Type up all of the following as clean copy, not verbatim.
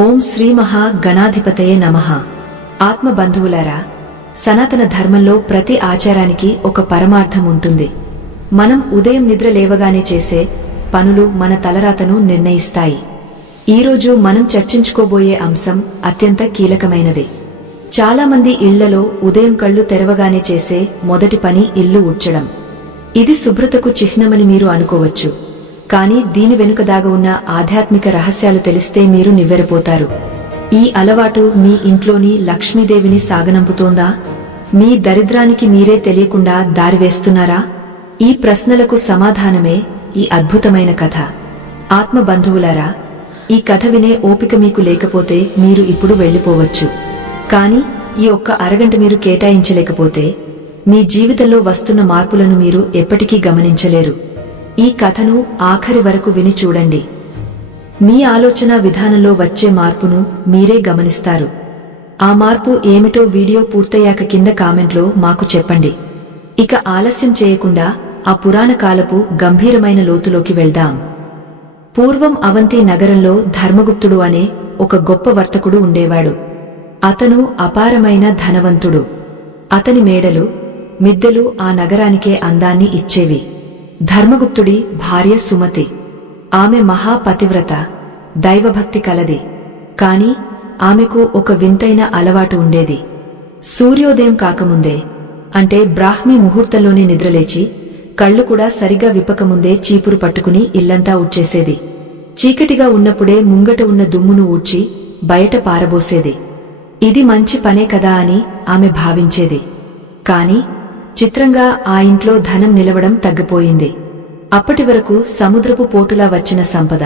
ఓం శ్రీ మహా గణాధిపతయే నమః. ఆత్మబంధువులారా, సనాతన ధర్మంలో ప్రతి ఆచారానికి ఒక పరమార్థం ఉంటుంది. మనం ఉదయం నిద్ర లేవగానే చేసే పనులు మన తలరాతను నిర్ణయిస్తాయి. ఈరోజు మనం చర్చించుకోబోయే అంశం అత్యంత కీలకమైనది. చాలామంది ఇళ్లలో ఉదయం కళ్ళు తెరవగానే చేసే మొదటి పని ఇల్లు ఊడ్చడం. ఇది శుభ్రతకు చిహ్నమని మీరు అనుకోవచ్చు, కానీ దీని వెనుక దాగి ఉన్న ఆధ్యాత్మిక రహస్యాలు తెలిస్తే మీరు నివ్వెరపోతారు. ఈ అలవాటు మీ ఇంట్లోని లక్ష్మీదేవిని సాగనంపుతోందా? మీ దరిద్రానికి మీరే తెలియకుండా దారివేస్తున్నారా? ఈ ప్రశ్నలకు సమాధానమే ఈ అద్భుతమైన కథ. ఆత్మబంధువులారా, ఈ కథ వినే ఓపిక మీకు లేకపోతే మీరు ఇప్పుడు వెళ్లిపోవచ్చు. కానీ ఈ ఒక్క అరగంట మీరు కేటాయించలేకపోతే మీ జీవితంలో వస్తున్న మార్పులను మీరు ఎప్పటికీ గమనించలేరు. ఈ కథను ఆఖరి వరకు విని చూడండి. మీ ఆలోచన విధానంలో వచ్చే మార్పును మీరే గమనిస్తారు. ఆ మార్పు ఏమిటో వీడియో పూర్తయ్యాక కింద కామెంట్లో మాకు చెప్పండి. ఇక ఆలస్యం చేయకుండా ఆ పురాణ కాలపు గంభీరమైన లోతులోకి వెళ్దాం. పూర్వం అవంతి నగరంలో ధర్మగుప్తుడు అనే ఒక గొప్ప వర్తకుడు ఉండేవాడు. అతను అపారమైన ధనవంతుడు. అతని మేడలు, మిద్దెలు ఆ నగరానికే అందాన్ని ఇచ్చేవి. ధర్మగుప్తుడి భార్య సుమతి. ఆమె మహాపతివ్రత, దైవభక్తి కలది. కాని ఆమెకు ఒక వింతైన అలవాటు ఉండేది. సూర్యోదయం కాకముందే, అంటే బ్రాహ్మీ ముహూర్తంలోనే నిద్రలేచి కళ్ళు కూడా సరిగా విప్పకముందే చీపురు పట్టుకుని ఇల్లంతా ఊడ్చేసేది. చీకటిగా ఉన్నప్పుడే ముంగట ఉన్న దుమ్మును ఊడ్చి బయట పారబోసేది. ఇది మంచి పనే కదా అని ఆమె భావించేది. కాని చిత్రంగా ఆ ఇంట్లో ధనం నిలవడం తగ్గిపోయింది. అప్పటివరకు సముద్రపు పోటులా వచ్చిన సంపద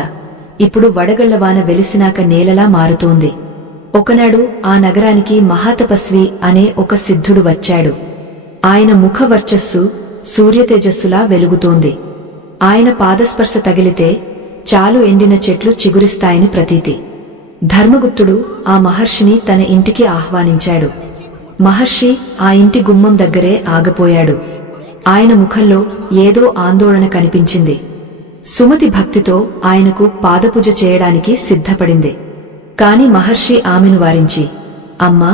ఇప్పుడు వడగళ్లవాన వెలిసినాక నేలలా మారుతోంది. ఒకనాడు ఆ నగరానికి మహాతపస్వి అనే ఒక సిద్ధుడు వచ్చాడు. ఆయన ముఖ వర్చస్సు సూర్యతేజస్సులా వెలుగుతోంది. ఆయన పాదస్పర్శ తగిలితే చాలు ఎండిన చెట్లు చిగురిస్తాయని ప్రతీతి. ధర్మగుప్తుడు ఆ మహర్షిని తన ఇంటికి ఆహ్వానించాడు. మహర్షి ఆ ఇంటి గుమ్మం దగ్గరే ఆగపోయాడు. ఆయన ముఖంలో ఏదో ఆందోళన కనిపించింది. సుమతి భక్తితో ఆయనకు పాదపూజ చేయడానికి సిద్ధపడింది. కాని మహర్షి ఆమెను వారించి, అమ్మా,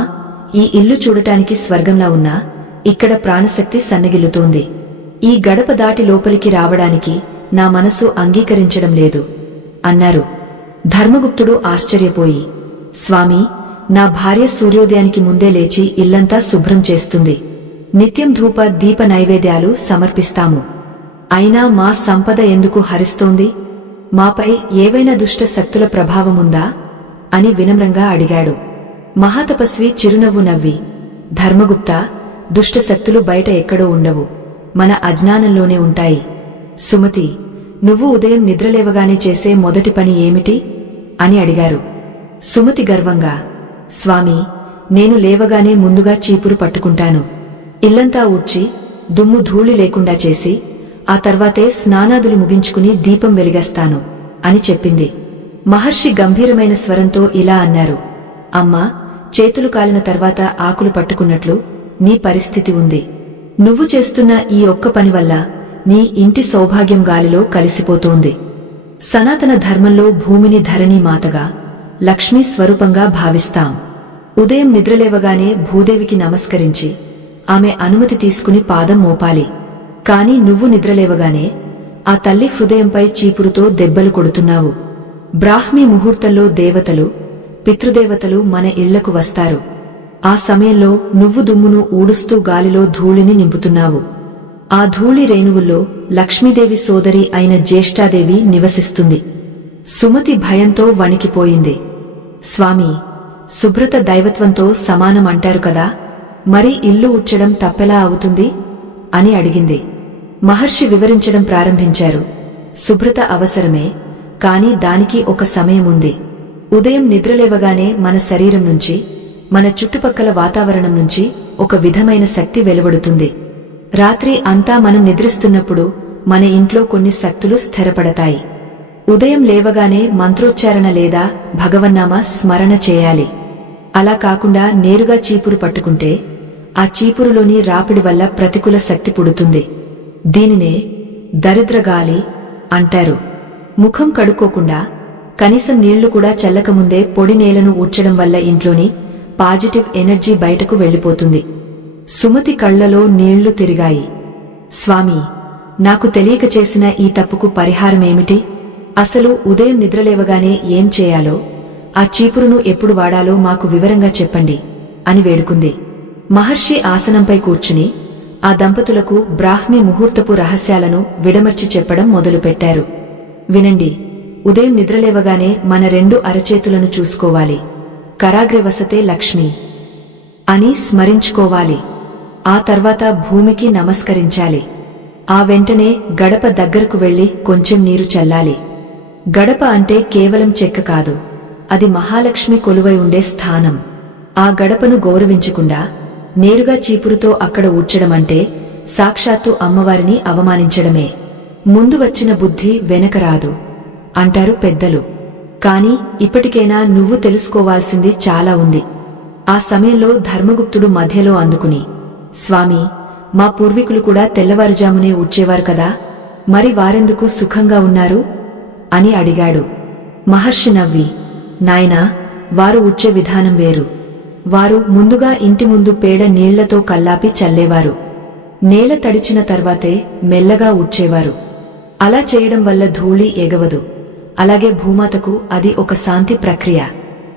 ఈ ఇల్లు చూడటానికి స్వర్గంలా ఉన్నా ఇక్కడ ప్రాణశక్తి సన్నగిల్లుతోంది. ఈ గడప దాటి లోపలికి రావడానికి నా మనసు అంగీకరించడం లేదు అన్నారు. ధర్మగుప్తుడు ఆశ్చర్యపోయి, స్వామీ, నా భార్య సూర్యోదయానికి ముందే లేచి ఇల్లంతా శుభ్రం చేస్తుంది. నిత్యం ధూప దీప నైవేద్యాలు సమర్పిస్తాము. అయినా మా సంపద ఎందుకు హరిస్తోంది? మాపై ఏవైనా దుష్ట శక్తుల ప్రభావముందా అని వినమ్రంగా అడిగాడు. మహాతపస్వి చిరునవ్వు నవ్వి, ధర్మగుప్త, దుష్టశక్తులు బయట ఎక్కడో ఉండవు, మన అజ్ఞానంలోనే ఉంటాయి. సుమతి, నువ్వు ఉదయం నిద్రలేవగానే చేసే మొదటి పని ఏమిటి అని అడిగారు. సుమతి గర్వంగా, స్వామీ, నేను లేవగానే ముందుగా చీపురు పట్టుకుంటాను. ఇల్లంతా ఊడ్చి దుమ్ము ధూళి లేకుండా చేసి ఆ తర్వాతే స్నానాదులు ముగించుకుని దీపం వెలిగేస్తాను అని చెప్పింది. మహర్షి గంభీరమైన స్వరంతో ఇలా అన్నారు, అమ్మా, చేతులు కాలిన తర్వాత ఆకులు పట్టుకున్నట్లు నీ పరిస్థితి ఉంది. నువ్వు చేస్తున్న ఈ ఒక్క పని వల్ల నీ ఇంటి సౌభాగ్యం గాలిలో కలిసిపోతోంది. సనాతన ధర్మంలో భూమిని ధరణి మాతగా, లక్ష్మీ స్వరూపంగా భావిస్తాం. ఉదయం నిద్రలేవగానే భూదేవికి నమస్కరించి ఆమె అనుమతి తీసుకుని పాదం మోపాలి. కాని నువ్వు నిద్రలేవగానే ఆ తల్లి హృదయంపై చీపురుతో దెబ్బలు కొడుతున్నావు. బ్రాహ్మీ ముహూర్తంలో దేవతలు, పితృదేవతలు మన ఇళ్లకు వస్తారు. ఆ సమయంలో నువ్వు దుమ్మును ఊడుస్తూ గాలిలో ధూళిని నింపుతున్నావు. ఆ ధూళి రేణువుల్లో లక్ష్మీదేవి సోదరి అయిన జ్యేష్ఠాదేవి నివసిస్తుంది. సుమతి భయంతో వణికిపోయింది. స్వామీ, శుభ్రత దైవత్వంతో సమానం అంటారు కదా, మరి ఇల్లు ఊడ్చడం తప్పెలా అవుతుంది అని అడిగింది. మహర్షి వివరించడం ప్రారంభించారు. శుభ్రత అవసరమే, కాని దానికి ఒక సమయముంది. ఉదయం నిద్రలేవగానే మన శరీరం నుంచి, మన చుట్టుపక్కల వాతావరణం నుంచి ఒక విధమైన శక్తి వెలువడుతుంది. రాత్రి అంతా మనం నిద్రిస్తున్నప్పుడు మన ఇంట్లో కొన్ని శక్తులు స్థిరపడతాయి. ఉదయం లేవగానే మంత్రోచ్చారణ లేదా భగవన్నామ స్మరణ చేయాలి. అలా కాకుండా నేరుగా చీపురు పట్టుకుంటే ఆ చీపురులోని రాపిడి వల్ల ప్రతికూల శక్తి పుడుతుంది. దీనినే దరిద్రగాలి అంటారు. ముఖం కడుక్కోకుండా కనీసం నీళ్లు కూడా చల్లకముందే పొడి నేలను ఊడ్చడం వల్ల ఇంట్లోని పాజిటివ్ ఎనర్జీ బయటకు వెళ్లిపోతుంది. సుమతి కళ్లలో నీళ్లు తిరిగాయి. స్వామీ, నాకు తెలియక చేసిన ఈ తప్పుకు పరిహారమేమిటి? అసలు ఉదయం నిద్రలేవగానే ఏం చేయాలో, ఆ చీపురును ఎప్పుడు వాడాలో మాకు వివరంగా చెప్పండి అని వేడుకుంది. మహర్షి ఆసనంపై కూర్చుని ఆ దంపతులకు బ్రాహ్మీ ముహూర్తపు రహస్యాలను విడమర్చి చెప్పడం మొదలుపెట్టారు. వినండి. ఉదయం నిద్రలేవగానే మన 2 అరచేతులను చూసుకోవాలి. కరాగ్రే వసతే లక్ష్మి అని స్మరించుకోవాలి. ఆ తర్వాత భూమికి నమస్కరించాలి. ఆ వెంటనే గడప దగ్గరకు వెళ్లి కొంచెం నీరు చల్లాలి. గడప అంటే కేవలం చెక్క కాదు, అది మహాలక్ష్మి కొలువై ఉండే స్థానం. ఆ గడపను గౌరవించకుండా నేరుగా చీపురుతో అక్కడ ఊడ్చడమంటే సాక్షాత్తు అమ్మవారిని అవమానించడమే. ముందు వచ్చిన బుద్ధి వెనక రాదు అంటారు పెద్దలు. కాని ఇప్పటికైనా నువ్వు తెలుసుకోవాల్సింది చాలా ఉంది. ఆ సమయంలో ధర్మగుప్తుడు మధ్యలో అందుకుని, స్వామీ, మా పూర్వీకులు కూడా తెల్లవారుజామునే ఊడ్చేవారు కదా, మరి వారెందుకు సుఖంగా ఉన్నారు అని అడిగాడు. మహర్షి నవ్వి, నాయనా, వారు ఊడ్చే విధానం వేరు. వారు ముందుగా ఇంటి ముందు పేడ నీళ్లతో కల్లాపి చల్లేవారు. నేల తడిచిన తర్వాతే మెల్లగా ఊడ్చేవారు. అలా చేయడం వల్ల ధూళి ఎగవదు. అలాగే భూమాతకు అది ఒక శాంతి ప్రక్రియ.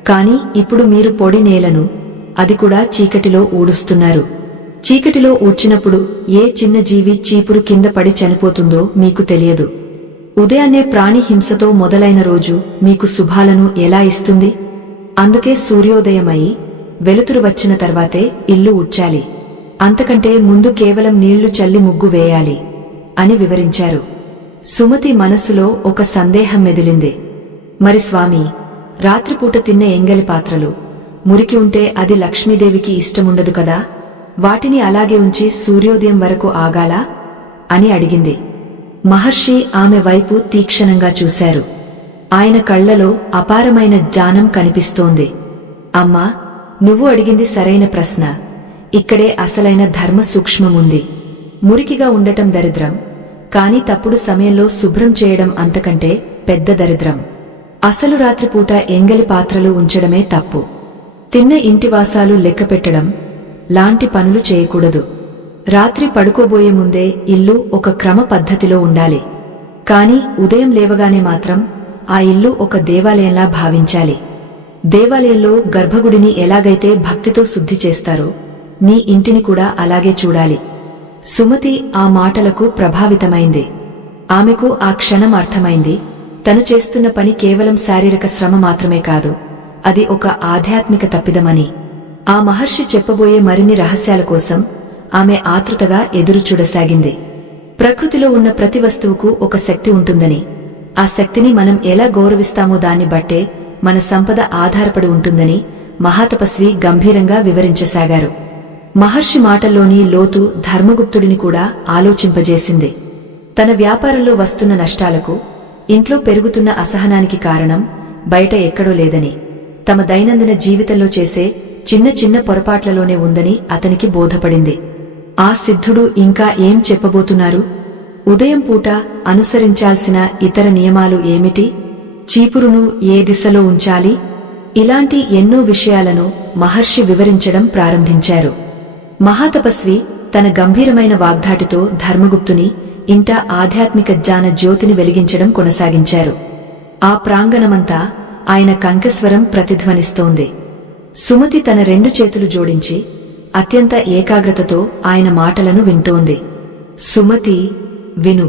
కాని ఇప్పుడు మీరు పొడి నేలను, అది కూడా చీకటిలో ఊడుస్తున్నారు. చీకటిలో ఊడ్చినప్పుడు ఏ చిన్న జీవి చీపురు కింద పడి చనిపోతుందో మీకు తెలియదు. ఉదయాన్నే ప్రాణి హింసతో మొదలైన రోజు మీకు శుభాలను ఎలా ఇస్తుంది? అందుకే సూర్యోదయమై వెలుతురు వచ్చిన తర్వాతే ఇల్లు ఊడ్చాలి. అంతకంటే ముందు కేవలం నీళ్లు చల్లి ముగ్గు వేయాలి అని వివరించారు. సుమతి మనసులో ఒక సందేహం మెదిలింది. మరి స్వామి, రాత్రిపూట తిన్న ఎంగలి పాత్రలు మురికి ఉంటే అది లక్ష్మీదేవికి ఇష్టముండదు కదా, వాటిని అలాగే ఉంచి సూర్యోదయం వరకు ఆగాలా అని అడిగింది. మహర్షి ఆమె వైపు తీక్షణంగా చూశారు. ఆయన కళ్లలో అపారమైన జ్ఞానం కనిపిస్తోంది. అమ్మా, నువ్వు అడిగింది సరైన ప్రశ్న. ఇక్కడే అసలైన ధర్మ సూక్ష్మముంది. మురికిగా ఉండటం దరిద్రం, కాని తప్పుడు సమయంలో శుభ్రం చేయడం అంతకంటే పెద్ద దరిద్రం. అసలు రాత్రిపూట ఎంగలి పాత్రలు ఉంచడమే తప్పు. తిన్న ఇంటివాసాలు లెక్కపెట్టడం లాంటి పనులు చేయకూడదు. రాత్రి పడుకోబోయే ముందే ఇల్లు ఒక క్రమ పద్ధతిలో ఉండాలి. కాని ఉదయం లేవగానే మాత్రం ఆ ఇల్లు ఒక దేవాలయంలా భావించాలి. దేవాలయంలో గర్భగుడిని ఎలాగైతే భక్తితో శుద్ధి చేస్తారో నీ ఇంటిని కూడా అలాగే చూడాలి. సుమతి ఆ మాటలకు ప్రభావితమైంది. ఆమెకు ఆ క్షణం అర్థమైంది, తను చేస్తున్న పని కేవలం శారీరక శ్రమ మాత్రమే కాదు, అది ఒక ఆధ్యాత్మిక తప్పిదమని. ఆ మహర్షి చెప్పబోయే మరిన్ని రహస్యాల కోసం ఆమె ఆతృతగా ఎదురుచూడసాగింది. ప్రకృతిలో ఉన్న ప్రతి వస్తువుకు ఒక శక్తి ఉంటుందని, ఆ శక్తిని మనం ఎలా గౌరవిస్తామో దాన్ని బట్టే మన సంపద ఆధారపడి ఉంటుందని మహాతపస్వి గంభీరంగా వివరించసాగారు. మహర్షి మాటల్లోని లోతు ధర్మగుప్తుడిని కూడా ఆలోచింపజేసింది. తన వ్యాపారంలో వస్తున్న నష్టాలకు, ఇంట్లో పెరుగుతున్న అసహనానికి కారణం బయట ఎక్కడో లేదని, తమ దైనందిన జీవితంలో చేసే చిన్న చిన్న పొరపాట్లలోనే ఉందని అతనికి బోధపడింది. ఆ సిద్ధుడు ఇంకా ఏం చెప్పబోతున్నారు? ఉదయం పూట అనుసరించాల్సిన ఇతర నియమాలు ఏమిటి? చీపురును ఏ దిశలో ఉంచాలి? ఇలాంటి ఎన్నో విషయాలను మహర్షి వివరించడం ప్రారంభించారు. మహాతపస్వి తన గంభీరమైన వాగ్ధాటితో ధర్మగుప్తుని ఇంట ఆధ్యాత్మిక జ్ఞాన జ్యోతిని వెలిగించడం కొనసాగించారు. ఆ ప్రాంగణమంతా ఆయన కంఠస్వరం ప్రతిధ్వనిస్తోంది. సుమతి తన 2 చేతులు జోడించి అత్యంత ఏకాగ్రతతో ఆయన మాటలను వింటోంది. సుమతి, విను.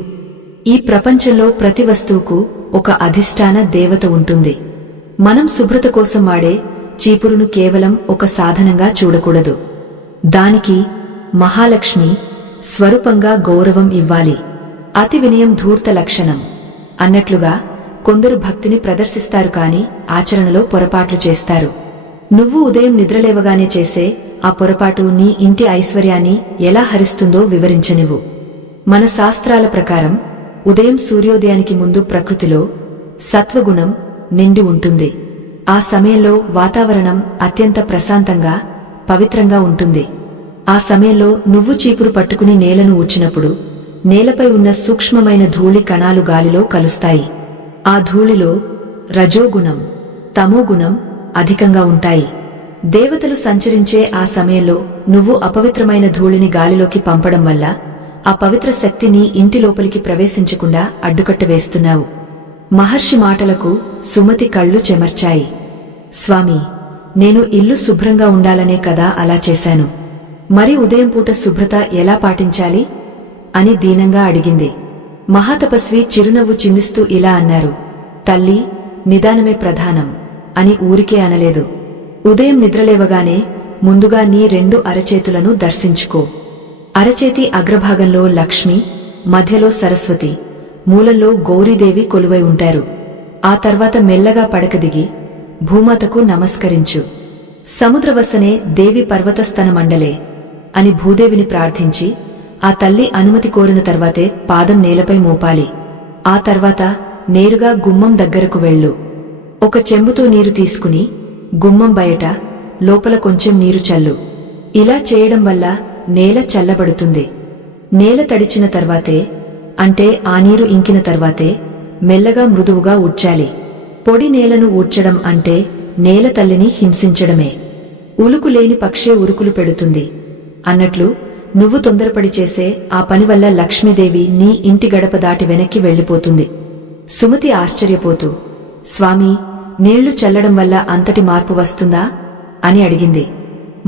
ఈ ప్రపంచంలో ప్రతి వస్తువుకు ఒక అధిష్టాన దేవత ఉంటుంది. మనం శుభ్రత కోసం వాడే చీపురును కేవలం ఒక సాధనంగా చూడకూడదు. దానికి మహాలక్ష్మి స్వరూపంగా గౌరవం ఇవ్వాలి. అతి వినయం ధూర్త లక్షణం అన్నట్లుగా కొందరు భక్తిని ప్రదర్శిస్తారు కాని ఆచరణలో పొరపాట్లు చేస్తారు. నువ్వు ఉదయం నిద్రలేవగానే చేసే ఆ పొరపాటు నీ ఇంటి ఐశ్వర్యాన్ని ఎలా హరిస్తుందో వివరించనివ్వు. మన శాస్త్రాల ప్రకారం ఉదయం సూర్యోదయానికి ముందు ప్రకృతిలో సత్వగుణం నిండి ఉంటుంది. ఆ సమయంలో వాతావరణం అత్యంత ప్రశాంతంగా, పవిత్రంగా ఉంటుంది. ఆ సమయంలో నువ్వు చీపురు పట్టుకుని నేలను ఊడ్చినప్పుడు నేలపై ఉన్న సూక్ష్మమైన ధూళి కణాలు గాలిలో కలుస్తాయి. ఆ ధూళిలో రజోగుణం తమోగుణం అధికంగా ఉంటాయి. దేవతలు సంచరించే ఆ సమయంలో నువ్వు అపవిత్రమైన ధూళిని గాలిలోకి పంపడం వల్ల ఆ పవిత్ర శక్తిని ఇంటి లోపలికి ప్రవేశించకుండా అడ్డుకట్ట వేస్తున్నావు. మహర్షి మాటలకు సుమతి కళ్ళు చెమర్చాయి. స్వామి, నేను ఇల్లు శుభ్రంగా ఉండాలనే కదా అలా చేశాను. మరి ఉదయం పూట శుభ్రత ఎలా పాటించాలి అని దీనంగా అడిగింది. మహాతపస్వి చిరునవ్వు చిందిస్తూ ఇలా అన్నారు. తల్లి, నిదానమే ప్రధానం అని ఊరికే అనలేదు. ఉదయం నిద్రలేవగానే ముందుగా నీ 2 అరచేతులను దర్శించుకో. అరచేతి అగ్రభాగంలో లక్ష్మి, మధ్యలో సరస్వతి, మూలంలో గౌరీదేవి కొలువై ఉంటారు. ఆ తర్వాత మెల్లగా పడకదిగి భూమాతకు నమస్కరించు. సముద్రవసనే దేవి పర్వతస్తన మండలే అని భూదేవిని ప్రార్థించి ఆ తల్లి అనుమతి కోరిన తర్వాతే పాదం నేలపై మోపాలి. ఆ తర్వాత నేరుగా గుమ్మం దగ్గరకు వెళ్ళు. ఒక చెంబుతో నీరు తీసుకుని గుమ్మం బయట లోపల కొంచెం నీరు చల్లు. ఇలా చేయడం వల్ల నేల చల్లబడుతుంది. నేల తడిచిన తర్వాతే, అంటే ఆ నీరు ఇంకిన తర్వాతే మెల్లగా మృదువుగా ఊడ్చాలి. పొడి నేలను ఊడ్చడం అంటే నేల తల్లిని హింసించడమే. ఉలుకు లేని పక్షే ఉరుకులు పెడుతుంది అన్నట్లు నువ్వు తొందరపడి చేసే ఆ పని వల్ల లక్ష్మీదేవి నీ ఇంటి గడప దాటి వెనక్కి వెళ్లిపోతుంది. సుమతి ఆశ్చర్యపోతూ, స్వామీ, నీళ్లు చల్లడం వల్ల అంతటి మార్పు వస్తుందా అని అడిగింది.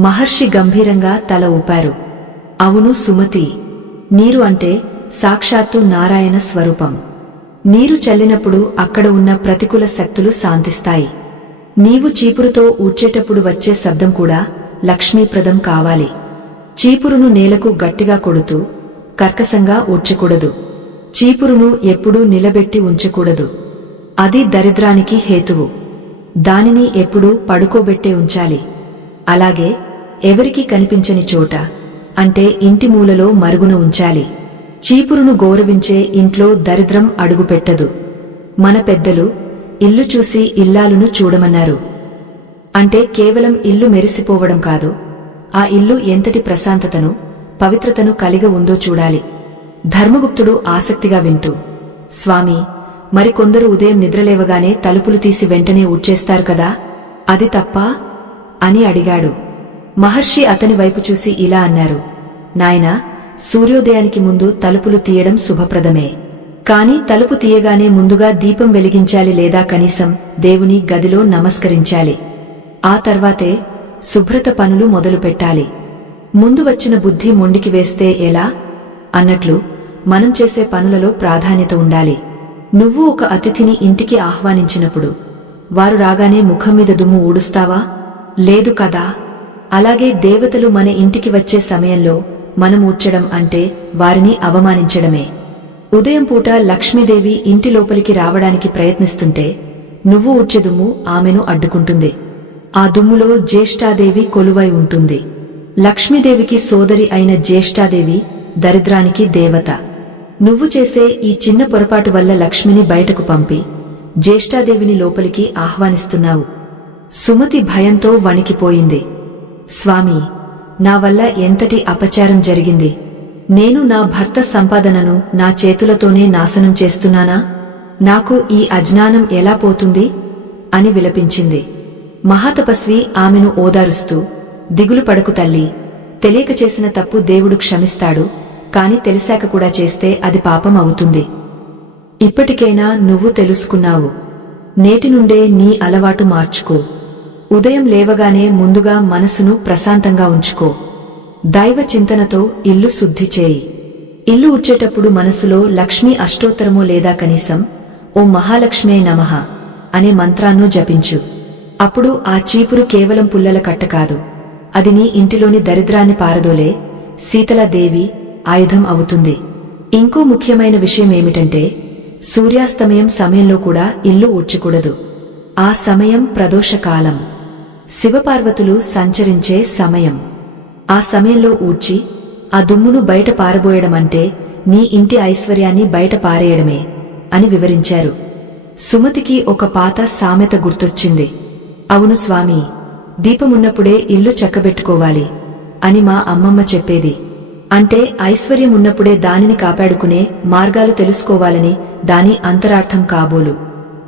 మహర్షి గంభీరంగా తల ఊపారు. అవును సుమతి, నీరు అంటే సాక్షాత్తు నారాయణ స్వరూపం. నీరు చల్లినప్పుడు అక్కడ ఉన్న ప్రతికూల శక్తులు శాంతిస్తాయి. నీవు చీపురుతో ఊడ్చేటప్పుడు వచ్చే శబ్దం కూడా లక్ష్మీప్రదం కావాలి. చీపురును నేలకు గట్టిగా కొడుతూ కర్కశంగా ఊడ్చకూడదు. చీపురును ఎప్పుడూ నిలబెట్టి ఉంచకూడదు. అది దరిద్రానికి హేతువు. దానిని ఎప్పుడూ పడుకోబెట్టే ఉంచాలి. అలాగే ఎవరికీ కనిపించని చోట, అంటే ఇంటి మూలలో మరుగున ఉంచాలి. చీపురును గౌరవించే ఇంట్లో దరిద్రం అడుగుపెట్టదు. మన పెద్దలు ఇల్లు చూసి ఇల్లాలును చూడమన్నారు. అంటే కేవలం ఇల్లు మెరిసిపోవడం కాదు, ఆ ఇల్లు ఎంతటి ప్రశాంతతను, పవిత్రతను కలిగి ఉందో చూడాలి. ధర్మగుప్తుడు ఆసక్తిగా వింటూ, స్వామి, మరికొందరు ఉదయం నిద్రలేవగానే తలుపులు తీసి వెంటనే ఊడ్చేస్తారు కదా, అది తప్పా అని అడిగాడు. మహర్షి అతని వైపు చూసి ఇలా అన్నారు. నాయనా, సూర్యోదయానికి ముందు తలుపులు తీయడం శుభప్రదమే. కాని తలుపు తీయగానే ముందుగా దీపం వెలిగించాలి, లేదా కనీసం దేవుని గదిలో నమస్కరించాలి. ఆ తర్వాతే శుభ్రత పనులు మొదలుపెట్టాలి. ముందు వచ్చిన బుద్ధి మొండికి వేస్తే ఎలా అన్నట్లు మనం చేసే పనులలో ప్రాధాన్యత ఉండాలి. నువ్వు ఒక అతిథిని ఇంటికి ఆహ్వానించినప్పుడు వారు రాగానే ముఖం మీద దుమ్ము ఊడుస్తావా? లేదు కదా. అలాగే దేవతలు మన ఇంటికి వచ్చే సమయంలో మనం ఊడ్చడం అంటే వారిని అవమానించడమే. ఉదయం పూట లక్ష్మీదేవి ఇంటి లోపలికి రావడానికి ప్రయత్నిస్తుంటే నువ్వు ఊడ్చే దుమ్ము ఆమెను అడ్డుకుంటుంది. ఆ దుమ్ములో జ్యేష్ఠాదేవి కొలువై ఉంటుంది. లక్ష్మీదేవికి సోదరి అయిన జ్యేష్ఠాదేవి దరిద్రానికి దేవత. నువ్వు చేసే ఈ చిన్న పొరపాటు వల్ల లక్ష్మిని బయటకు పంపి జ్యేష్ఠాదేవిని లోపలికి ఆహ్వానిస్తున్నావు. సుమతి భయంతో వణికిపోయింది. స్వామి, నా వల్ల ఎంతటి అపచారం జరిగింది. నేను నా భర్త సంపాదనను నా చేతులతోనే నాశనం చేస్తున్నానా? నాకు ఈ అజ్ఞానం ఎలా పోతుంది అని విలపించింది. మహాతపస్వి ఆమెను ఓదారుస్తూ, దిగులు పడకు తల్లి, తెలియక చేసిన తప్పు దేవుడు క్షమిస్తాడు, కాని తెలిసాక కూడా చేస్తే అది పాపం అవుతుంది. ఇప్పటికైనా నువ్వు తెలుసుకున్నావు. నేటి నుండే నీ అలవాటు మార్చుకో. ఉదయం లేవగానే ముందుగా మనసును ప్రశాంతంగా ఉంచుకో. దైవ చింతనతో ఇల్లు శుద్ధి చేయి. ఇల్లు ఊడ్చేటప్పుడు మనసులో లక్ష్మీ అష్టోత్తరమో లేదా కనీసం ఓ మహాలక్ష్మే నమః అనే మంత్రాన్నో జపించు. అప్పుడు ఆ చీపురు కేవలం పుల్లల కట్ట కాదు, అది నీ ఇంటిలోని దరిద్రాన్ని పారదోలే శీతలాదేవి ఆయుధం అవుతుంది. ఇంకో ముఖ్యమైన విషయమేమిటంటే, సూర్యాస్తమయం సమయంలో కూడా ఇల్లు ఊడ్చకూడదు. ఆ సమయం ప్రదోషకాలం, శివపార్వతులు సంచరించే సమయం. ఆ సమయంలో ఊడ్చి ఆ దుమ్మును బయట పారబోయడమంటే నీ ఇంటి ఐశ్వర్యాన్ని బయట పారేయడమే అని వివరించారు. సుమతికి ఒక పాత సామెత గుర్తొచ్చింది. అవును స్వామి, దీపమున్నప్పుడే ఇల్లు చక్కబెట్టుకోవాలి అని మా అమ్మమ్మ చెప్పేది. అంటే ఐశ్వర్యం ఉన్నప్పుడే దానిని కాపాడుకునే మార్గాలు తెలుసుకోవాలని దాని అంతరార్థం కాబోలు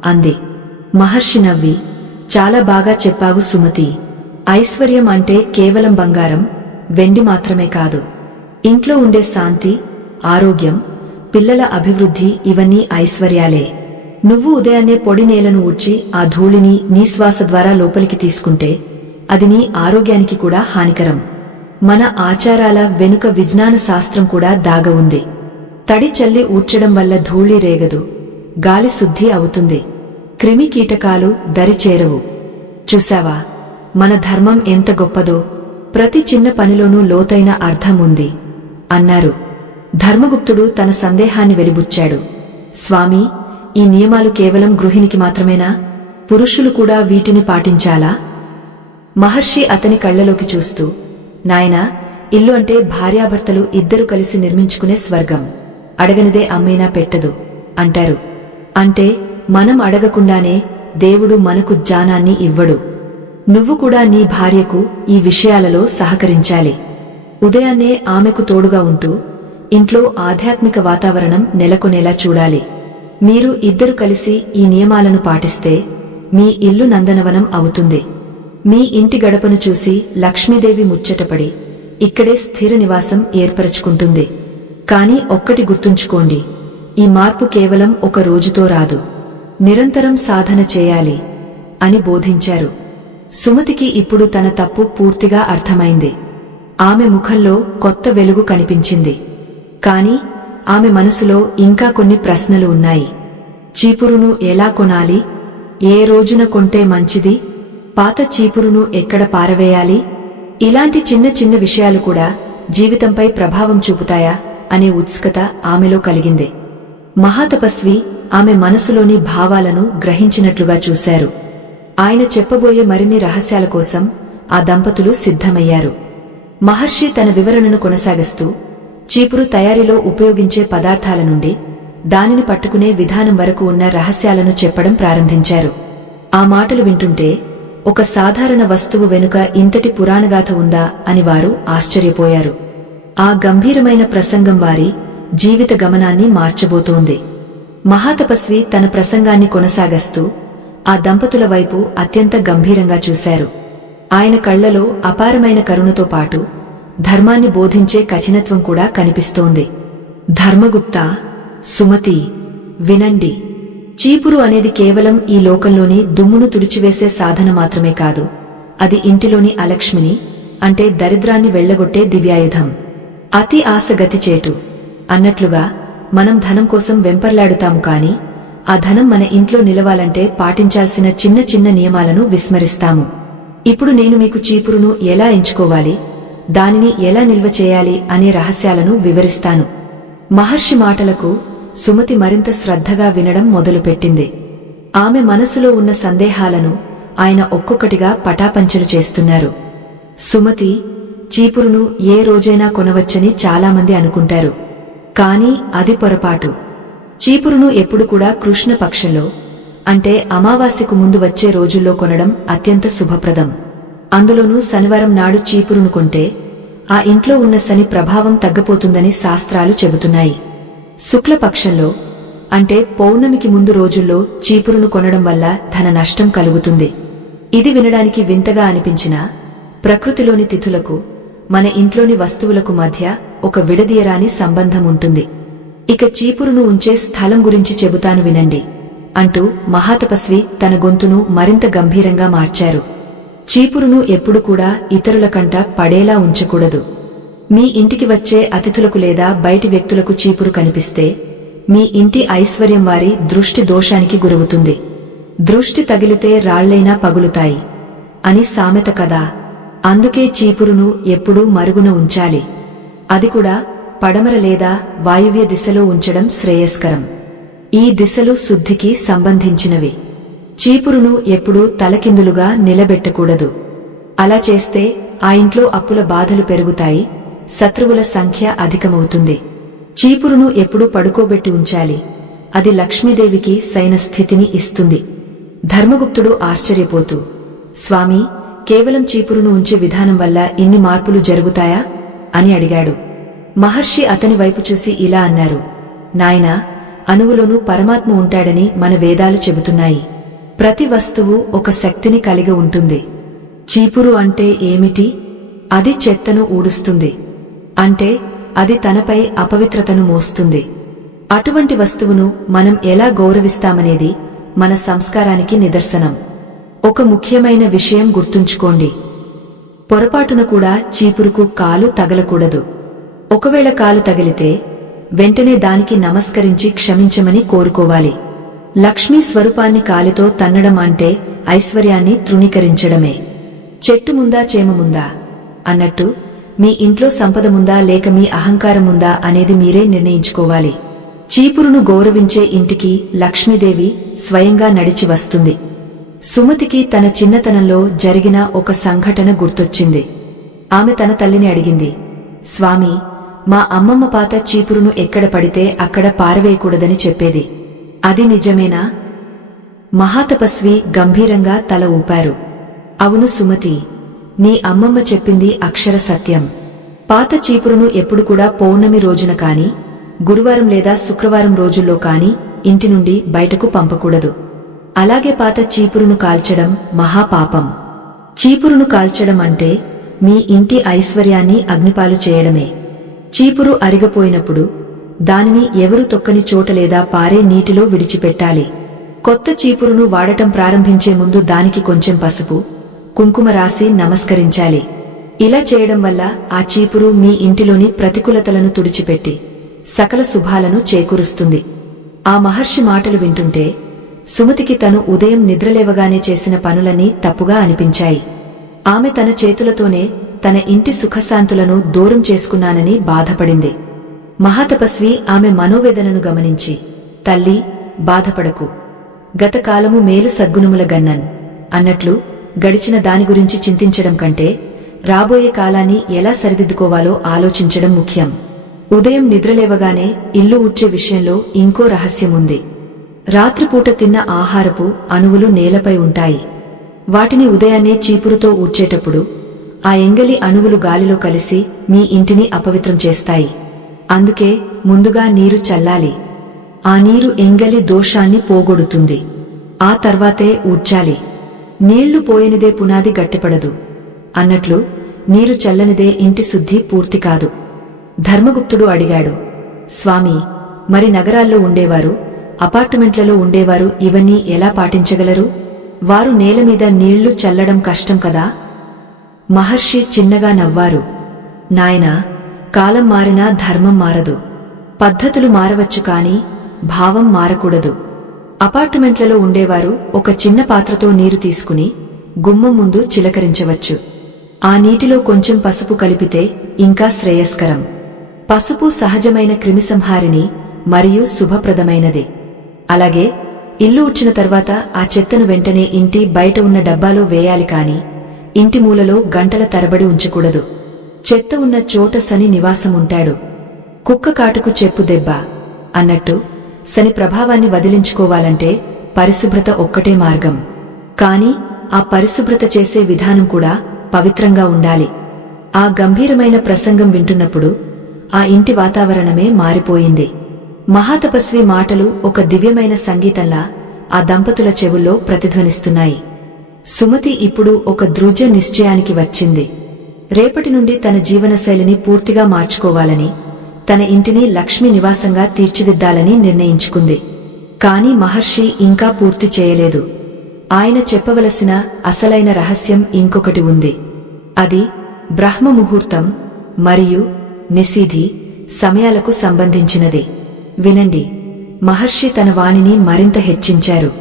అంది. మహర్షి నవ్వి, చాలా బాగా చెప్పావు సుమతి. ఐశ్వర్యం అంటే కేవలం బంగారం, వెండి మాత్రమే కాదు. ఇంట్లో ఉండే శాంతి, ఆరోగ్యం, పిల్లల అభివృద్ధి ఇవన్నీ ఐశ్వర్యాలే. నువ్వు ఉదయాన్నే పొడి నేలను ఊడ్చి ఆ ధూళిని నీ శ్వాస ద్వారా లోపలికి తీసుకుంటే అది నీ ఆరోగ్యానికి కూడా హానికరం. మన ఆచారాల వెనుక విజ్ఞాన శాస్త్రం కూడా దాగ ఉంది. తడి చల్లి ఊడ్చడం వల్ల ధూళి రేగదు, గాలి శుద్ధి అవుతుంది, క్రిమి కీటకాలు దరి చేరవు. చూశావా, మన ధర్మం ఎంత గొప్పదో. ప్రతి చిన్న పనిలోనూ లోతైన అర్థం ఉంది అన్నారు. ధర్మగుప్తుడు తన సందేహాన్ని వెలిబుచ్చాడు. స్వామీ, ఈ నియమాలు కేవలం గృహిణికి మాత్రమేనా? పురుషులు కూడా వీటిని పాటించాలా? మహర్షి అతని కళ్లలోకి చూస్తూ, నాయనా, ఇల్లు అంటే భార్యాభర్తలు ఇద్దరు కలిసి నిర్మించుకునే స్వర్గం. అడగనిదే అమ్మేనా పెట్టదు అంటారు. అంటే మనం అడగకుండానే దేవుడు మనకు జ్ఞానాన్ని ఇవ్వడు. నువ్వు కూడా నీ భార్యకు ఈ విషయాలలో సహకరించాలి. ఉదయాన్నే ఆమెకు తోడుగా ఉంటూ ఇంట్లో ఆధ్యాత్మిక వాతావరణం నెలకొనేలా చూడాలి. మీరు ఇద్దరు కలిసి ఈ నియమాలను పాటిస్తే మీ ఇల్లు నందనవనం అవుతుంది. మీ ఇంటి గడపను చూసి లక్ష్మీదేవి ముచ్చటపడి ఇక్కడే స్థిర నివాసం ఏర్పరచుకుంటుంది. కాని ఒక్కటి గుర్తుంచుకోండి, ఈ మార్పు కేవలం ఒక రోజుతో రాదు, నిరంతరం సాధన చేయాలి అని బోధించారు. సుమతికి ఇప్పుడు తన తప్పు పూర్తిగా అర్థమైంది. ఆమె ముఖంలో కొత్త వెలుగు కనిపించింది. కాని ఆమె మనసులో ఇంకా కొన్ని ప్రశ్నలు ఉన్నాయి. చీపురును ఎలా కొనాలి? ఏ రోజున కొంటే మంచిది? పాత చీపురును ఎక్కడ పారవేయాలి? ఇలాంటి చిన్న చిన్న విషయాలు కూడా జీవితంపై ప్రభావం చూపుతాయా అనే ఉత్సుకత ఆమెలో కలిగింది. మహాతపస్వి ఆమె మనసులోని భావాలను గ్రహించినట్లుగా చూశారు. ఆయన చెప్పబోయే మరిన్ని రహస్యాల కోసం ఆ దంపతులు సిద్ధమయ్యారు. మహర్షి తన వివరణను కొనసాగిస్తూ చీపురు తయారీలో ఉపయోగించే పదార్థాల నుండి దానిని పట్టుకునే విధానం వరకు ఉన్న రహస్యాలను చెప్పడం ప్రారంభించారు. ఆ మాటలు వింటుంటే ఒక సాధారణ వస్తువు వెనుక ఇంతటి పురాణగాథ ఉందా అని వారు ఆశ్చర్యపోయారు. ఆ గంభీరమైన ప్రసంగం వారి జీవిత గమనాన్ని మార్చబోతోంది. మహాతపస్వి తన ప్రసంగాన్ని కొనసాగస్తూ ఆ దంపతుల వైపు అత్యంత గంభీరంగా చూశారు. ఆయన కళ్లలో అపారమైన కరుణతో పాటు ధర్మాన్ని బోధించే కఠినత్వం కూడా కనిపిస్తోంది. ధర్మగుప్తా, సుమతి, వినండి. చీపురు అనేది కేవలం ఈ లోకంలోని దుమ్మును తుడిచివేసే సాధన మాత్రమే కాదు. అది ఇంటిలోని అలక్ష్మిని, అంటే దరిద్రాన్ని వెళ్లగొట్టే దివ్యాయుధం. అతి ఆశ గతిచేటు అన్నట్లుగా మనం ధనం కోసం వెంపర్లాడుతాము కాని ఆ ధనం మన ఇంట్లో నిలవాలంటే పాటించాల్సిన చిన్న చిన్న నియమాలను విస్మరిస్తాము. ఇప్పుడు నేను మీకు చీపురును ఎలా ఎంచుకోవాలి, దానిని ఎలా నిల్వ చేయాలి అనే రహస్యాలను వివరిస్తాను. మహర్షి మాటలకు సుమతి మరింత శ్రద్ధగా వినడం మొదలుపెట్టింది. ఆమె మనసులో ఉన్న సందేహాలను ఆయన ఒక్కొక్కటిగా పటాపంచలు చేస్తున్నారు. సుమతి, చీపురును ఏ రోజైనా కొనవచ్చని చాలామంది అనుకుంటారు. కాని అది పొరపాటు. చీపురును ఎప్పుడు కూడా కృష్ణపక్షంలో, అంటే అమావాస్యకు ముందు వచ్చే రోజుల్లో కొనడం అత్యంత శుభప్రదం. అందులోనూ శనివారం నాడు చీపురును కొంటే ఆ ఇంట్లో ఉన్న శని ప్రభావం తగ్గపోతుందని శాస్త్రాలు చెబుతున్నాయి. శుక్లపక్షంలో, అంటే పౌర్ణమికి ముందు రోజుల్లో చీపురును కొనడం వల్ల ధన నష్టం కలుగుతుంది. ఇది వినడానికి వింతగా అనిపించినా ప్రకృతిలోని తిథులకు మన ఇంట్లోని వస్తువులకు మధ్య ఒక విడదీయరాని సంబంధం ఉంటుంది. ఇక చీపురును ఉంచే స్థలం గురించి చెబుతాను వినండి అంటూ మహాతపస్వి తన గొంతును మరింత గంభీరంగా మార్చారు. చీపురును ఎప్పుడు కూడా ఇతరుల కంట పడేలా ఉంచకూడదు. మీ ఇంటికి వచ్చే అతిథులకు లేదా బయటి వ్యక్తులకు చీపురు కనిపిస్తే మీ ఇంటి ఐశ్వర్యం వారి దృష్టి దోషానికి గురవుతుంది. దృష్టి తగిలితే రాళ్లైనా పగులుతాయి అని సామెత కదా. అందుకే చీపురును ఎప్పుడూ మరుగున ఉంచాలి. అది కూడా పడమర లేదా వాయువ్య దిశలో ఉంచడం శ్రేయస్కరం. ఈ దిశలు శుద్ధికి సంబంధించినవి. చీపురును ఎప్పుడూ తలకిందులుగా నిలబెట్టకూడదు. అలా చేస్తే ఆ ఇంట్లో అప్పుల బాధలు పెరుగుతాయి, శత్రువుల సంఖ్య అధికమవుతుంది. చీపురును ఎప్పుడూ పడుకోబెట్టి ఉంచాలి. అది లక్ష్మీదేవికి సైన స్థితిని ఇస్తుంది. ధర్మగుప్తుడు ఆశ్చర్యపోతూ, స్వామీ, కేవలం చీపురును ఉంచే విధానం వల్ల ఇన్ని మార్పులు జరుగుతాయా అని అడిగాడు. మహర్షి అతని వైపు చూసి ఇలా అన్నారు, నాయనా, అణువులోనూ పరమాత్మ ఉంటాడని మన వేదాలు చెబుతున్నాయి. ప్రతి వస్తువు ఒక శక్తిని కలిగి ఉంటుంది. చీపురు అంటే ఏమిటి? అది చెత్తను ఊడుస్తుంది. అంటే అది తనపై అపవిత్రతను మోస్తుంది. అటువంటి వస్తువును మనం ఎలా గౌరవిస్తామనేది మన సంస్కారానికి నిదర్శనం. ఒక ముఖ్యమైన విషయం గుర్తుంచుకోండి. పొరపాటున కూడా చీపురుకు కాలు తగలకూడదు. ఒకవేళ కాలు తగిలితే వెంటనే దానికి నమస్కరించి క్షమించమని కోరుకోవాలి. లక్ష్మీ స్వరూపాన్ని కాలితో తన్నడం అంటే ఐశ్వర్యాన్ని తృణీకరించడమే. చెట్టు ముందా చేమ ముందా అన్నట్టు మీ ఇంట్లో సంపద ముందా లేక మీ అహంకారం ముందా అనేది మీరే నిర్ణయించుకోవాలి. చీపురును గౌరవించే ఇంటికి లక్ష్మీదేవి స్వయంగా నడిచి వస్తుంది. సుమతికి తన చిన్నతనంలో జరిగిన ఒక సంఘటన గుర్తొచ్చింది. ఆమె తన తల్లిని అడిగింది, స్వామి, మా అమ్మమ్మ పాత చీపురును ఎక్కడ పడితే అక్కడ పారవేయకూడదని చెప్పేది. అది నిజమేనా? మహాతపస్వి గంభీరంగా తల ఊపారు. అవును సుమతి, నీ అమ్మమ్మ చెప్పింది అక్షర సత్యం. పాత చీపురును ఎప్పుడు కూడా పౌర్ణమి రోజున కాని, గురువారం లేదా శుక్రవారం రోజుల్లో కాని ఇంటి నుండి బయటకు పంపకూడదు. అలాగే పాత చీపురును కాల్చడం మహాపాపం. చీపురును కాల్చడం అంటే మీ ఇంటి ఐశ్వర్యాన్ని అగ్నిపాలు చేయడమే. చీపురు అరిగపోయినప్పుడు దానిని ఎవరు తొక్కని చోట లేదా పారే నీటిలో విడిచిపెట్టాలి. కొత్త చీపురును వాడటం ప్రారంభించే ముందు దానికి కొంచెం పసుపు, కుంకుమ రాసి నమస్కరించాలి. ఇలా చేయడం వల్ల ఆ చీపురు మీ ఇంటిలోని ప్రతికూలతలను తుడిచిపెట్టి సకల శుభాలను చేకూరుస్తుంది. ఆ మహర్షి మాటలు వింటుంటే సుమతికి తను ఉదయం నిద్రలేవగానే చేసిన పనులన్నీ తప్పుగా అనిపించాయి. ఆమె తన చేతులతోనే తన ఇంటి సుఖశాంతులను దూరం చేసుకున్నానని బాధపడింది. మహాతపస్వి ఆమె మనోవేదనను గమనించి, తల్లి, బాధపడకు. గతకాలము మేలు సద్గుణముల గన్నన్ అన్నట్లు గడిచిన దాని గురించి చింతించడం కంటే రాబోయే కాలాన్ని ఎలా సరిదిద్దుకోవాలో ఆలోచించడం ముఖ్యం. ఉదయం నిద్రలేవగానే ఇల్లు ఊడ్చే విషయంలో ఇంకో రహస్యముంది. రాత్రిపూట తిన్న ఆహారపు అణువులు నేలపై ఉంటాయి. వాటిని ఉదయాన్నే చీపురుతో ఊడ్చేటప్పుడు ఆ ఎంగలి అణువులు గాలిలో కలిసి మీ ఇంటిని అపవిత్రం చేస్తాయి. అందుకే ముందుగా నీరు చల్లాలి. ఆ నీరు ఎంగలి దోషాన్ని పోగొడుతుంది. ఆ తర్వాతే ఊడ్చాలి. నీళ్లు పోయనిదే పునాది గట్టిపడదు అన్నట్లు నీరు చల్లనిదే ఇంటి శుద్ధి పూర్తి కాదు. ధర్మగుప్తుడు అడిగాడు, స్వామి, మరి నగరాల్లో ఉండేవారు, అపార్ట్మెంట్లలో ఉండేవారు ఇవన్నీ ఎలా పాటించగలరు? వారు నేలమీద నీళ్లు చల్లడం కష్టం కదా? మహర్షి చిన్నగా నవ్వారు. నాయనా, కాలం మారినా ధర్మం మారదు. పద్ధతులు మారవచ్చు కాని భావం మారకూడదు. అపార్ట్మెంట్లలో ఉండేవారు ఒక చిన్న పాత్రతో నీరు తీసుకుని గుమ్మం ముందు చిలకరించవచ్చు. ఆ నీటిలో కొంచెం పసుపు కలిపితే ఇంకా శ్రేయస్కరం. పసుపు సహజమైన క్రిమిసంహారిణి మరియు శుభప్రదమైనది. అలాగే ఇల్లు ఊడ్చిన తర్వాత ఆ చెత్తను వెంటనే ఇంటి బయట ఉన్న డబ్బాలో వేయాలి కాని ఇంటి మూలలో గంటల తరబడి ఉంచకూడదు. చెత్త ఉన్న చోట శని నివాసముంటాడు. కుక్క కాటుకు చెప్పు దెబ్బ అన్నట్టు శని ప్రభావాన్ని వదిలించుకోవాలంటే పరిశుభ్రత ఒక్కటే మార్గం. కాని ఆ పరిశుభ్రత చేసే విధానం కూడా పవిత్రంగా ఉండాలి. ఆ గంభీరమైన ప్రసంగం వింటున్నప్పుడు ఆ ఇంటి వాతావరణమే మారిపోయింది. మహాతపస్వి మాటలు ఒక దివ్యమైన సంగీతంలా ఆ దంపతుల చెవుల్లో ప్రతిధ్వనిస్తున్నాయి. సుమతి ఇప్పుడు ఒక దృఢ నిశ్చయానికి వచ్చింది. రేపటి నుండి తన జీవనశైలిని పూర్తిగా మార్చుకోవాలని, తన ఇంటిని లక్ష్మీ నివాసంగా తీర్చిదిద్దాలని నిర్ణయించుకుంది. కాని మహర్షి ఇంకా పూర్తి చేయలేదు. ఆయన చెప్పవలసిన అసలైన రహస్యం ఇంకొకటి ఉంది. అది బ్రహ్మ ముహూర్తం మరియు నిశీధి సమయాలకు సంబంధించినది. వినండి. మహర్షి తన వాణిని మరింత హెచ్చించారు.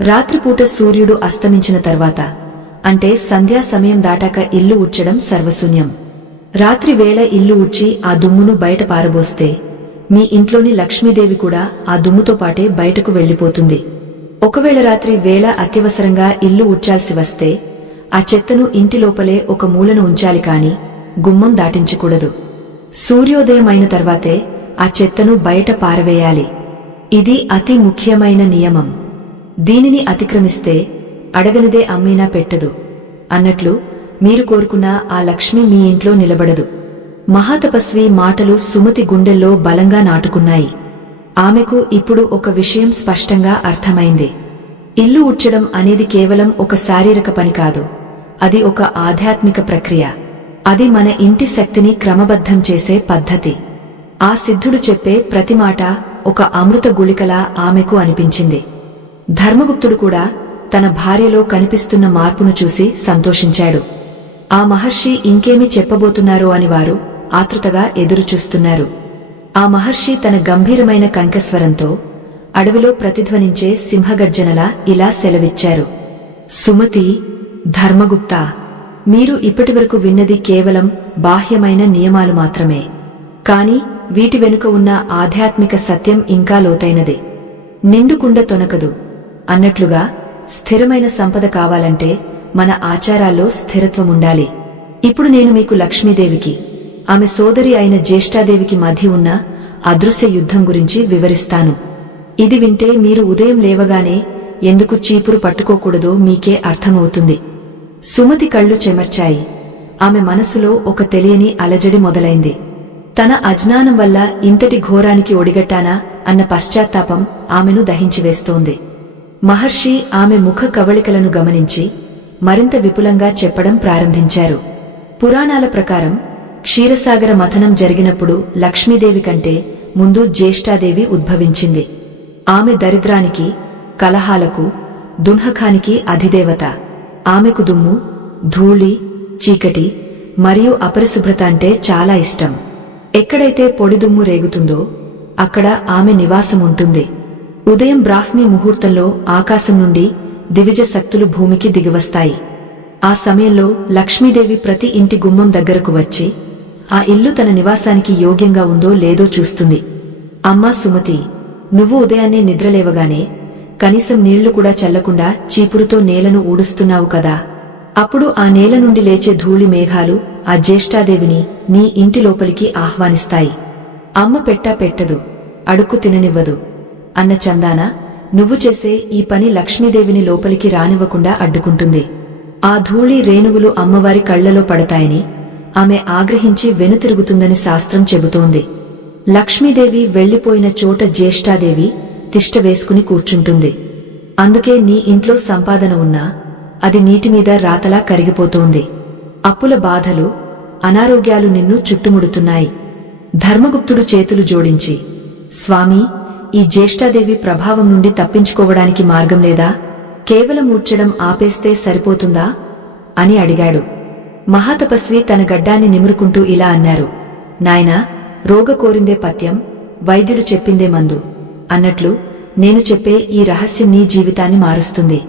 రాత్రిపూట సూర్యుడు అస్తమించిన తర్వాత, అంటే సంధ్యా సమయం దాటాక ఇల్లు ఊడ్చడం సర్వశూన్యం. రాత్రి వేళ ఇల్లు ఊడ్చి ఆ దుమ్మును బయట పారబోస్తే మీ ఇంట్లోని లక్ష్మీదేవి కూడా ఆ దుమ్ముతో పాటే బయటకు వెళ్లిపోతుంది. ఒకవేళ రాత్రి వేళ అత్యవసరంగా ఇల్లు ఊడ్చాల్సి వస్తే ఆ చెత్తను ఇంటి లోపలే ఒక మూలను ఉంచాలి కాని గుమ్మం దాటించకూడదు. సూర్యోదయం అయిన తర్వాతే ఆ చెత్తను బయట పారవేయాలి. ఇది అతి ముఖ్యమైన నియమం. దీనిని అతిక్రమిస్తే అడగనిదే అమ్మీనా పెట్టదు అన్నట్లు మీరు కోరుకున్న ఆ లక్ష్మి మీ ఇంట్లో నిలబడదు. మహాతపస్వి మాటలు సుమతి గుండెల్లో బలంగా నాటుకున్నాయి. ఆమెకు ఇప్పుడు ఒక విషయం స్పష్టంగా అర్థమైంది. ఇల్లు ఊడ్చడం అనేది కేవలం ఒక శారీరక పని కాదు, అది ఒక ఆధ్యాత్మిక ప్రక్రియ. అది మన ఇంటి శక్తిని క్రమబద్ధం చేసే పద్ధతి. ఆ సిద్ధుడు చెప్పే ప్రతి మాట ఒక అమృత గుళికలా ఆమెకు అనిపించింది. ధర్మగుప్తుడు కూడా తన భార్యలో కనిపిస్తున్న మార్పును చూసి సంతోషించాడు. ఆ మహర్షి ఇంకేమి చెప్పబోతున్నారో అని వారు ఆతృతగా ఎదురుచూస్తున్నారు. ఆ మహర్షి తన గంభీరమైన కంఠస్వరంతో అడవిలో ప్రతిధ్వనించే సింహగర్జనలా ఇలా సెలవిచ్చారు. సుమతి, ధర్మగుప్త, మీరు ఇప్పటివరకు విన్నది కేవలం బాహ్యమైన నియమాలు మాత్రమే. కాని వీటి వెనుక ఉన్న ఆధ్యాత్మిక సత్యం ఇంకా లోతైనది. నిండుకుండ తొనకదు అన్నట్లుగా స్థిరమైన సంపద కావాలంటే మన ఆచారాల్లో స్థిరత్వముండాలి. ఇప్పుడు నేను మీకు లక్ష్మీదేవికి, ఆమె సోదరి అయిన జ్యేష్ఠాదేవికి మధ్య ఉన్న అదృశ్య యుద్ధం గురించి వివరిస్తాను. ఇది వింటే మీరు ఉదయం లేవగానే ఎందుకు చీపురు పట్టుకోకూడదో మీకే అర్థమవుతుంది. సుమతి కళ్ళు చెమర్చాయి. ఆమె మనసులో ఒక తెలియని అలజడి మొదలైంది. తన అజ్ఞానం వల్ల ఇంతటి ఘోరానికి ఒడిగట్టానా అన్న పశ్చాత్తాపం ఆమెను దహించివేస్తోంది. మహర్షి ఆమె ముఖ కవళికలను గమనించి మరింత విపులంగా చెప్పడం ప్రారంభించారు. పురాణాల ప్రకారం క్షీరసాగర మథనం జరిగినప్పుడు లక్ష్మీదేవి కంటే ముందు జ్యేష్ఠాదేవి ఉద్భవించింది. ఆమె దరిద్రానికి, కలహాలకు, దున్హకానికి అధిదేవత. ఆమెకు దుమ్ము, ధూళి, చీకటి మరియు అపరిశుభ్రత అంటే చాలా ఇష్టం. ఎక్కడైతే పొడిదుమ్ము రేగుతుందో అక్కడ ఆమె నివాసముంటుంది. ఉదయం బ్రాహ్మీ ముహూర్తంలో ఆకాశం నుండి దివిజ శక్తులు భూమికి దిగివస్తాయి. ఆ సమయంలో లక్ష్మీదేవి ప్రతి ఇంటి గుమ్మం దగ్గరకు వచ్చి ఆ ఇల్లు తన నివాసానికి యోగ్యంగా ఉందో లేదో చూస్తుంది. అమ్మా సుమతి, నువ్వు ఉదయాన్నే నిద్రలేవగానే కనీసం నీళ్లు కూడా చల్లకుండా చీపురుతో నేలను ఊడుస్తున్నావు కదా. అప్పుడు ఆ నేల నుండి లేచే ధూళి మేఘాలు ఆ జ్యేష్ఠాదేవిని నీ ఇంటి లోపలికి ఆహ్వానిస్తాయి. అమ్మ పెట్టదు, అడుక్కు తిననివ్వదు అన్న చందాన నువ్వు చేసే ఈ పని లక్ష్మీదేవిని లోపలికి రానివ్వకుండా అడ్డుకుంటుంది. ఆ ధూళి రేణువులు అమ్మవారి కళ్లలో పడతాయని ఆమె ఆగ్రహించి వెనుతిరుగుతుందని శాస్త్రం చెబుతోంది. లక్ష్మీదేవి వెళ్లిపోయిన చోట జ్యేష్ఠాదేవి తిష్ట వేసుకుని కూర్చుంటుంది. అందుకే నీ ఇంట్లో సంపాదన ఉన్నా అది నీటిమీద రాతలా కరిగిపోతోంది. అప్పుల బాధలు, అనారోగ్యాలు నిన్ను చుట్టుముడుతున్నాయి. ధర్మగుప్తుడు చేతులు జోడించి, స్వామీ, ఈ జ్యేష్ఠాదేవి ప్రభావం నుండి తప్పించుకోవడానికి మార్గం లేదా? కేవలం ఊడ్చడం ఆపేస్తే సరిపోతుందా అని అడిగాడు. మహాతపస్వి తన గడ్డాన్ని నిమురుకుంటూ ఇలా అన్నారు. నాయనా, రోగ కోరిందే పథ్యం, వైద్యుడు చెప్పిందే మందు అన్నట్లు నేను చెప్పే ఈ రహస్యం నీ జీవితాన్ని మారుస్తుంది.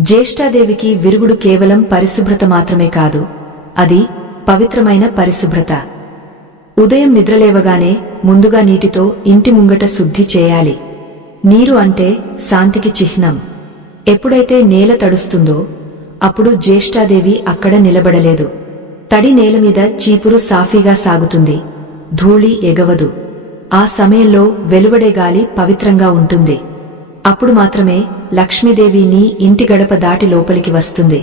జ్యేష్ఠాదేవికి విరుగుడు కేవలం పరిశుభ్రత మాత్రమే కాదు, అది పవిత్రమైన పరిశుభ్రత. ఉదయం నిద్రలేవగానే ముందుగా నీటితో ఇంటి ముంగట శుద్ధి చేయాలి. నీరు అంటే శాంతికి చిహ్నం. ఎప్పుడైతే నేల తడుస్తుందో అప్పుడు జ్యేష్ఠాదేవి అక్కడ నిలబడలేదు. తడి నేలమీద చీపురు సాఫీగా సాగుతుంది, ధూళి ఎగవదు. ఆ సమయంలో వెలువడే గాలి పవిత్రంగా ఉంటుంది. అప్పుడు మాత్రమే లక్ష్మీదేవి నీ ఇంటి గడప దాటి లోపలికి వస్తుంది.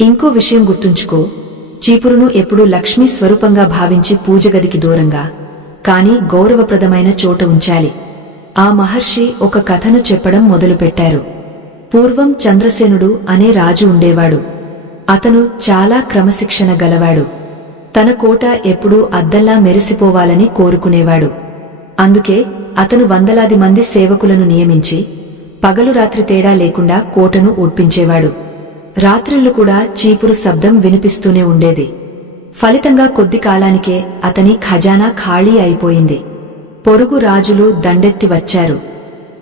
ఇంకో విషయం గుర్తుంచుకో, చీపురును ఎప్పుడూ లక్ష్మీ స్వరూపంగా భావించి పూజగదికి దూరంగా, కాని గౌరవప్రదమైన చోట ఉంచాలి. ఆ మహర్షి ఒక కథను చెప్పడం మొదలుపెట్టారు. పూర్వం చంద్రసేనుడు అనే రాజు ఉండేవాడు. అతను చాలా క్రమశిక్షణ గలవాడు. తన కోట ఎప్పుడూ అద్దంలా మెరిసిపోవాలని కోరుకునేవాడు. అందుకే అతను వందలాది మంది సేవకులను నియమించి పగలు రాత్రి తేడా లేకుండా కోటను ఊడ్పించేవాడు. రాత్రిళ్లు కూడా చీపురు శబ్దం వినిపిస్తూనే ఉండేది. ఫలితంగా కొద్ది కాలానికే అతని ఖజానా ఖాళీ అయిపోయింది. పొరుగు రాజులు దండెత్తి వచ్చారు.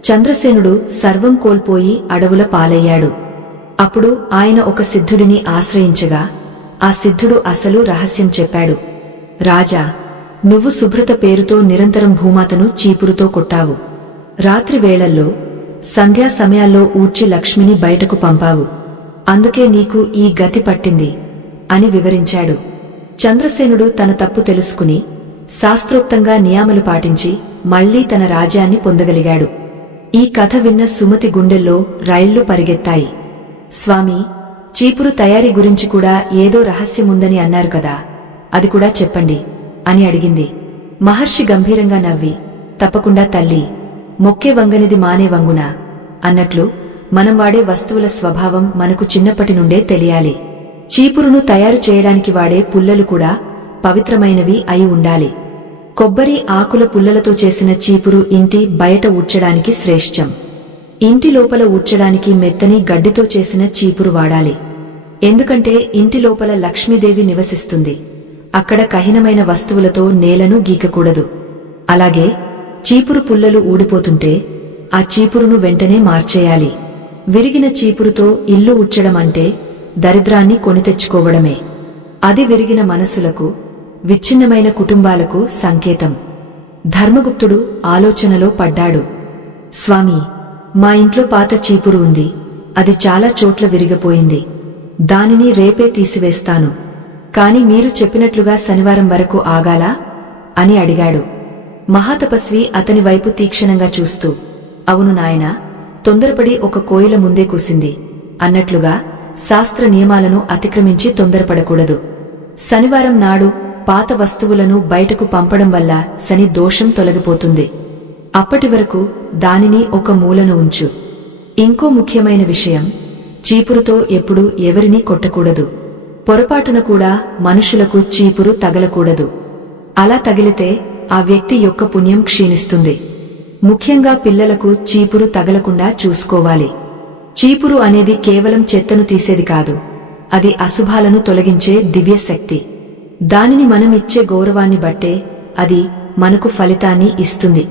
చంద్రసేనుడు సర్వం కోల్పోయి అడవుల పాలయ్యాడు. అప్పుడు ఆయన ఒక సిద్ధుడిని ఆశ్రయించగా ఆ సిద్ధుడు అసలు రహస్యం చెప్పాడు. రాజా, నువ్వు శుభ్రత పేరుతో నిరంతరం భూమాతను చీపురుతో కొట్టావు. రాత్రి వేళల్లో, సంధ్యా సమయాల్లో ఊడ్చి లక్ష్మిని బయటకు పంపావు. అందుకే నీకు ఈ గతి పట్టింది అని వివరించాడు. చంద్రసేనుడు తన తప్పు తెలుసుకుని శాస్త్రోక్తంగా నియామలు పాటించి మళ్లీ తన రాజ్యాన్ని పొందగలిగాడు. ఈ కథ విన్న సుమతి గుండెల్లో రైళ్లు పరిగెత్తాయి. స్వామీ, చీపురు తయారీ గురించి కూడా ఏదో రహస్యముందని అన్నారు కదా, అది కూడా చెప్పండి అని అడిగింది. మహర్షి గంభీరంగా నవ్వి, తప్పకుండా తల్లి, మొక్కే వంగనిది మానే వంగునా అన్నట్లు మనం వాడే వస్తువుల స్వభావం మనకు చిన్నప్పటి నుండే తెలియాలి. చీపురును తయారు చేయడానికి వాడే పుల్లలు కూడా పవిత్రమైనవి అయి ఉండాలి. కొబ్బరి ఆకుల పుల్లలతో చేసిన చీపురు ఇంటి బయట ఊడ్చడానికి శ్రేష్టం. ఇంటి లోపల ఊడ్చడానికి మెత్తని గడ్డితో చేసిన చీపురు వాడాలి. ఎందుకంటే ఇంటి లోపల లక్ష్మీదేవి నివసిస్తుంది. అక్కడ కఠినమైన వస్తువులతో నేలను గీకకూడదు. అలాగే చీపురు పుల్లలు ఊడిపోతుంటే ఆ చీపురును వెంటనే మార్చేయాలి. విరిగిన చీపురుతో ఇల్లు ఊడ్చడం అంటే దరిద్రాన్ని కొని తెచ్చుకోవడమే. అది విరిగిన మనసులకు, విచ్ఛిన్నమైన కుటుంబాలకు సంకేతం. ధర్మగుప్తుడు ఆలోచనలో పడ్డాడు. స్వామీ, మా ఇంట్లో పాత చీపురు ఉంది. అది చాలా చోట్ల విరిగిపోయింది. దానిని రేపే తీసివేస్తాను. కాని మీరు చెప్పినట్లుగా శనివారం వరకు ఆగాలా అని అడిగాడు. మహాతపస్వి అతని వైపు తీక్షణంగా చూస్తూ, అవును నాయనా, తొందరపడి ఒక కోయిల ముందే కూసింది అన్నట్లుగా శాస్త్ర నియమాలను అతిక్రమించి తొందరపడకూడదు. శనివారం నాడు పాత వస్తువులను బయటకు పంపడం వల్ల శని దోషం తొలగిపోతుంది. అప్పటి వరకు దానిని ఒక మూలన ఉంచు. ఇంకో ముఖ్యమైన విషయం, చీపురుతో ఎప్పుడూ ఎవరినీ కొట్టకూడదు. పొరపాటున కూడా మనుషులకు చీపురు తగలకూడదు. అలా తగిలితే ఆ వ్యక్తి యొక్క పుణ్యం క్షీణిస్తుంది. ముఖ్యంగా పిల్లలకు చీపురు తగలకుండా చూసుకోవాలి. చీపురు అనేది కేవలం చెత్తను తీసేది కాదు, అది అశుభాలను తొలగించే దివ్యశక్తి. దానిని మనం ఇచ్చే గౌరవాన్ని బట్టే అది మనకు ఫలితాన్ని ఇస్తుంది.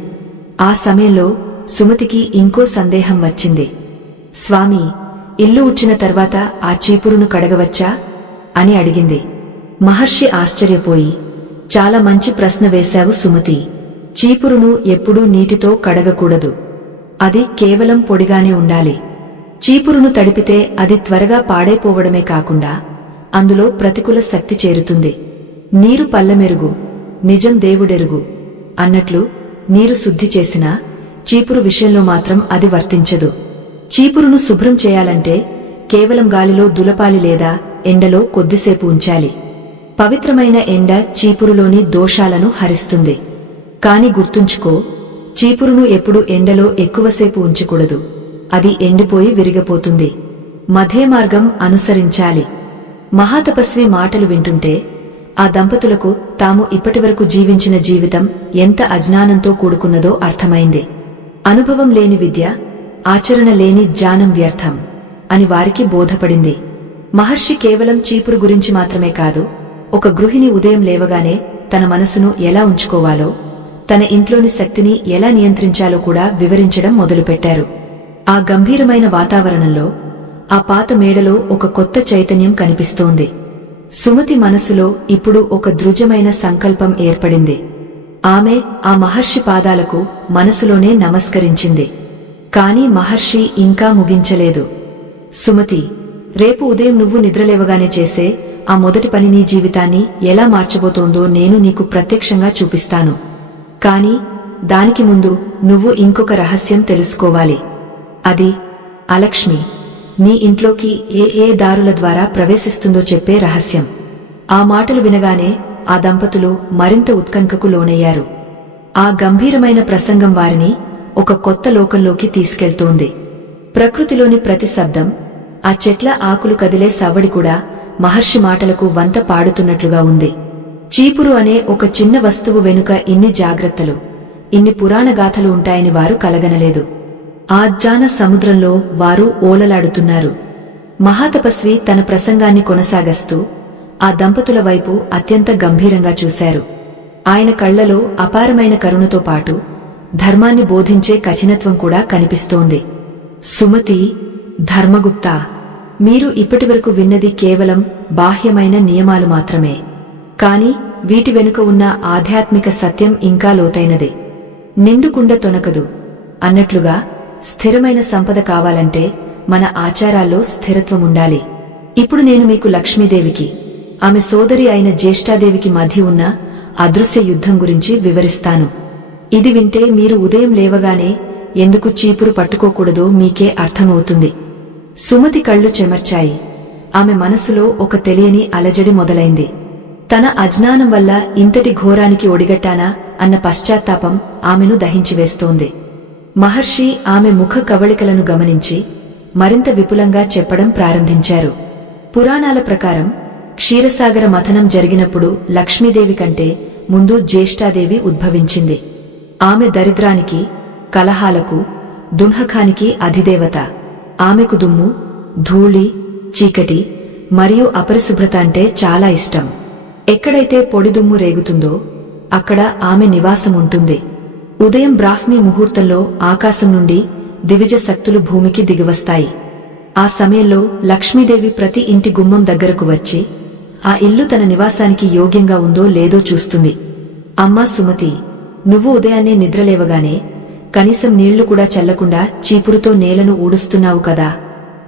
ఆ సమయంలో సుమతికి ఇంకో సందేహం వచ్చింది. స్వామీ, ఇల్లు ఊడ్చిన తర్వాత ఆ చీపురును కడగవచ్చా అని అడిగింది. మహర్షి ఆశ్చర్యపోయి, చాలా మంచి ప్రశ్న వేశావు సుమతి. చీపురును ఎప్పుడూ నీటితో కడగకూడదు. అది కేవలం పొడిగానే ఉండాలి. చీపురును తడిపితే అది త్వరగా పాడైపోవడమే కాకుండా అందులో ప్రతికూల శక్తి చేరుతుంది. నీరు పల్లమెరుగు, నిజం దేవుడెరుగు అన్నట్లు నీరు శుద్ధి చేసినా చీపురు విషయంలో మాత్రం అది వర్తించదు. చీపురును శుభ్రం చేయాలంటే కేవలం గాలిలో దులపాలి లేదా ఎండలో కొద్దిసేపు ఉంచాలి. పవిత్రమైన ఎండ చీపురులోని దోషాలను హరిస్తుంది. కాని గుర్తుంచుకో, చీపురును ఎప్పుడు ఎండలో ఎక్కువసేపు ఉంచకూడదు. అది ఎండిపోయి విరిగిపోతుంది. మధ్యమార్గం అనుసరించాలి. మహాతపస్వి మాటలు వింటుంటే ఆ దంపతులకు తాము ఇప్పటివరకు జీవించిన జీవితం ఎంత అజ్ఞానంతో కూడుకున్నదో అర్థమైంది. అనుభవం లేని విద్య, ఆచరణ లేని జ్ఞానం వ్యర్థం అని వారికి బోధపడింది. మహర్షి కేవలం చీపురు గురించి మాత్రమే కాదు, ఒక గృహిణి ఉదయం లేవగానే తన మనసును ఎలా ఉంచుకోవాలో, తన ఇంట్లోని శక్తిని ఎలా నియంత్రించాలో కూడా వివరించడం మొదలుపెట్టారు. ఆ గంభీరమైన వాతావరణంలో ఆ పాత మేడలో ఒక కొత్త చైతన్యం కనిపిస్తోంది. సుమతి మనసులో ఇప్పుడు ఒక దృఢమైన సంకల్పం ఏర్పడింది. ఆమె ఆ మహర్షి పాదాలకు మనసులోనే నమస్కరించింది. కాని మహర్షి ఇంకా ముగించలేదు. సుమతి, రేపు ఉదయం నువ్వు నిద్రలేవగానే చేసే ఆ మొదటి పని నీ జీవితాన్ని ఎలా మార్చబోతోందో నేను నీకు ప్రత్యక్షంగా చూపిస్తాను. కాని దానికి ముందు నువ్వు ఇంకొక రహస్యం తెలుసుకోవాలి. అది అలక్ష్మి నీ ఇంట్లోకి ఏ దారుల ద్వారా ప్రవేశిస్తుందో చెప్పే రహస్యం. ఆ మాటలు వినగానే ఆ దంపతులు మరింత ఉత్కంఠకు లోనయ్యారు. ఆ గంభీరమైన ప్రసంగం వారిని ఒక కొత్త లోకంలోకి తీసుకెళ్తోంది. ప్రకృతిలోని ప్రతి శబ్దం, ఆ చెట్ల ఆకులు కదిలే సవ్వడి కూడా మహర్షి మాటలకు వంత పాడుతున్నట్లుగా ఉంది. చీపురు అనే ఒక చిన్న వస్తువు వెనుక ఇన్ని జాగ్రత్తలు, ఇన్ని పురాణ గాథలు ఉంటాయని వారు కలగనలేదు. ఆ జ్ఞాన సముద్రంలో వారు ఓలలాడుతున్నారు. మహాతపస్వి తన ప్రసంగాన్ని కొనసాగస్తూ ఆ దంపతుల వైపు అత్యంత గంభీరంగా చూశారు. ఆయన కళ్లలో అపారమైన కరుణతో పాటు ధర్మాన్ని బోధించే కఠినత్వం కూడా కనిపిస్తోంది. సుమతి, ధర్మగుప్త, మీరు ఇప్పటివరకు విన్నది కేవలం బాహ్యమైన నియమాలు మాత్రమే. కాని వీటి వెనుక ఉన్న ఆధ్యాత్మిక సత్యం ఇంకా లోతైనది. నిండుకుండ తొనకదు అన్నట్లుగా స్థిరమైన సంపద కావాలంటే మన ఆచారాల్లో స్థిరత్వం ఉండాలి. ఇప్పుడు నేను మీకు లక్ష్మీదేవికి, ఆమె సోదరి అయిన జ్యేష్ఠాదేవికి మధ్య ఉన్న అదృశ్య యుద్ధం గురించి వివరిస్తాను. ఇది వింటే మీరు ఉదయం లేవగానే ఎందుకు చీపురు పట్టుకోకూడదో మీకే అర్థమవుతుంది. సుమతి కళ్ళు చెమర్చాయి. ఆమె మనసులో ఒక తెలియని అలజడి మొదలైంది. తన అజ్ఞానం వల్ల ఇంతటి ఘోరానికి ఒడిగట్టానా అన్న పశ్చాత్తాపం ఆమెను దహించివేస్తోంది. మహర్షి ఆమె ముఖ కవళికలను గమనించి మరింత విపులంగా చెప్పడం ప్రారంభించారు. పురాణాల ప్రకారం క్షీరసాగర మథనం జరిగినప్పుడు లక్ష్మీదేవి కంటే ముందు జ్యేష్ఠాదేవి ఉద్భవించింది. ఆమె దరిద్రానికి, కలహాలకు, దున్హకానికి అధిదేవత. ఆమెకు దుమ్ము, ధూళి, చీకటి మరియు అపరిశుభ్రత అంటే చాలా ఇష్టం. ఎక్కడైతే పొడిదుమ్ము రేగుతుందో అక్కడ ఆమె నివాసముంటుంది. ఉదయం బ్రాహ్మీ ముహూర్తంలో ఆకాశం నుండి దివిజ శక్తులు భూమికి దిగివస్తాయి. ఆ సమయంలో లక్ష్మీదేవి ప్రతి ఇంటి గుమ్మం దగ్గరకు వచ్చి ఆ ఇల్లు తన నివాసానికి యోగ్యంగా ఉందో లేదో చూస్తుంది. అమ్మా సుమతి, నువ్వు ఉదయాన్నే నిద్రలేవగానే కనీసం నీళ్లు కూడా చల్లకుండా చీపురుతో నేలను ఊడుస్తున్నావు కదా.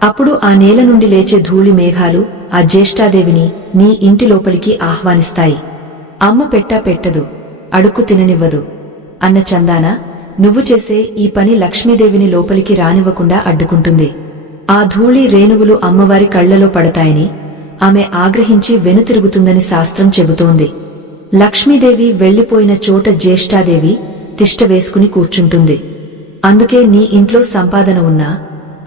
అప్పుడు ఆ నేల నుండి లేచే ధూళి మేఘాలు ఆ జ్యేష్ఠాదేవిని నీ ఇంటి లోపలికి ఆహ్వానిస్తాయి. అమ్మ పెట్టదు, అడుక్కు తిననివ్వదు అన్న చందాన నువ్వు చేసే ఈ పని లక్ష్మీదేవిని లోపలికి రానివ్వకుండా అడ్డుకుంటుంది. ఆ ధూళి రేణువులు అమ్మవారి కళ్లలో పడతాయని ఆమె ఆగ్రహించి వెనుతిరుగుతుందని శాస్త్రం చెబుతోంది. లక్ష్మీదేవి వెళ్లిపోయిన చోట జ్యేష్ఠాదేవి తిష్ట వేసుకుని కూర్చుంటుంది. అందుకే నీ ఇంట్లో సంపాదన ఉన్నా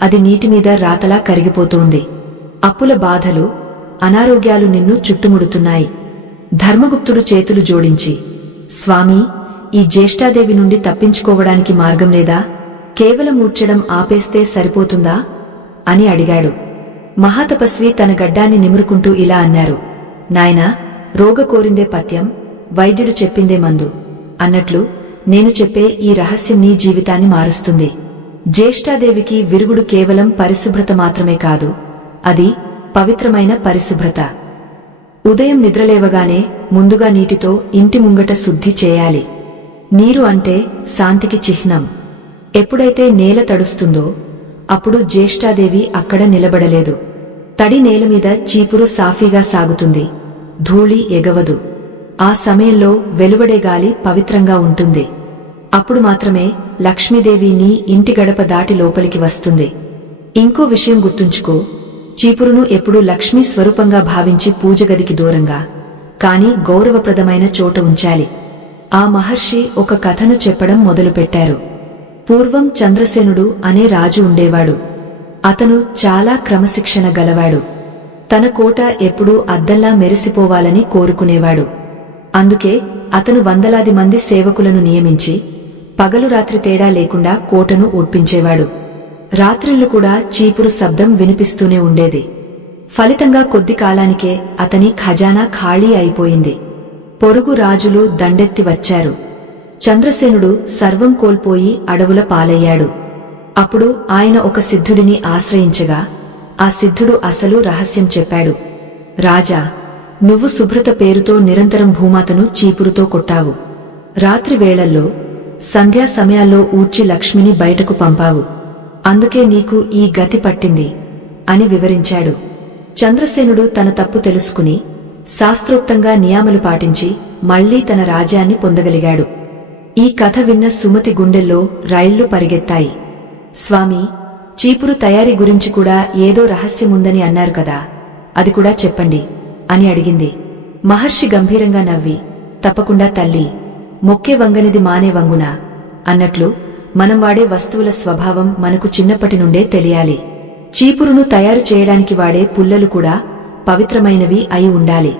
అది నీటిమీద రాతలా కరిగిపోతోంది. అప్పుల బాధలు, అనారోగ్యాలు నిన్ను చుట్టుముడుతున్నాయి. ధర్మగుప్తుడు చేతులు జోడించి, స్వామీ, ఈ జ్యేష్ఠాదేవి నుండి తప్పించుకోవడానికి మార్గం లేదా? కేవలం ఊడ్చడం ఆపేస్తే సరిపోతుందా అని అడిగాడు. మహాతపస్వి తన గడ్డాన్ని నిమురుకుంటూ ఇలా అన్నారు. నాయనా, రోగ కోరిందే పథ్యం, వైద్యుడు చెప్పిందే మందు అన్నట్లు నేను చెప్పే ఈ రహస్యం నీ జీవితాన్ని మారుస్తుంది. జ్యేష్ఠాదేవికి విరుగుడు కేవలం పరిశుభ్రత మాత్రమే కాదు, అది పవిత్రమైన పరిశుభ్రత. ఉదయం నిద్రలేవగానే ముందుగా నీటితో ఇంటి ముంగట శుద్ధి చేయాలి. నీరు అంటే శాంతికి చిహ్నం. ఎప్పుడైతే నేల తడుస్తుందో అప్పుడు జ్యేష్ఠాదేవి అక్కడ నిలబడలేదు. తడి నేలమీద చీపురు సాఫీగా సాగుతుంది, ధూళి ఎగవదు. ఆ సమయంలో వెలువడే గాలి పవిత్రంగా ఉంటుంది. అప్పుడు మాత్రమే లక్ష్మీదేవి నీ ఇంటి గడప దాటి లోపలికి వస్తుంది. ఇంకో విషయం గుర్తుంచుకో, చీపురును ఎప్పుడూ లక్ష్మీ స్వరూపంగా భావించి పూజగదికి దూరంగా, కాని గౌరవప్రదమైన చోట ఉంచాలి. ఆ మహర్షి ఒక కథను చెప్పడం మొదలుపెట్టారు. పూర్వం చంద్రసేనుడు అనే రాజు ఉండేవాడు. అతను చాలా క్రమశిక్షణ గలవాడు. తన కోట ఎప్పుడూ అద్దంలా మెరిసిపోవాలని కోరుకునేవాడు. అందుకే అతను వందలాది మంది సేవకులను నియమించి పగలు రాత్రి తేడా లేకుండా కోటను ఊడ్పించేవాడు. రాత్రిళ్లు కూడా చీపురు శబ్దం వినిపిస్తూనే ఉండేది. ఫలితంగా కొద్ది కాలానికే అతని ఖజానా ఖాళీ అయిపోయింది. పొరుగు రాజులు దండెత్తి వచ్చారు. చంద్రసేనుడు సర్వం కోల్పోయి అడవుల పాలయ్యాడు. అప్పుడు ఆయన ఒక సిద్ధుడిని ఆశ్రయించగా ఆ సిద్ధుడు అసలు రహస్యం చెప్పాడు. రాజా, నువ్వు శుభ్రత పేరుతో నిరంతరం భూమాతను చీపురుతో కొట్టావు. రాత్రి వేళల్లో, సంధ్యా సమయాల్లో ఊడ్చి లక్ష్మిని బయటకు పంపావు. అందుకే నీకు ఈ గతి పట్టింది అని వివరించాడు. చంద్రసేనుడు తన తప్పు తెలుసుకుని శాస్త్రోక్తంగా నియామలు పాటించి మళ్లీ తన రాజ్యాన్ని పొందగలిగాడు. ఈ కథ విన్న సుమతి గుండెల్లో రైళ్లు పరిగెత్తాయి. స్వామీ, చీపురు తయారీ గురించి కూడా ఏదో రహస్యముందని అన్నారు కదా, అది కూడా చెప్పండి అని అడిగింది. మహర్షి గంభీరంగా నవ్వి, తప్పకుండా తల్లి, మొక్కే వంగనిది మానే వంగునా అన్నట్లు మనం వాడే వస్తువుల స్వభావం మనకు చిన్నప్పటి నుండే తెలియాలి. చీపురును తయారు చేయడానికి వాడే పుల్లలు కూడా పవిత్రమైనవి అయి ఉండాలి.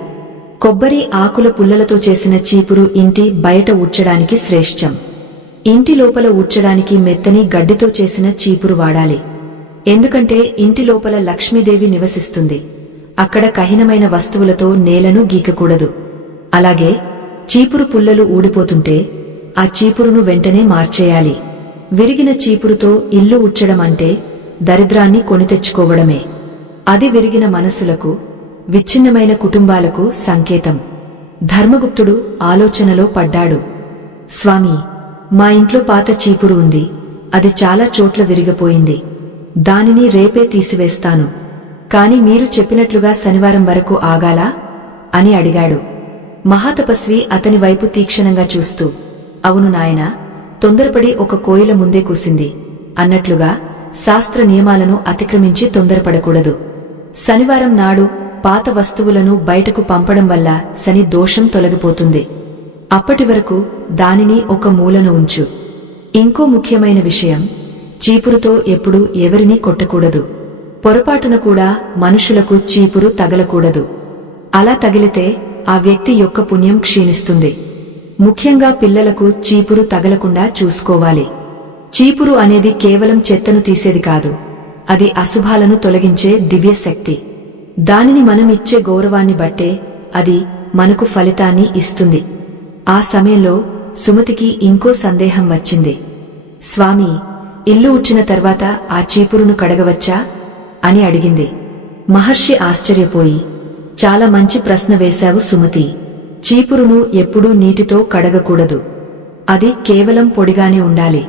కొబ్బరి ఆకుల పుల్లలతో చేసిన చీపురు ఇంటి బయట ఊడ్చడానికి శ్రేష్టం. ఇంటి లోపల ఊడ్చడానికి మెత్తని గడ్డితో చేసిన చీపురు వాడాలి. ఎందుకంటే ఇంటి లోపల లక్ష్మీదేవి నివసిస్తుంది. అక్కడ కఠినమైన వస్తువులతో నేలను గీకకూడదు. అలాగే చీపురు పుల్లలు ఊడిపోతుంటే ఆ చీపురును వెంటనే మార్చేయాలి. విరిగిన చీపురుతో ఇల్లు ఊడ్చడం అంటే దరిద్రాన్ని కొని తెచ్చుకోవడమే. అది విరిగిన మనసులకు, విచ్ఛిన్నమైన కుటుంబాలకు సంకేతం. ధర్మగుప్తుడు ఆలోచనలో పడ్డాడు. స్వామీ, మా ఇంట్లో పాత చీపురు ఉంది. అది చాలా చోట్ల విరిగిపోయింది. దానిని రేపే తీసివేస్తాను. కాని మీరు చెప్పినట్లుగా శనివారం వరకు ఆగాలా అని అడిగాడు. మహాతపస్వి అతని వైపు తీక్షణంగా చూస్తూ, అవును నాయనా, తొందరపడి ఒక కోయిల ముందే కూసింది అన్నట్లుగా శాస్త్ర నియమాలను అతిక్రమించి తొందరపడకూడదు. శనివారం నాడు పాత వస్తువులను బయటకు పంపడం వల్ల శని దోషం తొలగిపోతుంది. అప్పటి వరకు దానిని ఒక మూలను ఉంచు. ఇంకో ముఖ్యమైన విషయం, చీపురుతో ఎప్పుడూ ఎవరినీ కొట్టకూడదు. పొరపాటున కూడా మనుషులకు చీపురు తగలకూడదు. అలా తగిలితే ఆ వ్యక్తి యొక్క పుణ్యం క్షీణిస్తుంది. ముఖ్యంగా పిల్లలకు చీపురు తగలకుండా చూసుకోవాలి. చీపురు అనేది కేవలం చెత్తను తీసేది కాదు, అది అశుభాలను తొలగించే దివ్యశక్తి. దానిని మనం ఇచ్చే గౌరవాన్ని బట్టే అది మనకు ఫలితాన్ని ఇస్తుంది. ఆ సమయంలో సుమతికి ఇంకో సందేహం వచ్చింది. స్వామీ, ఇల్లు ఉడ్చిన తర్వాత ఆ చీపురును కడగవచ్చా అని అడిగింది. మహర్షి ఆశ్చర్యపోయి, చాలా మంచి ప్రశ్న వేశావు సుమతి. చీపురును ఎప్పుడూ నీటితో కడగకూడదు. అది కేవలం పొడిగానే ఉండాలి.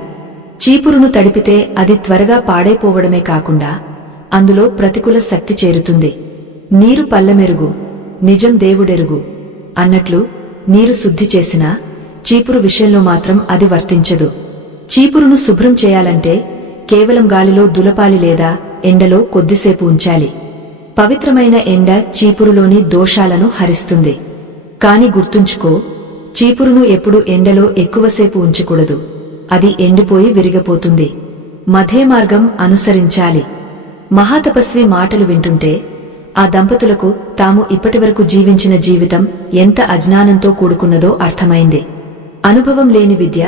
చీపురును తడిపితే అది త్వరగా పాడైపోవడమే కాకుండా అందులో ప్రతికూల శక్తి చేరుతుంది. నీరు పల్లమెరుగు, నిజం దేవుడెరుగు అన్నట్లు నీరు శుద్ధి చేసినా చీపురు విషయంలో మాత్రం అది వర్తించదు. చీపురును శుభ్రం చేయాలంటే కేవలం గాలిలో దులపాలి లేదా ఎండలో కొద్దిసేపు ఉంచాలి. పవిత్రమైన ఎండ చీపురులోని దోషాలను హరిస్తుంది. కాని గుర్తుంచుకో, చీపురును ఎప్పుడూ ఎండలో ఎక్కువసేపు ఉంచకూడదు. అది ఎండిపోయి విరిగిపోతుంది. మధ్య మార్గం అనుసరించాలి. మహాతపస్వి మాటలు వింటుంటే ఆ దంపతులకు తాము ఇప్పటివరకు జీవించిన జీవితం ఎంత అజ్ఞానంతో కూడుకున్నదో అర్థమైంది. అనుభవం లేని విద్య,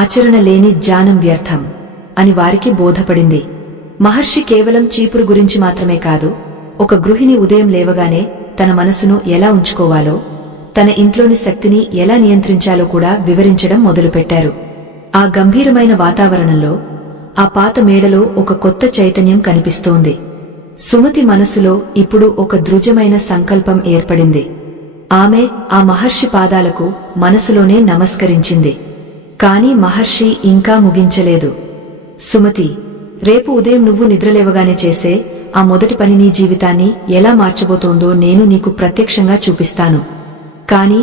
ఆచరణ లేని జ్ఞానం వ్యర్థం అని వారికి బోధపడింది. మహర్షి కేవలం చీపురు గురించి మాత్రమే కాదు, ఒక గృహిణి ఉదయం లేవగానే తన మనసును ఎలా ఉంచుకోవాలో, తన ఇంట్లోని శక్తిని ఎలా నియంత్రించాలో కూడా వివరించడం మొదలుపెట్టారు. ఆ గంభీరమైన వాతావరణంలో ఆ పాత మేడలో ఒక కొత్త చైతన్యం కనిపిస్తోంది. సుమతి మనసులో ఇప్పుడు ఒక దృఢమైన సంకల్పం ఏర్పడింది. ఆమె ఆ మహర్షి పాదాలకు మనసులోనే నమస్కరించింది. కాని మహర్షి ఇంకా ముగించలేదు. సుమతి, రేపు ఉదయం నువ్వు నిద్రలేవగానే చేసే ఆ మొదటి పని నీ జీవితాన్ని ఎలా మార్చబోతోందో నేను నీకు ప్రత్యక్షంగా చూపిస్తాను. కాని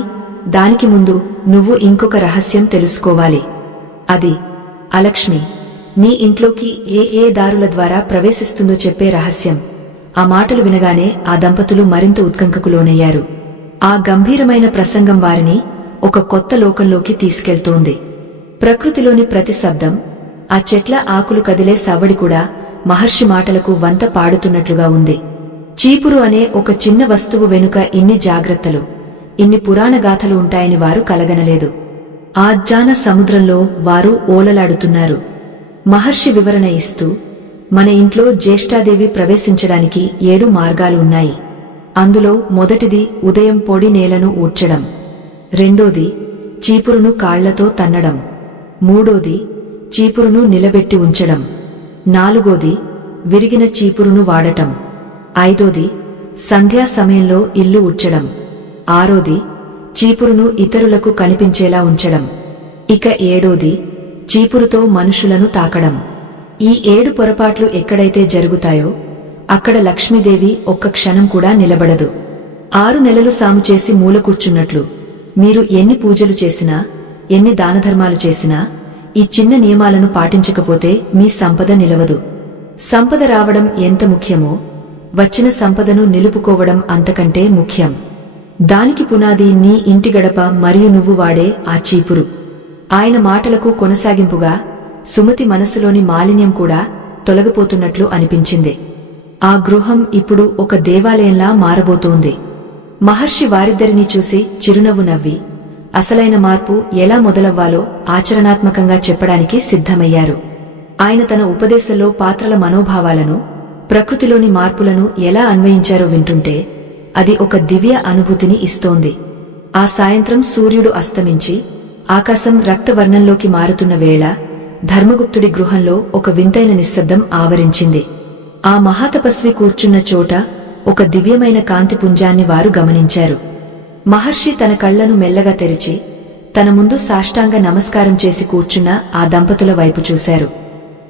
దానికి ముందు నువ్వు ఇంకొక రహస్యం తెలుసుకోవాలి. అది అలక్ష్మి నీ ఇంట్లోకి ఏ దారుల ద్వారా ప్రవేశిస్తుందో చెప్పే రహస్యం. ఆ మాటలు వినగానే ఆ దంపతులు మరింత ఉత్కంఠకు లోనయ్యారు. ఆ గంభీరమైన ప్రసంగం వారిని ఒక కొత్త లోకంలోకి తీసుకెళ్తోంది. ప్రకృతిలోని ప్రతి శబ్దం, ఆ చెట్ల ఆకులు కదిలే సవ్వడి కూడా మహర్షి మాటలకు వంత పాడుతున్నట్లుగా ఉంది. చీపురు అనే ఒక చిన్న వస్తువు వెనుక ఇన్ని జాగ్రత్తలు, ఇన్ని పురాణ గాథలు ఉంటాయని వారు కలగనలేదు. ఆ జ్ఞాన సముద్రంలో వారు ఓలలాడుతున్నారు. మహర్షి వివరణ ఇస్తూ, మన ఇంట్లో జ్యేష్ఠాదేవి ప్రవేశించడానికి 7 మార్గాలు ఉన్నాయి. అందులో మొదటిది ఉదయం పొడి నేలను ఊడ్చడం, రెండోది చీపురును కాళ్లతో తన్నడం, మూడోది చీపురును నిలబెట్టి ఉంచడం, నాలుగోది విరిగిన చీపురును వాడటం, ఐదోది సంధ్యా సమయంలో ఇల్లు ఊడ్చడం, ఆరోది చీపురును ఇతరులకు కనిపించేలా ఉంచడం, ఇక ఏడోది చీపురుతో మనుషులను తాకడం. ఈ 7 పొరపాట్లు ఎక్కడైతే జరుగుతాయో అక్కడ లక్ష్మీదేవి ఒక్క క్షణం కూడా నిలబడదు. 6 నెలలు సాము చేసి మూల కూర్చున్నట్లు మీరు ఎన్ని పూజలు చేసినా, ఎన్ని దానధర్మాలు చేసినా ఈ చిన్న నియమాలను పాటించకపోతే మీ సంపద నిలవదు. సంపద రావడం ఎంత ముఖ్యమో వచ్చిన సంపదను నిలుపుకోవడం అంతకంటే ముఖ్యం. దానికి పునాది నీ ఇంటి గడప మరియు నువ్వు వాడే ఆ చీపురు. ఆయన మాటలకు కొనసాగింపుగా సుమతి మనసులోని మాలిన్యం కూడా తొలగిపోతున్నట్లు అనిపించింది. ఆ గృహం ఇప్పుడు ఒక దేవాలయంలా మారబోతోంది. మహర్షి వారిద్దరినీ చూసి చిరునవ్వు నవ్వి అసలైన మార్పు ఎలా మొదలవ్వాలో ఆచరణాత్మకంగా చెప్పడానికి సిద్ధమయ్యారు. ఆయన తన ఉపదేశంలో పాత్రల మనోభావాలను, ప్రకృతిలోని మార్పులను ఎలా అన్వయించారో వింటుంటే అది ఒక దివ్య అనుభూతిని ఇస్తోంది. ఆ సాయంత్రం సూర్యుడు అస్తమించి ఆకాశం రక్తవర్ణంలోకి మారుతున్న వేళ ధర్మగుప్తుడి గృహంలో ఒక వింతైన నిశ్శబ్దం ఆవరించింది. ఆ మహాతపస్వి కూర్చున్న చోట ఒక దివ్యమైన కాంతిపుంజాన్ని వారు గమనించారు. మహర్షి తన కళ్లను మెల్లగా తెరిచి తన ముందు సాష్టాంగ నమస్కారం చేసి కూర్చున్న ఆ దంపతుల వైపు చూశారు.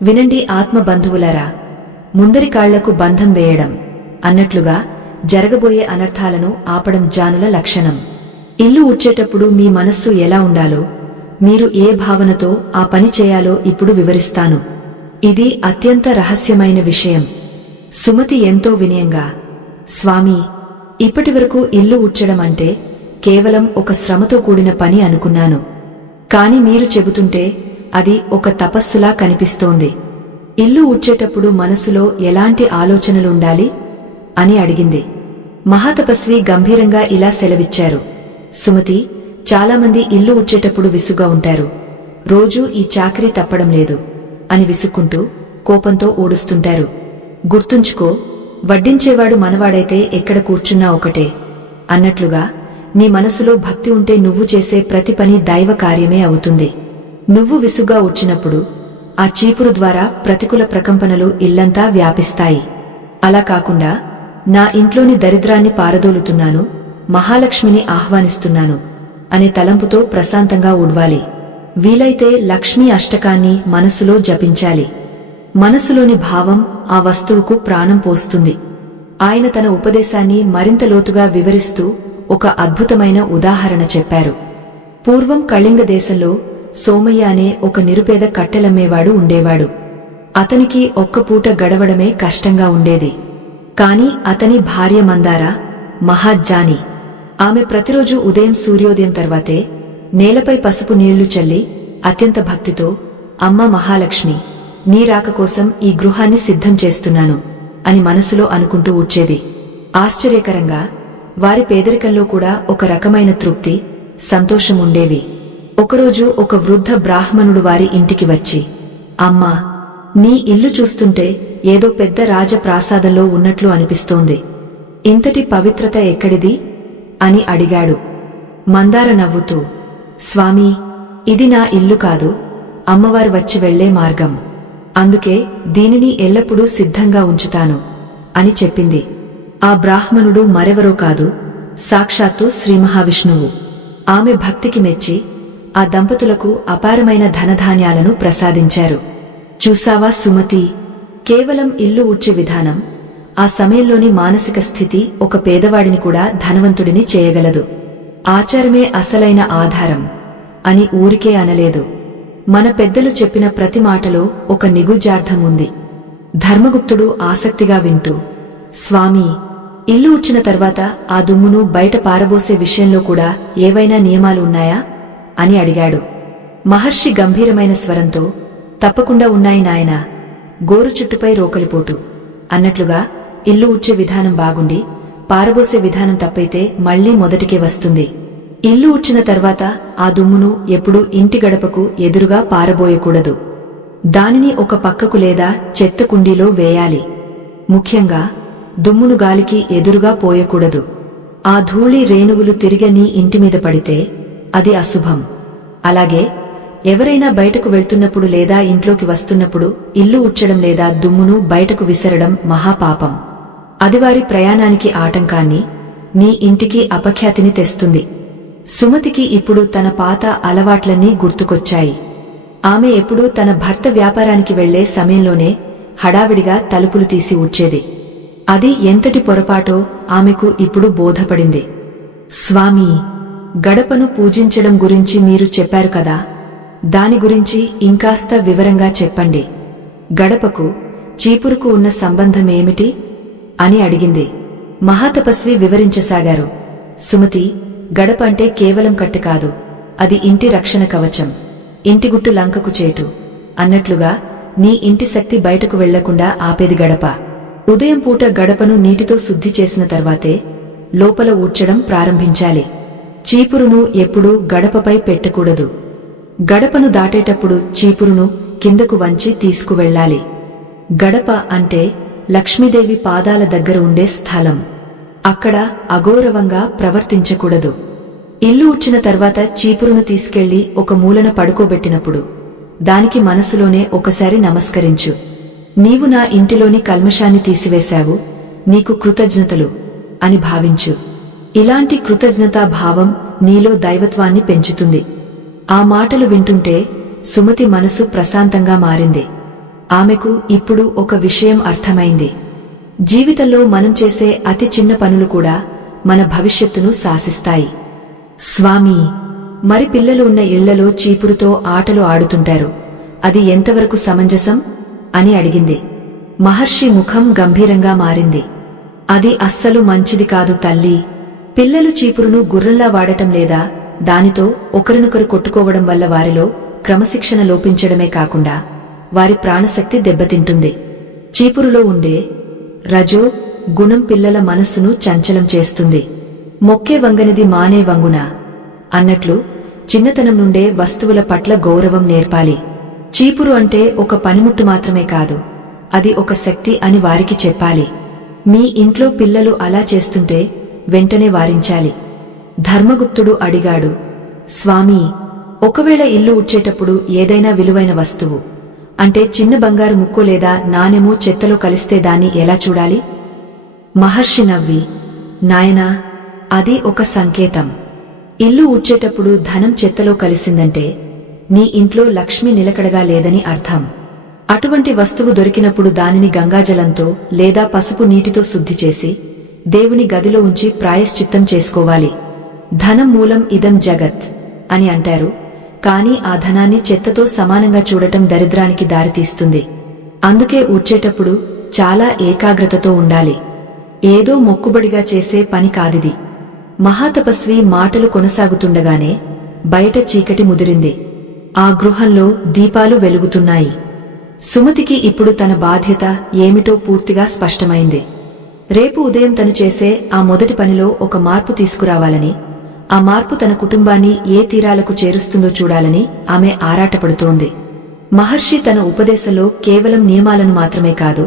వినండి ఆత్మ బంధువులారా, ముందరి కాళ్లకు బంధం వేయడం అన్నట్లుగా జరగబోయే అనర్థాలను ఆపడం జ్ఞానుల లక్షణం. ఇల్లు ఊడ్చేటప్పుడు మీ మనస్సు ఎలా ఉండాలో, మీరు ఏ భావనతో ఆ పని చేయాలో ఇప్పుడు వివరిస్తాను. ఇది అత్యంత రహస్యమైన విషయం. సుమతి ఎంతో వినయంగా, స్వామీ, ఇప్పటివరకు ఇల్లు ఊడ్చడం అంటే కేవలం ఒక శ్రమతో కూడిన పని అనుకున్నాను. కాని మీరు చెబుతుంటే అది ఒక తపస్సులా కనిపిస్తోంది. ఇల్లు ఊడ్చేటప్పుడు మనసులో ఎలాంటి ఆలోచనలుండాలి అని అడిగింది. మహాతపస్వి గంభీరంగా ఇలా సెలవిచ్చారు. సుమతి, చాలామంది ఇల్లు ఊడ్చేటప్పుడు విసుగ్గా ఉంటారు. రోజూ ఈ చాకరీ తప్పడం లేదు అని విసుక్కుంటూ కోపంతో ఊడుస్తుంటారు. గుర్తుంచుకో, వడ్డించేవాడు మనవాడైతే ఎక్కడ కూర్చున్నా ఒకటే అన్నట్లుగా నీ మనసులో భక్తి ఉంటే నువ్వు చేసే ప్రతి పని దైవ కార్యమే అవుతుంది. నువ్వు విసుగ్గా ఊడ్చినప్పుడు ఆ చీపురు ద్వారా ప్రతికూల ప్రకంపనలు ఇల్లంతా వ్యాపిస్తాయి. అలా కాకుండా నా ఇంట్లోని దరిద్రాన్ని పారదోలుతున్నాను, మహాలక్ష్మిని ఆహ్వానిస్తున్నాను అనే తలంపుతో ప్రశాంతంగా ఊడ్వాలి. వీలైతే లక్ష్మీ అష్టకాన్ని మనసులో జపించాలి. మనసులోని భావం ఆ వస్తువుకు ప్రాణం పోస్తుంది. ఆయన తన ఉపదేశాన్ని మరింత లోతుగా వివరిస్తూ ఒక అద్భుతమైన ఉదాహరణ చెప్పారు. పూర్వం కళింగ దేశంలో సోమయ్య అనే ఒక నిరుపేద కట్టెలమ్మేవాడు ఉండేవాడు. అతనికి ఒక్క పూట గడవడమే కష్టంగా ఉండేది. కాని అతని భార్య మందార మహాజ్ఞాని. ఆమె ప్రతిరోజు ఉదయం సూర్యోదయం తర్వాతే నేలపై పసుపు నీళ్లు చల్లి అత్యంత భక్తితో, అమ్మ మహాలక్ష్మి, నీ రాక కోసం ఈ గృహాన్ని సిద్ధం చేస్తున్నాను అని మనసులో అనుకుంటూ ఊడ్చేది. ఆశ్చర్యకరంగా వారి పేదరికంలో కూడా ఒక రకమైన తృప్తి, సంతోషం ఉండేవి. ఒకరోజు ఒక వృద్ధ బ్రాహ్మణుడు వారి ఇంటికి వచ్చి, అమ్మా, నీ ఇల్లు చూస్తుంటే ఏదో పెద్ద రాజప్రాసాదంలో ఉన్నట్లు అనిపిస్తోంది. ఇంతటి పవిత్రత ఎక్కడిది అని అడిగాడు. మందార నవ్వుతూ, స్వామీ, ఇది నా ఇల్లు కాదు, అమ్మవారు వచ్చి వెళ్లే మార్గం. అందుకే దీనిని ఎల్లప్పుడూ సిద్ధంగా ఉంచుతాను అని చెప్పింది. ఆ బ్రాహ్మణుడు మరెవరో కాదు, సాక్షాత్తు శ్రీ మహావిష్ణువు. ఆమె భక్తికి మెచ్చి ఆ దంపతులకు అపారమైన ధనధాన్యాలను ప్రసాదించారు. చూసావా సుమతి, కేవలం ఇల్లు ఊడ్చే విధానం, ఆ సమయంలోని మానసిక స్థితి ఒక పేదవాడిని కూడా ధనవంతుడిని చేయగలదు. ఆచారమే అసలైన ఆధారం అని ఊరికే అనలేదు. మన పెద్దలు చెప్పిన ప్రతి మాటలో ఒక నిగుజార్థం ఉంది. ధర్మగుప్తుడు ఆసక్తిగా వింటూ, స్వామీ, ఇల్లు ఊడ్చిన తర్వాత ఆ దుమ్మును బయట పారబోసే విషయంలో కూడా ఏవైనా నియమాలు ఉన్నాయా అని అడిగాడు. మహర్షి గంభీరమైన స్వరంతో, తప్పకుండా ఉన్నాయి నాయనా, గోరు చుట్టుపై రోకలిపోటు అన్నట్లుగా ఇల్లు ఊడ్చే విధానం బాగుండి పారబోసే విధానం తప్పైతే మళ్లీ మొదటికే వస్తుంది. ఇల్లు ఊడ్చిన తర్వాత ఆ దుమ్మును ఎప్పుడూ ఇంటి గడపకు ఎదురుగా పారబోయకూడదు. దానిని ఒక పక్కకు లేదా చెత్త కుండీలో వేయాలి. ముఖ్యంగా దుమ్మును గాలికి ఎదురుగా పోయకూడదు. ఆ ధూళి రేణువులు తిరిగి నీ ఇంటిమీద పడితే అది అశుభం. అలాగే ఎవరైనా బయటకు వెళ్తున్నప్పుడు లేదా ఇంట్లోకి వస్తున్నప్పుడు ఇల్లు ఊడ్చడం లేదా దుమ్మును బయటకు విసరడం మహాపాపం. అది వారి ప్రయాణానికి ఆటంకాన్ని, నీ ఇంటికి అపఖ్యాతిని తెస్తుంది. సుమతికి ఇప్పుడు తన పాత అలవాట్లన్నీ గుర్తుకొచ్చాయి. ఆమె ఎప్పుడూ తన భర్త వ్యాపారానికి వెళ్లే సమయంలోనే హడావిడిగా తలుపులు తీసి ఊడ్చేది. అది ఎంతటి పొరపాటో ఆమెకు ఇప్పుడు బోధపడింది. స్వామీ, గడపను పూజించడం గురించి మీరు చెప్పారు కదా, దాని గురించి ఇంకాస్త వివరంగా చెప్పండి. గడపకు చీపురుకు ఉన్న సంబంధమేమిటి అని అడిగింది. మహాతపస్వి వివరించసాగారు. సుమతి, గడప అంటే కేవలం కట్టె కాదు, అది ఇంటి రక్షణ కవచం, ఇంటిగుట్టు లంకకు చేటు అన్నట్లుగా నీ ఇంటి శక్తి బయటకు వెళ్లకుండా ఆపేది గడప. ఉదయం పూట గడపను నీటితో శుద్ధి చేసిన తర్వాతే లోపల ఊడ్చడం ప్రారంభించాలి. చీపురును ఎప్పుడూ గడపపై పెట్టకూడదు. గడపను దాటేటప్పుడు చీపురును కిందకు వంచి తీసుకువెళ్లాలి. గడప అంటే లక్ష్మీదేవి పాదాల దగ్గర ఉండే స్థలం. అక్కడ అగౌరవంగా ప్రవర్తించకూడదు. ఇల్లు ఊడ్చిన తర్వాత చీపురును తీసుకెళ్లి ఒక మూలన పడుకోబెట్టినప్పుడు దానికి మనసులోనే ఒకసారి నమస్కరించు. నీవు నా ఇంటిలోని కల్మషాన్ని తీసివేశావు, నీకు కృతజ్ఞతలు అని భావించు. ఇలాంటి కృతజ్ఞతా భావం నీలో దైవత్వాన్ని పెంచుతుంది. ఆ మాటలు వింటుంటే సుమతి మనసు ప్రశాంతంగా మారింది. ఆమెకు ఇప్పుడు ఒక విషయం అర్థమైంది. జీవితంలో మనం చేసే అతి చిన్న పనులు కూడా మన భవిష్యత్తును శాసిస్తాయి. స్వామీ, మరి పిల్లలు ఉన్న ఇళ్లలో చీపురుతో ఆటలు ఆడుతుంటారు, అది ఎంతవరకు సమంజసం అని అడిగింది. మహర్షి ముఖం గంభీరంగా మారింది. అది అస్సలు మంచిది కాదు తల్లీ. పిల్లలు చీపురును గుర్రంలా వాడటం లేదా దానితో ఒకరినొకరు కొట్టుకోవడం వల్ల వారిలో క్రమశిక్షణ లోపించడమే కాకుండా వారి ప్రాణశక్తి దెబ్బతింటుంది. చీపురులో ఉండే రజో గుణం పిల్లల మనస్సును చంచలం చేస్తుంది. మొక్కే వంగనిది మానే వంగున అన్నట్లు చిన్నతనం నుండే వస్తువుల పట్ల గౌరవం నేర్పాలి. చీపురు అంటే ఒక పనిముట్టు మాత్రమే కాదు, అది ఒక శక్తి అని వారికి చెప్పాలి. మీ ఇంట్లో పిల్లలు అలా చేస్తుంటే వెంటనే వారించాలి. ధర్మగుప్తుడు అడిగాడు, స్వామీ, ఒకవేళ ఇల్లు ఉడ్చేటప్పుడు ఏదైనా విలువైన వస్తువు అంటే చిన్న బంగారు ముక్కో లేదా నాణెమో చెత్తలో కలిస్తే దాన్ని ఎలా చూడాలి? మహర్షి నవ్వి, నాయనా, అది ఒక సంకేతం. ఇల్లు ఊడ్చేటప్పుడు ధనం చెత్తలో కలిసిందంటే నీ ఇంట్లో లక్ష్మి నిలకడగా లేదని అర్థం. అటువంటి వస్తువు దొరికినప్పుడు దానిని గంగాజలంతో లేదా పసుపు నీటితో శుద్ధి చేసి దేవుని గదిలో ఉంచి ప్రాయశ్చిత్తం చేసుకోవాలి. ధనం మూలం ఇదం జగత్ అని అంటారు, కాని ఆ ధనాన్ని చెత్తతో సమానంగా చూడటం దరిద్రానికి దారితీస్తుంది. అందుకే ఊడ్చేటప్పుడు చాలా ఏకాగ్రతతో ఉండాలి. ఏదో మొక్కుబడిగా చేసే పని కాదిది. మహాతపస్వి మాటలు కొనసాగుతుండగానే బయట చీకటి ముదిరింది. ఆ గృహంలో దీపాలు వెలుగుతున్నాయి. సుమతికి ఇప్పుడు తన బాధ్యత ఏమిటో పూర్తిగా స్పష్టమైంది. రేపు ఉదయం తను చేసే ఆ మొదటి పనిలో ఒక మార్పు తీసుకురావాలని, ఆ మార్పు తన కుటుంబాన్ని ఏ తీరాలకు చేరుస్తుందో చూడాలని ఆమె ఆరాటపడుతోంది. మహర్షి తన ఉపదేశంలో కేవలం నియమాలను మాత్రమే కాదు,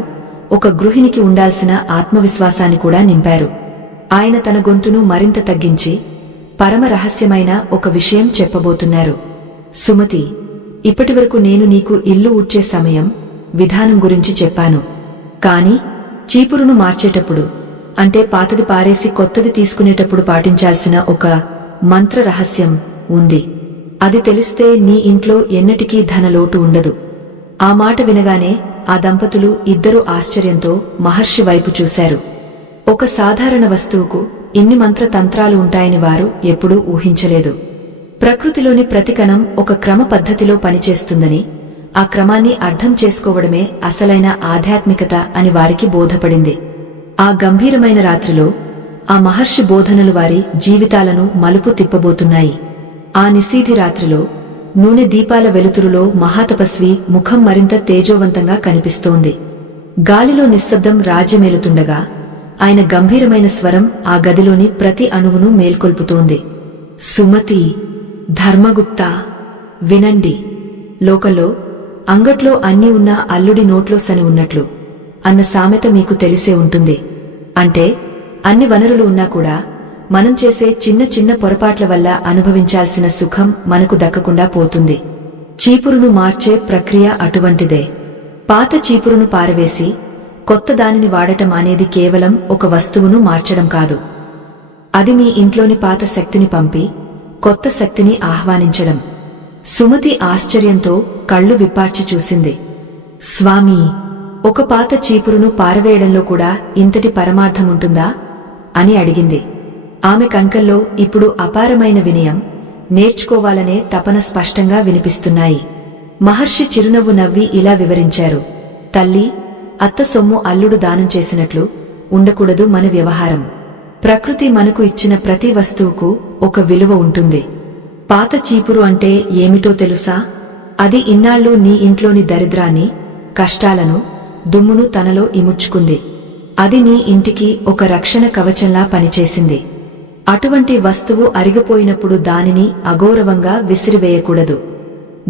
ఒక గృహిణికి ఉండాల్సిన ఆత్మవిశ్వాసాన్ని కూడా నింపారు. ఆయన తన గొంతును మరింత తగ్గించి పరమ రహస్యమైన ఒక విషయం చెప్పబోతున్నారు. సుమతి, ఇప్పటివరకు నేను నీకు ఇల్లు ఊడ్చే సమయం, విధానం గురించి చెప్పాను. కాని చీపురును మార్చేటప్పుడు అంటే పాతది పారేసి కొత్తది తీసుకునేటప్పుడు పాటించాల్సిన ఒక మంత్ర రహస్యం ఉంది. అది తెలిస్తే నీ ఇంట్లో ఎన్నటికీ ధనలోటు ఉండదు. ఆ మాట వినగానే ఆ దంపతులు ఇద్దరూ ఆశ్చర్యంతో మహర్షి వైపు చూశారు. ఒక సాధారణ వస్తువుకు ఇన్ని మంత్రతంత్రాలు ఉంటాయని వారు ఎప్పుడూ ఊహించలేదు. ప్రకృతిలోని ప్రతి కణం ఒక క్రమ పద్ధతిలో పనిచేస్తుందని, ఆ క్రమాన్ని అర్థం చేసుకోవడమే అసలైన ఆధ్యాత్మికత అని వారికి బోధపడింది. ఆ గంభీరమైన రాత్రిలో ఆ మహర్షి బోధనలు వారి జీవితాలను మలుపు తిప్పబోతున్నాయి. ఆ నిశీధి రాత్రిలో నూనె దీపాల వెలుతురులో మహాతపస్వి ముఖం మరింత తేజోవంతంగా కనిపిస్తోంది. గాలిలో నిశ్శబ్దం రాజ్యమేలుతుండగా ఆయన గంభీరమైన స్వరం ఆ గదిలోని ప్రతి అణువును మేల్కొల్పుతోంది. సుమతి, ధర్మగుప్త, వినండి. లోకంలో అంగట్లో అన్నీ ఉన్నా అల్లుడి నోట్లో సని ఉన్నట్లు అన్న సామెత మీకు తెలిసే ఉంటుంది. అంటే అన్ని వనరులు ఉన్నా కూడా మనం చేసే చిన్న చిన్న పొరపాట్ల వల్ల అనుభవించాల్సిన సుఖం మనకు దక్కకుండా పోతుంది. చీపురును మార్చే ప్రక్రియ అటువంటిదే. పాత చీపురును పారవేసి కొత్త దానిని వాడటం అనేది కేవలం ఒక వస్తువును మార్చడం కాదు. అది మీ ఇంట్లోని పాత శక్తిని పంపి కొత్త శక్తిని ఆహ్వానించడం. సుమతి ఆశ్చర్యంతో కళ్ళు విప్పార్చి చూసింది. స్వామీ, ఒక పాత చీపురును పారవేయడంలో కూడా ఇంతటి పరమార్థముంటుందా అని అడిగింది. ఆమె కంకల్లో ఇప్పుడు అపారమైన వినయం, నేర్చుకోవాలనే తపన స్పష్టంగా వినిపిస్తున్నాయి. మహర్షి చిరునవ్వు నవ్వి ఇలా వివరించారు. తల్లి, అత్త సొమ్ము అల్లుడు దానం చేసినట్లు ఉండకూడదు మన వ్యవహారం. ప్రకృతి మనకు ఇచ్చిన ప్రతి వస్తువుకు ఒక విలువ ఉంటుంది. పాత చీపురు అంటే ఏమిటో తెలుసా? అది ఇన్నాళ్ళు నీ ఇంట్లోని దరిద్రాన్ని, కష్టాలను, దుమ్మును తనలో ఇముడ్చుకుంది. అది నీ ఇంటికి ఒక రక్షణ కవచంలా పనిచేసింది. అటువంటి వస్తువు అరిగిపోయినప్పుడు దానిని అగౌరవంగా విసిరివేయకూడదు.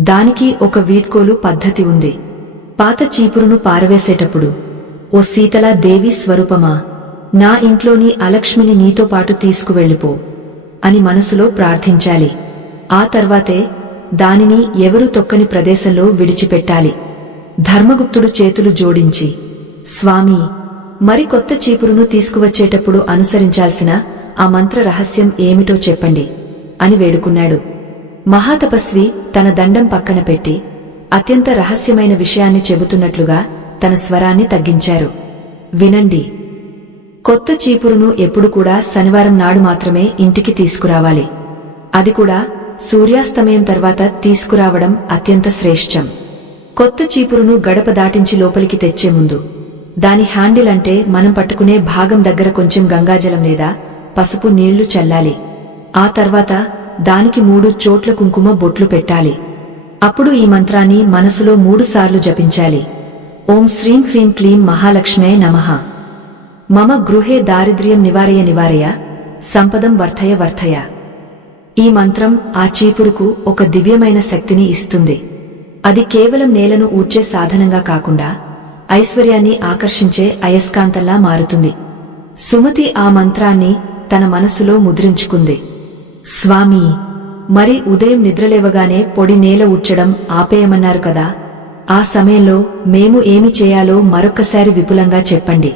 దానికి ఒక వీడ్కోలు పద్ధతి ఉంది. పాత చీపురును పారవేసేటప్పుడు, ఓ శీతలా దేవి స్వరూపమా, నా ఇంట్లోని అలక్ష్మిని నీతో పాటు తీసుకువెళ్ళిపో అని మనసులో ప్రార్థించాలి. ఆ తర్వాతే దానిని ఎవరూ తొక్కని ప్రదేశంలో విడిచిపెట్టాలి. ధర్మగుప్తుడు చేతులు జోడించి, స్వామీ, మరి కొత్త చీపురును తీసుకువచ్చేటప్పుడు అనుసరించాల్సిన ఆ మంత్ర రహస్యం ఏమిటో చెప్పండి అని వేడుకున్నాడు. మహాతపస్వి తన దండం పక్కన పెట్టి అత్యంత రహస్యమైన విషయాన్ని చెబుతున్నట్లుగా తన స్వరాన్ని తగ్గించారు. వినండి. కొత్త చీపురును ఎప్పుడు కూడా శనివారం నాడు మాత్రమే ఇంటికి తీసుకురావాలి. అది కూడా సూర్యాస్తమయం తర్వాత తీసుకురావడం అత్యంత శ్రేష్టం. కొత్త చీపురును గడప దాటించి లోపలికి తెచ్చే ముందు దాని హ్యాండిల్ అంటే మనం పట్టుకునే భాగం దగ్గర కొంచెం గంగాజలం లేదా పసుపు నీళ్లు చల్లాలి. ఆ తర్వాత దానికి 3 చోట్ల కుంకుమ బొట్లు పెట్టాలి. అప్పుడు ఈ మంత్రాన్ని మనసులో 3 సార్లు జపించాలి. ఓం శ్రీం హ్రీం క్లీం మహాలక్ష్మే నమః. మమ గృహే దారిద్ర్యం నివారయ నివారయ, సంపదం వర్ధయ వర్ధయ. ఈ మంత్రం ఆ చీపురుకు ఒక దివ్యమైన శక్తిని ఇస్తుంది. అది కేవలం నేలను ఊడ్చే సాధనంగా కాకుండా ఐశ్వర్యాన్ని ఆకర్షించే అయస్కాంతంలా మారుతుంది. సుమతి ఆ మంత్రాన్ని తన మనసులో ముద్రించుకుంది. స్వామీ, మరి ఉదయం నిద్రలేవగానే పొడి నేల ఊడ్చడం ఆపేయమన్నారు కదా, ఆ సమయంలో మేము ఏమి చేయాలో మరొక్కసారి విపులంగా చెప్పండి.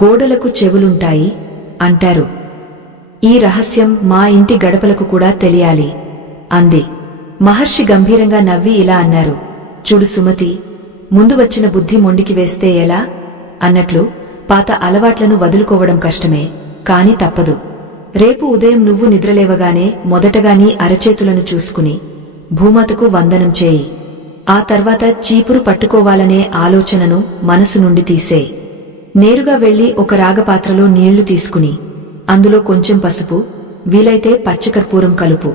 గోడలకు చెవులుంటాయి అంటారు. ఈ రహస్యం మా ఇంటి గడపలకు కూడా తెలియాలి అంది. మహర్షి గంభీరంగా నవ్వి ఇలా అన్నారు. చూడు సుమతి, ముందు వచ్చిన బుద్ధి మొండికి వేస్తే ఎలా అన్నట్లు పాత అలవాట్లను వదులుకోవడం కష్టమే, కాని తప్పదు. రేపు ఉదయం నువ్వు నిద్రలేవగానే మొదటగా నీ అరచేతులను చూసుకుని భూమాతకు వందనం చేయి. ఆ తర్వాత చీపురు పట్టుకోవాలనే ఆలోచనను మనసు నుండి తీసేయ్. నేరుగా వెళ్లి ఒక రాగపాత్రలో నీళ్లు తీసుకుని అందులో కొంచెం పసుపు, వీలైతే పచ్చకర్పూరం కలుపు.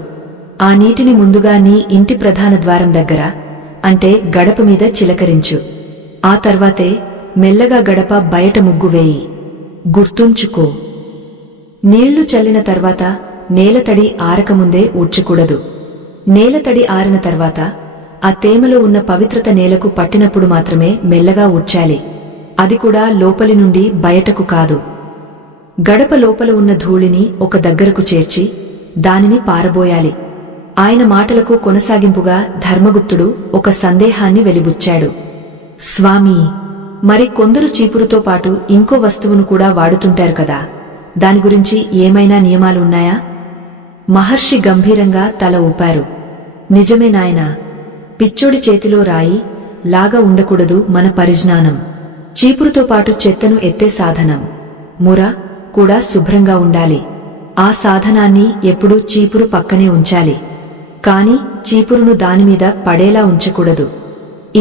ఆ నీటిని ముందుగా నీ ఇంటి ప్రధాన ద్వారం దగ్గర, అంటే గడప మీద చిలకరించు. ఆ తర్వాతే మెల్లగా గడప బయట ముగ్గు వేయి. గుర్తుంచుకో, నీళ్లు చల్లిన తర్వాత నేలతడి ఆరకముందే ఊడ్చకూడదు. నేలతడి ఆరిన తర్వాత ఆ తేమలో ఉన్న పవిత్రత నేలకు పట్టినప్పుడు మాత్రమే మెల్లగా ఊడ్చాలి. అది కూడా లోపలి నుండి బయటకు కాదు. గడప లోపల ఉన్న ధూళిని ఒక దగ్గరకు చేర్చి దానిని పారబోయాలి. ఆయన మాటలకు కొనసాగింపుగా ధర్మగుప్తుడు ఒక సందేహాన్ని వెలిబుచ్చాడు. స్వామీ, మరి కొందరు చీపురుతో పాటు ఇంకో వస్తువును కూడా వాడుతుంటారు కదా, దాని గురించి ఏమైనా నియమాలు ఉన్నాయా? మహర్షి గంభీరంగా తల ఊపారు. నిజమే నాయనా, పిచ్చోడి చేతిలో రాయి లాగా ఉండకూడదు మన పరిజ్ఞానం. చీపురుతో పాటు చెత్తను ఎత్తే సాధనం ముర కూడా శుభ్రంగా ఉండాలి. ఆ సాధనాన్ని ఎప్పుడూ చీపురు పక్కనే ఉంచాలి, కాని చీపురును దానిమీద పడేలా ఉంచకూడదు.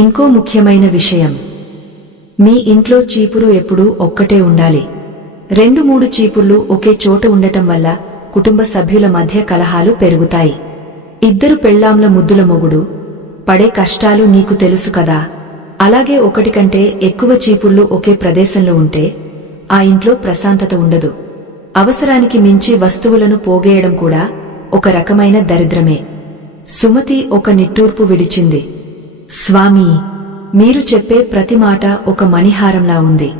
ఇంకో ముఖ్యమైన విషయం, మీ ఇంట్లో చీపురు ఎప్పుడూ ఒక్కటే ఉండాలి. 2-3 చీపుర్లు ఒకే చోట ఉండటం వల్ల కుటుంబ సభ్యుల మధ్య కలహాలు పెరుగుతాయి. 2 పెళ్లాంల ముద్దుల మొగుడు పడే కష్టాలు నీకు తెలుసు కదా. అలాగే 1 కంటే ఎక్కువ చీపుర్లు ఒకే ప్రదేశంలో ఉంటే ఆ ఇంట్లో ప్రశాంతత ఉండదు. అవసరానికి మించి వస్తువులను పోగేయడం కూడా ఒక రకమైన దరిద్రమే. సుమతి ఒక నిట్టూర్పు విడిచింది. స్వామీ, మీరు చెప్పే ప్రతి మాట ఒక మణిహారంలా ఉంది.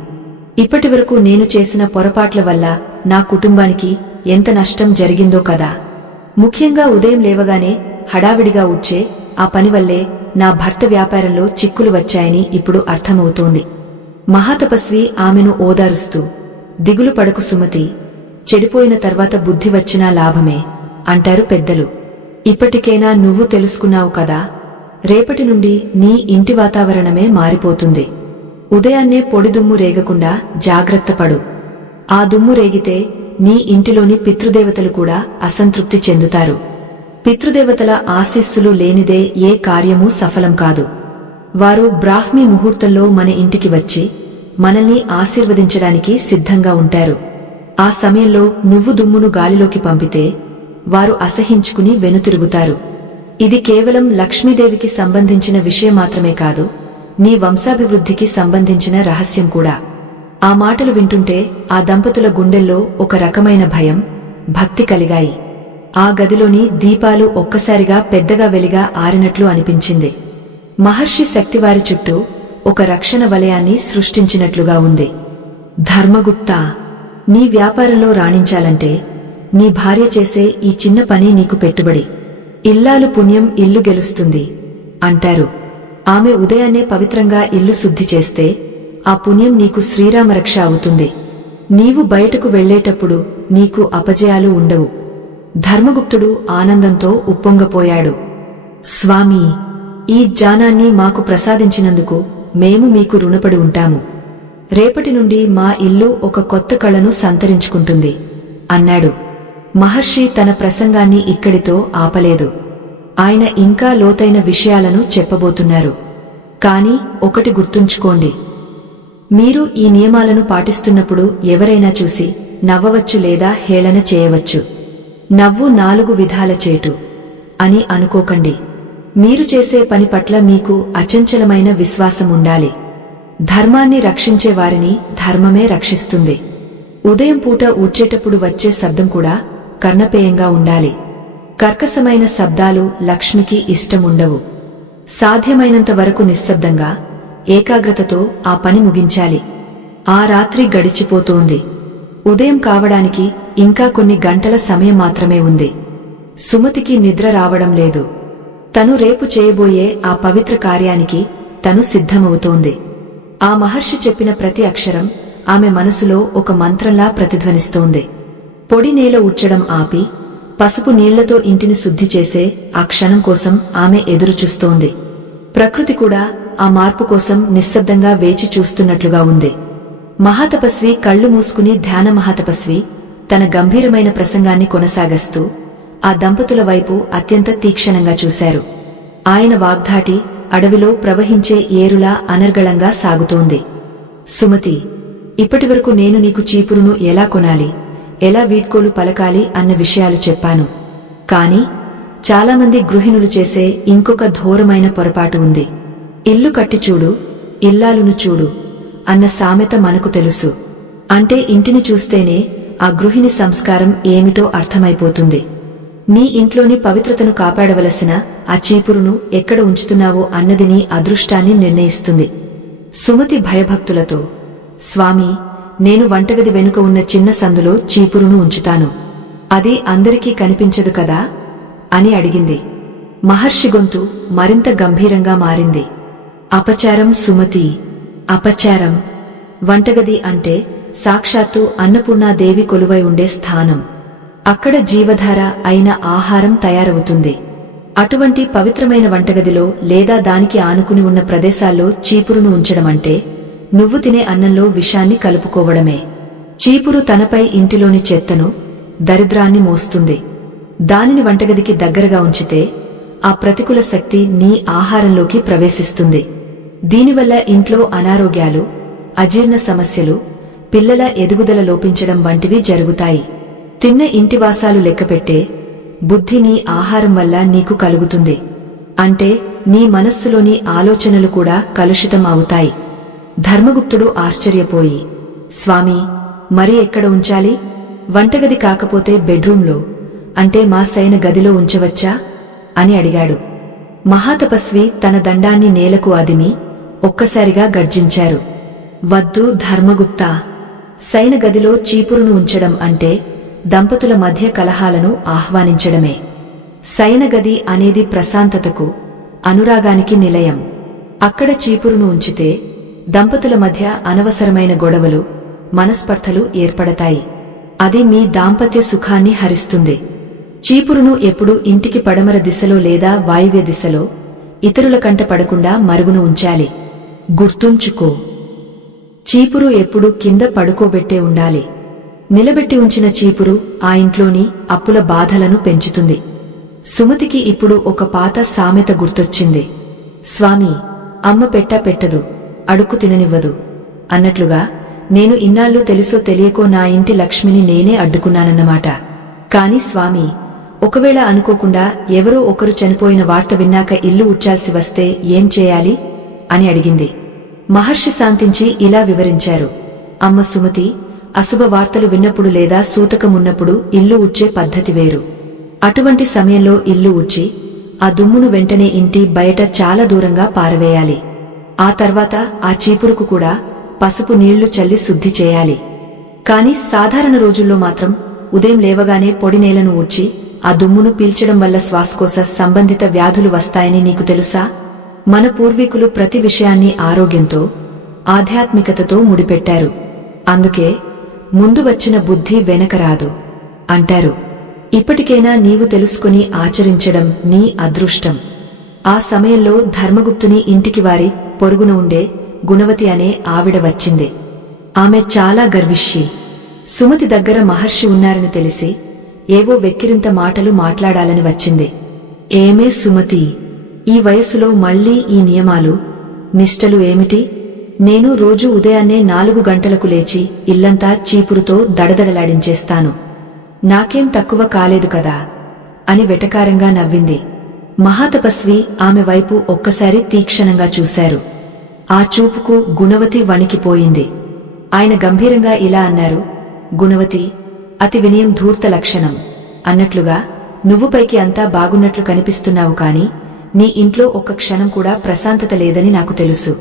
ఇప్పటివరకు నేను చేసిన పొరపాట్ల వల్ల నా కుటుంబానికి ఎంత నష్టం జరిగిందో కదా. ముఖ్యంగా ఉదయం లేవగానే హడావిడిగా ఊడ్చే ఆ పనివల్లే నా భర్త వ్యాపారంలో చిక్కులు వచ్చాయని ఇప్పుడు అర్థమవుతోంది. మహాతపస్వి ఆమెను ఓదారుస్తూ, దిగులు పడకు సుమతి, చెడిపోయిన తర్వాత బుద్ధి వచ్చినా లాభమే అంటారు పెద్దలు. ఇప్పటికైనా నువ్వు తెలుసుకున్నావు కదా, రేపటి నుండి నీ ఇంటి వాతావరణమే మారిపోతుంది. ఉదయాన్నే పొడి దుమ్ము రేగకుండా జాగ్రత్తపడు. ఆ దుమ్ము రేగితే నీ ఇంటిలోని పితృదేవతలు కూడా అసంతృప్తి చెందుతారు. పితృదేవతల ఆశీస్సులు లేనిదే ఏ కార్యమూ సఫలం కాదు. వారు బ్రాహ్మీ ముహూర్తంలో మన ఇంటికి వచ్చి మనల్ని ఆశీర్వదించడానికి సిద్ధంగా ఉంటారు. ఆ సమయంలో నువ్వు దుమ్మును గాలిలోకి పంపితే వారు అసహించుకుని వెనుతిరుగుతారు. ఇది కేవలం లక్ష్మీదేవికి సంబంధించిన విషయం మాత్రమే కాదు, నీ వంశాభివృద్ధికి సంబంధించిన రహస్యం కూడా. ఆ మాటలు వింటుంటే ఆ దంపతుల గుండెల్లో ఒక రకమైన భయం, భక్తి కలిగాయి. ఆ గదిలోని దీపాలు ఒక్కసారిగా పెద్దగా వెలిగా ఆరినట్లు అనిపించింది. మహర్షి శక్తివారి చుట్టూ ఒక రక్షణ వలయాన్ని సృష్టించినట్లుగా ఉంది. ధర్మగుప్తా, నీ వ్యాపారంలో రాణించాలంటే నీ భార్య చేసే ఈ చిన్న పని నీకు పెట్టుబడి. ఇల్లాలు పుణ్యం ఇల్లు గెలుస్తుంది అంటారు. ఆమె ఉదయాన్నే పవిత్రంగా ఇల్లు శుద్ధి చేస్తే ఆ పుణ్యం నీకు శ్రీరామరక్ష అవుతుంది. నీవు బయటకు వెళ్లేటప్పుడు నీకు అపజయాలు ఉండవు. ధర్మగుప్తుడు ఆనందంతో ఉప్పొంగపోయాడు. స్వామీ, ఈ జ్ఞానాన్ని మాకు ప్రసాదించినందుకు మేము మీకు రుణపడి ఉంటాము. రేపటి నుండి మా ఇల్లు ఒక కొత్త కళను సంతరించుకుంటుంది అన్నాడు. మహర్షి తన ప్రసంగాన్ని ఇక్కడితో ఆపలేదు. ఆయన ఇంకా లోతైన విషయాలను చెప్పబోతున్నారు. కాని ఒకటి గుర్తుంచుకోండి, మీరు ఈ నియమాలను పాటిస్తున్నప్పుడు ఎవరైనా చూసి నవ్వవచ్చు లేదా హేళన చేయవచ్చు. నవ్వు 4 విధాల చేటు అని అనుకోకండి. మీరు చేసే పని పట్ల మీకు అచంచలమైన విశ్వాసం ఉండాలి. ధర్మాన్ని రక్షించే వారిని ధర్మమే రక్షిస్తుంది. ఉదయం పూట ఊడ్చేటప్పుడు వచ్చే శబ్దం కూడా కర్ణపేయంగా ఉండాలి. కర్కశమైన శబ్దాలు లక్ష్మికి ఇష్టముండవు. సాధ్యమైనంత వరకు నిశ్శబ్దంగా ఏకాగ్రతతో ఆ పని ముగించాలి. ఆ రాత్రి గడిచిపోతోంది. ఉదయం కావడానికి ఇంకా కొన్ని గంటల సమయం మాత్రమే ఉంది. సుమతికి నిద్ర రావడం లేదు. తను రేపు చేయబోయే ఆ పవిత్ర కార్యానికి తను సిద్ధమవుతోంది. ఆ మహర్షి చెప్పిన ప్రతి అక్షరం ఆమె మనసులో ఒక మంత్రంలా ప్రతిధ్వనిస్తోంది. పొడి నేల ఉడ్చడం ఆపి పసుపు నీళ్లతో ఇంటిని శుద్ధి చేసే ఆ క్షణం కోసం ఆమె ఎదురుచూస్తోంది. ప్రకృతి కూడా ఆ మార్పు కోసం నిశ్శబ్దంగా వేచి చూస్తున్నట్లుగా ఉంది. మహాతపస్వి కళ్ళు మూసుకుని ధ్యాన మహాతపస్వి తన గంభీరమైన ప్రసంగాన్ని కొనసాగస్తూ ఆ దంపతుల వైపు అత్యంత తీక్షణంగా చూశారు. ఆయన వాగ్ధాటి అడవిలో ప్రవహించే ఏరులా అనర్గళంగా సాగుతోంది. సుమతి, ఇప్పటివరకు నేను నీకు చీపురును ఎలా కొనాలి, ఎలా వీడ్కోలు పలకాలి అన్న విషయాలు చెప్పాను. కాని చాలామంది గృహిణులు చేసే ఇంకొక ఘోరమైన పొరపాటు ఉంది. ఇల్లు కట్టి చూడు, ఇల్లాలును చూడు అన్న సామెత మనకు తెలుసు. అంటే ఇంటిని చూస్తేనే ఆ గృహిణి సంస్కారం ఏమిటో అర్థమైపోతుంది. నీ ఇంట్లోని పవిత్రతను కాపాడవలసిన ఆ చీపురును ఎక్కడ ఉంచుతున్నావో అన్నది నీ అదృష్టాన్ని నిర్ణయిస్తుంది. సుమతి భయభక్తులతో, స్వామీ, నేను వంటగది వెనుక ఉన్న చిన్న సందులో చీపురును ఉంచుతాను. అది అందరికీ కనిపించదు కదా అని అడిగింది. మహర్షి గొంతు మరింత గంభీరంగా మారింది. అపచారం సుమతి, అపచారం. వంటగది అంటే సాక్షాత్తు అన్నపూర్ణాదేవి కొలువై ఉండే స్థానం. అక్కడ జీవధార అయిన ఆహారం తయారవుతుంది. అటువంటి పవిత్రమైన వంటగదిలో లేదా దానికి ఆనుకుని ఉన్న ప్రదేశాల్లో చీపురును ఉంచడమంటే నువ్వు తినే అన్నంలో విషాన్ని కలుపుకోవడమే. చీపురు తనపై ఇంటిలోని చెత్తను, దరిద్రాన్ని మోస్తుంది. దానిని వంటగదికి దగ్గరగా ఉంచితే ఆ ప్రతికూల శక్తి నీ ఆహారంలోకి ప్రవేశిస్తుంది. దీనివల్ల ఇంట్లో అనారోగ్యాలు, అజీర్ణ సమస్యలు, పిల్లల ఎదుగుదల లోపించడం వంటివి జరుగుతాయి. తిన్న ఇంటివాసాలు లెక్కపెట్టే బుద్ధి నీ ఆహారం వల్ల నీకు కలుగుతుంది. అంటే నీ మనస్సులోని ఆలోచనలు కూడా కలుషితం అవుతాయి. ధర్మగుప్తుడు ఆశ్చర్యపోయి, స్వామీ, మరి ఎక్కడ ఉంచాలి? వంటగది కాకపోతే బెడ్రూంలో, అంటే మా శయన గదిలో ఉంచవచ్చా అని అడిగాడు. మహాతపస్వి తన దండాన్ని నేలకు అదిమి ఒక్కసారిగా గర్జించారు. వద్దు ధర్మగుప్తా, శయన గదిలో చీపురును ఉంచడం అంటే దంపతుల మధ్య కలహాలను ఆహ్వానించడమే. శయనగది అనేది ప్రశాంతతకు, అనురాగానికి నిలయం. అక్కడ చీపురును ఉంచితే దంపతుల మధ్య అనవసరమైన గొడవలు, మనస్పర్ధలు ఏర్పడతాయి. అది మీ దాంపత్య సుఖాన్ని హరిస్తుంది. చీపురును ఎప్పుడూ ఇంటికి పడమర దిశలో లేదా వాయువ్య దిశలో, ఇతరుల కంట పడకుండా మరుగును ఉంచాలి. గుర్తుంచుకో, చీపురు ఎప్పుడూ కింద పడుకోబెట్టే ఉండాలి. నిలబెట్టి ఉంచిన చీపురు ఆ ఇంట్లోని అప్పుల బాధలను పెంచుతుంది. సుమతికి ఇప్పుడు ఒక పాత సామెత గుర్తొచ్చింది. స్వామీ, అమ్మ పెట్టదు, అడుక్కు తిననివ్వదు అన్నట్లుగా నేను ఇన్నాళ్లు తెలుసో తెలియకో నా ఇంటి లక్ష్మిని నేనే అడ్డుకున్నానన్నమాట. కాని స్వామీ, ఒకవేళ అనుకోకుండా ఎవరో ఒకరు చనిపోయిన వార్త విన్నాక ఇల్లు ఉడ్చాల్సి వస్తే ఏం చేయాలి అని అడిగింది. మహర్షి శాంతించి ఇలా వివరించారు. అమ్మ సుమతి, అశుభ వార్తలు విన్నప్పుడు లేదా సూతకమున్నప్పుడు ఇల్లు ఉడ్చే పద్ధతి వేరు. అటువంటి సమయంలో ఇల్లు ఉడ్చి ఆ దుమ్మును వెంటనే ఇంటి బయట చాలా దూరంగా పారవేయాలి. ఆ తర్వాత ఆ చీపురుకు కూడా పసుపు నీళ్లు చల్లి శుద్ధి చేయాలి. కాని సాధారణ రోజుల్లో మాత్రం ఉదయం లేవగానే పొడి నేలను ఊడ్చి ఆ దుమ్మును పీల్చడం వల్ల శ్వాసకోశ సంబంధిత వ్యాధులు వస్తాయని నీకు తెలుసా? మన పూర్వీకులు ప్రతి విషయాన్ని ఆరోగ్యంతో, ఆధ్యాత్మికతతో ముడిపెట్టారు. అందుకే ముందు వచ్చిన బుద్ధి వెనకరాదు అంటారు. ఇప్పటికైనా నీవు తెలుసుకుని ఆచరించడం నీ అదృష్టం. ఆ సమయంలో ధర్మగుప్తుని ఇంటికి వారి పొరుగున ఉండే గుణవతి అనే ఆవిడ వచ్చింది. ఆమె చాలా గర్విష్ఠి. సుమతి దగ్గర మహర్షి ఉన్నారని తెలిసి ఏవో వెక్కిరింత మాటలు మాట్లాడాలని వచ్చింది. ఏమే సుమతి, ఈ వయసులో మళ్లీ ఈ నియమాలు, నిష్టలు ఏమిటి? నేను రోజూ ఉదయాన్నే 4 గంటలకు లేచి ఇల్లంతా చీపురుతో దడదడలాడించేస్తాను. నాకేం తక్కువ కాలేదు కదా అని వెటకారంగా నవ్వింది. మహాతపస్వి ఆమె వైపు ఒక్కసారి తీక్షణంగా చూశారు. ఆ చూపుకు గుణవతి వణికిపోయింది. ఆయన గంభీరంగా ఇలా అన్నారు, గుణవతి, అతి వినయం ధూర్త లక్షణం అన్నట్లుగా నువ్వు పైకి అంతా బాగున్నట్లు కనిపిస్తున్నావు, కాని నీ ఇంట్లో ఒక్క క్షణం కూడా ప్రశాంతత లేదని నాకు తెలుసు.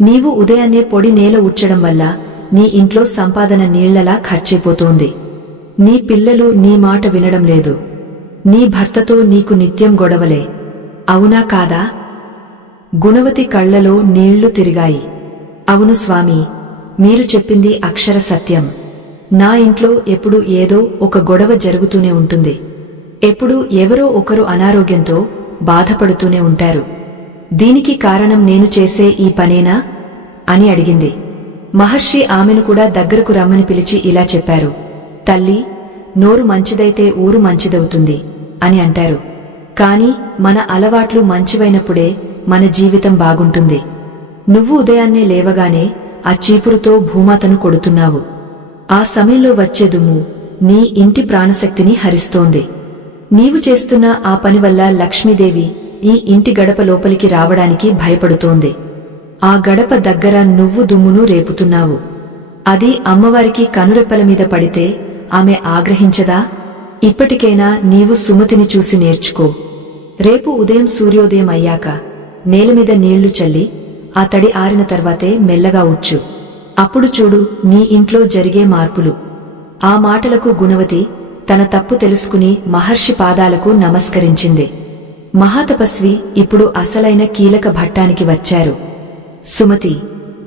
నీవు ఉదయాన్నే పొడి నేల ఉడ్చడం వల్ల నీ ఇంట్లో సంపాదన నీళ్లలా ఖర్చయిపోతోంది. నీ పిల్లలు నీ మాట వినడం లేదు. నీ భర్తతో నీకు నిత్యం గొడవలే. అవునా కాదా? గుణవతి కళ్లలో నీళ్లు తిరిగాయి. అవును స్వామీ, మీరు చెప్పింది అక్షర సత్యం. నా ఇంట్లో ఎప్పుడూ ఏదో ఒక గొడవ జరుగుతూనే ఉంటుంది. ఎప్పుడూ ఎవరో ఒకరు అనారోగ్యంతో బాధపడుతూనే ఉంటారు. దీనికి కారణం నేను చేసే ఈ పనేనా అని అడిగింది. మహర్షి ఆమెను కూడా దగ్గరకు రమ్మని పిలిచి ఇలా చెప్పారు, తల్లి, నోరు మంచిదైతే ఊరు మంచిదవుతుంది అని అంటారు. కాని మన అలవాట్లు మంచివైనప్పుడే మన జీవితం బాగుంటుంది. నువ్వు ఉదయాన్నే లేవగానే ఆ చీపురుతో భూమాతను కొడుతున్నావు. ఆ సమయంలో వచ్చే దుమ్ము నీ ఇంటి ప్రాణశక్తిని హరిస్తోంది. నీవు చేస్తున్న ఆ పని వల్ల లక్ష్మీదేవి ఈ ఇంటి గడప లోపలికి రావడానికి భయపడుతోంది. ఆ గడప దగ్గర నువ్వు దుమ్మును రేపుతున్నావు. అది అమ్మవారికి కనురెప్పల మీద పడితే ఆమె ఆగ్రహించదా? ఇప్పటికైనా నీవు సుమతిని చూసి నేర్చుకో. రేపు ఉదయం సూర్యోదయం అయ్యాక నేలమీద నీళ్లు చల్లి ఆ తడి ఆరిన తర్వాతే మెల్లగా ఉడ్చు. అప్పుడు చూడు నీ ఇంట్లో జరిగే మార్పులు. ఆ మాటలకు గుణవతి తన తప్పు తెలుసుకుని మహర్షి పాదాలకు నమస్కరించింది. మహాతపస్వి ఇప్పుడు అసలైన కీలక ఘట్టానికి వచ్చారు. సుమతి,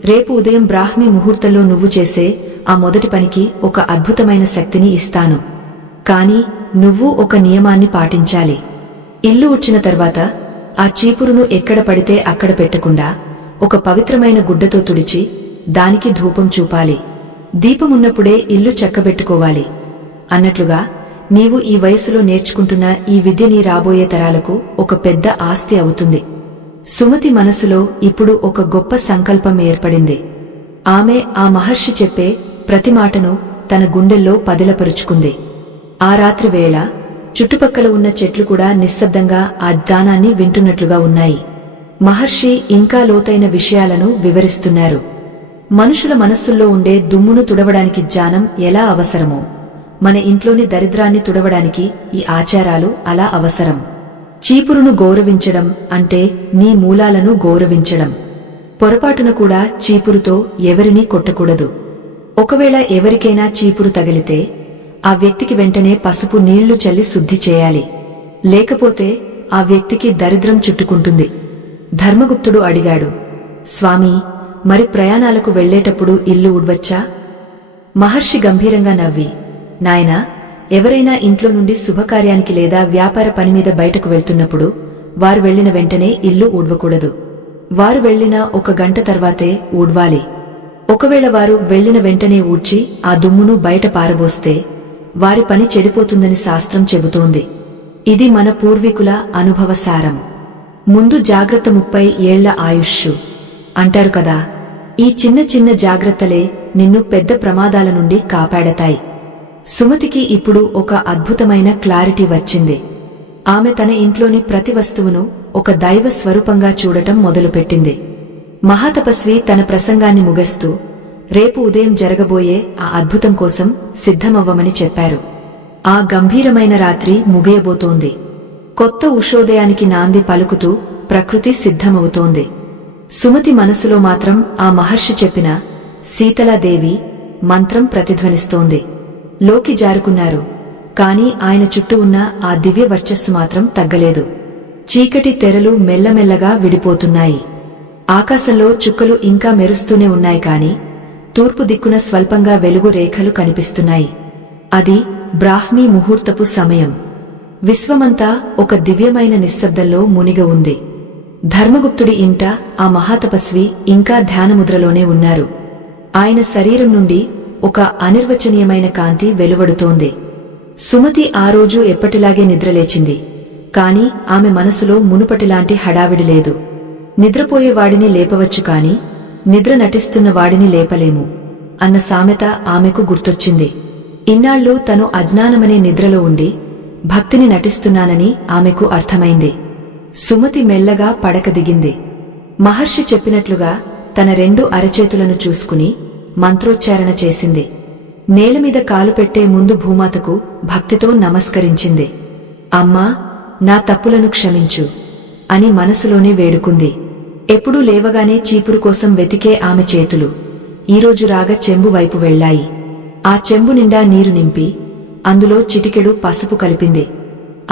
రేపు ఉదయం బ్రాహ్మీ ముహూర్తంలో నువ్వు చేసే ఆ మొదటి పనికి ఒక అద్భుతమైన శక్తిని ఇస్తాను. కాని నువ్వు ఒక నియమాన్ని పాటించాలి. ఇల్లు ఉడ్చిన తర్వాత ఆ చీపురును ఎక్కడ పడితే అక్కడ పెట్టకుండా ఒక పవిత్రమైన గుడ్డతో తుడిచి దానికి ధూపం చూపాలి. దీపమున్నప్పుడే ఇల్లు చక్కబెట్టుకోవాలి. అన్నట్లుగా నీవు ఈ వయసులో నేర్చుకుంటున్న ఈ విద్య నీ రాబోయే తరాలకు ఒక పెద్ద ఆస్తి అవుతుంది. సుమతి మనసులో ఇప్పుడు ఒక గొప్ప సంకల్పం ఏర్పడింది. ఆమె ఆ మహర్షి చెప్పే ప్రతి మాటను తన గుండెల్లో పదిలపరుచుకుంది. ఆ రాత్రి వేళ చుట్టుపక్కల ఉన్న చెట్లు కూడా నిశ్శబ్దంగా ఆ ధ్యానాన్ని వింటున్నట్లుగా ఉన్నాయి. మహర్షి ఇంకా లోతైన విషయాలను వివరిస్తున్నారు. మనుషుల మనస్సుల్లో ఉండే దుమ్మును తుడవడానికి జ్ఞానం ఎలా అవసరమో, మన ఇంట్లోని దరిద్రాన్ని తుడవడానికి ఈ ఆచారాలు అలా అవసరం. చీపురును గౌరవించడం అంటే నీ మూలాలను గౌరవించడం. పొరపాటున కూడా చీపురుతో ఎవరినీ కొట్టకూడదు. ఒకవేళ ఎవరికైనా చీపురు తగిలితే ఆ వ్యక్తికి వెంటనే పసుపు నీళ్లు చల్లి శుద్ధి చేయాలి. లేకపోతే ఆ వ్యక్తికి దరిద్రం చుట్టుకుంటుంది. ధర్మగుప్తుడు అడిగాడు, స్వామీ, మరి ప్రయాణాలకు వెళ్లేటప్పుడు ఇల్లు ఉడ్వచ్చా? మహర్షి గంభీరంగా నవ్వి, నాయనా, ఎవరైనా ఇంట్లో నుండి శుభకార్యానికి లేదా వ్యాపార పనిమీద బయటకు వెళ్తున్నప్పుడు వారు వెళ్లిన వెంటనే ఇల్లు ఊడ్వకూడదు. వారు వెళ్లిన 1 గంట తర్వాతే ఊడ్వాలి. ఒకవేళ వారు వెళ్లిన వెంటనే ఊడ్చి ఆ దుమ్మును బయట పారబోస్తే వారి పని చెడిపోతుందని శాస్త్రం చెబుతోంది. ఇది మన పూర్వీకుల అనుభవసారం. ముందు జాగ్రత్త 30 ఏళ్ల ఆయుష్షు అంటారు కదా. ఈ చిన్న చిన్న జాగ్రత్తలే నిన్ను పెద్ద ప్రమాదాల నుండి కాపాడతాయి. సుమతికి ఇప్పుడు ఒక అద్భుతమైన క్లారిటీ వచ్చింది. ఆమె తన ఇంట్లోని ప్రతి వస్తువును ఒక దైవ స్వరూపంగా చూడటం మొదలుపెట్టింది. మహాతపస్వి తన ప్రసంగాన్ని ముగిస్తూ రేపు ఉదయం జరగబోయే ఆ అద్భుతం కోసం సిద్ధమవ్వమని చెప్పారు. ఆ గంభీరమైన రాత్రి ముగియబోతోంది. కొత్త ఉషోదయానికి నాంది పలుకుతూ ప్రకృతి సిద్ధమవుతోంది. సుమతి మనసులో మాత్రం ఆ మహర్షి చెప్పిన శీతలాదేవి మంత్రం ప్రతిధ్వనిస్తోంది. లోకి జారుకున్నారు. కాని ఆయన చుట్టూ ఉన్న ఆ దివ్య వర్చస్సు మాత్రం తగ్గలేదు. చీకటి తెరలు మెల్లమెల్లగా విడిపోతున్నాయి. ఆకాశంలో చుక్కలు ఇంకా మెరుస్తూనే ఉన్నాయి, కాని తూర్పు దిక్కున స్వల్పంగా వెలుగు రేఖలు కనిపిస్తున్నాయి. అది బ్రాహ్మీ ముహూర్తపు సమయం. విశ్వమంతా ఒక దివ్యమైన నిశ్శబ్దంలో మునిగ ఉంది. ధర్మగుప్తుడి ఇంట ఆ మహాతపస్వి ఇంకా ధ్యానముద్రలోనే ఉన్నారు. ఆయన శరీరం నుండి ఒక అనిర్వచనీయమైన కాంతి వెలువడుతోంది. సుమతి ఆ రోజు ఎప్పటిలాగే నిద్రలేచింది. కాని ఆమె మనసులో మునుపటిలాంటి హడావిడి లేదు. నిద్రపోయేవాడిని లేపవచ్చు, కాని నిద్ర నటిస్తున్న వాడిని లేపలేము అన్న సామెత ఆమెకు గుర్తొచ్చింది. ఇన్నాళ్లు తను అజ్ఞానమనే నిద్రలో ఉండి భక్తిని నటిస్తున్నానని ఆమెకు అర్థమైంది. సుమతి మెల్లగా పడక దిగింది. మహర్షి చెప్పినట్లుగా తన 2 అరచేతులను చూసుకుని మంత్రోచ్చారణ చేసింది. నేలమీద కాలు పెట్టే ముందు భూమాతకు భక్తితో నమస్కరించింది. అమ్మా, నా తప్పులను క్షమించు అని మనసులోనే వేడుకుంది. ఎప్పుడూ లేవగానే చీపురు కోసం వెతికే ఆమె చేతులు ఈరోజు రాగ చెంబు వైపు వెళ్లాయి. ఆ చెంబు నిండా నీరు నింపి అందులో చిటికెడు పసుపు కలిపింది.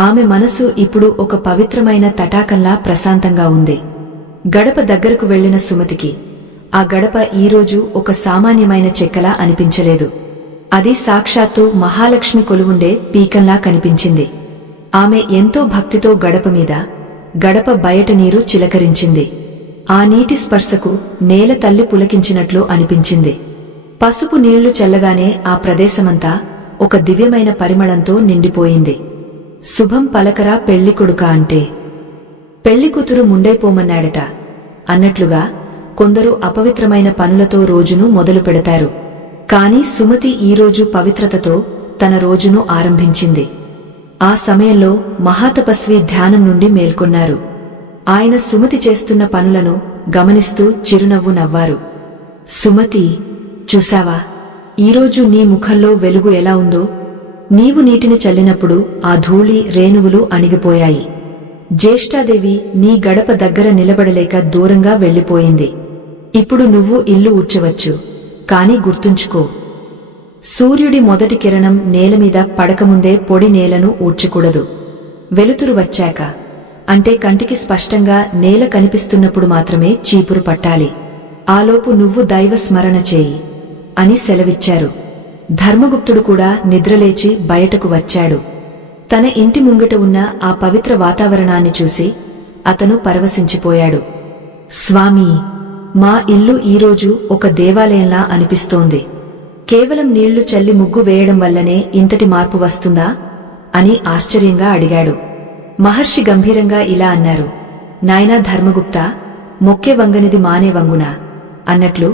ఆమె మనసు ఇప్పుడు ఒక పవిత్రమైన తటాకంలా ప్రశాంతంగా ఉంది. గడప దగ్గరకు వెళ్లిన సుమతికి ఆ గడప ఈరోజు ఒక సామాన్యమైన చెక్కలా అనిపించలేదు. అది సాక్షాత్తు మహాలక్ష్మి కొలువుండే పీకంలా కనిపించింది. ఆమె ఎంతో భక్తితో గడప మీద, గడప బయట నీరు చిలకరించింది. ఆ నీటి స్పర్శకు నేల తల్లి పులకించినట్లు అనిపించింది. పసుపు నీళ్లు చల్లగానే ఆ ప్రదేశమంతా ఒక దివ్యమైన పరిమళంతో నిండిపోయింది. శుభం పలకరా పెళ్లికొడుక అంటే, పెళ్లికూతురు ముండైపోమన్నాడట అన్నట్లుగా కొందరు అపవిత్రమైన పనులతో రోజును మొదలు పెడతారు. కాని సుమతి ఈరోజు పవిత్రతతో తన రోజును ఆరంభించింది. ఆ సమయంలో మహాతపస్వి ధ్యానం నుండి మేల్కొన్నారు. ఆయన సుమతి చేస్తున్న పనులను గమనిస్తూ చిరునవ్వు నవ్వారు. సుమతి, చూశావా, ఈరోజు నీ ముఖంలో వెలుగు ఎలా ఉందో? నీవు నీటిని చల్లినప్పుడు ఆ ధూళి రేణువులు అణిగిపోయాయి. జ్యేష్ఠాదేవి నీ గడప దగ్గర నిలబడలేక దూరంగా వెళ్లిపోయింది. ఇప్పుడు నువ్వు ఇల్లు ఊడ్చవచ్చు, కాని గుర్తుంచుకో, సూర్యుడి మొదటి కిరణం నేలమీద పడకముందే పొడి నేలను ఊడ్చకూడదు. వెలుతురు వచ్చాక, అంటే కంటికి స్పష్టంగా నేల కనిపిస్తున్నప్పుడు మాత్రమే చీపురు పట్టాలి. ఆలోపు నువ్వు దైవ స్మరణ చేయి అని సెలవిచ్చారు. ధర్మగుప్తుడు కూడా నిద్రలేచి బయటకు వచ్చాడు. తన ఇంటి ముంగిట ఉన్న ఆ పవిత్ర వాతావరణాన్ని చూసి అతను పరవశించిపోయాడు. స్వామీ, మా ఇల్లు ఈరోజు ఒక దేవాలయంలా అనిపిస్తోంది. కేవలం నీళ్లు చల్లి ముగ్గు వేయడం వల్లనే ఇంతటి మార్పు వస్తుందా అని ఆశ్చర్యంగా అడిగాడు. మహర్షి గంభీరంగా ఇలా అన్నారు. నాయనా ధర్మగుప్త, మొక్కే వంగనిది మానే వంగునా అన్నట్లు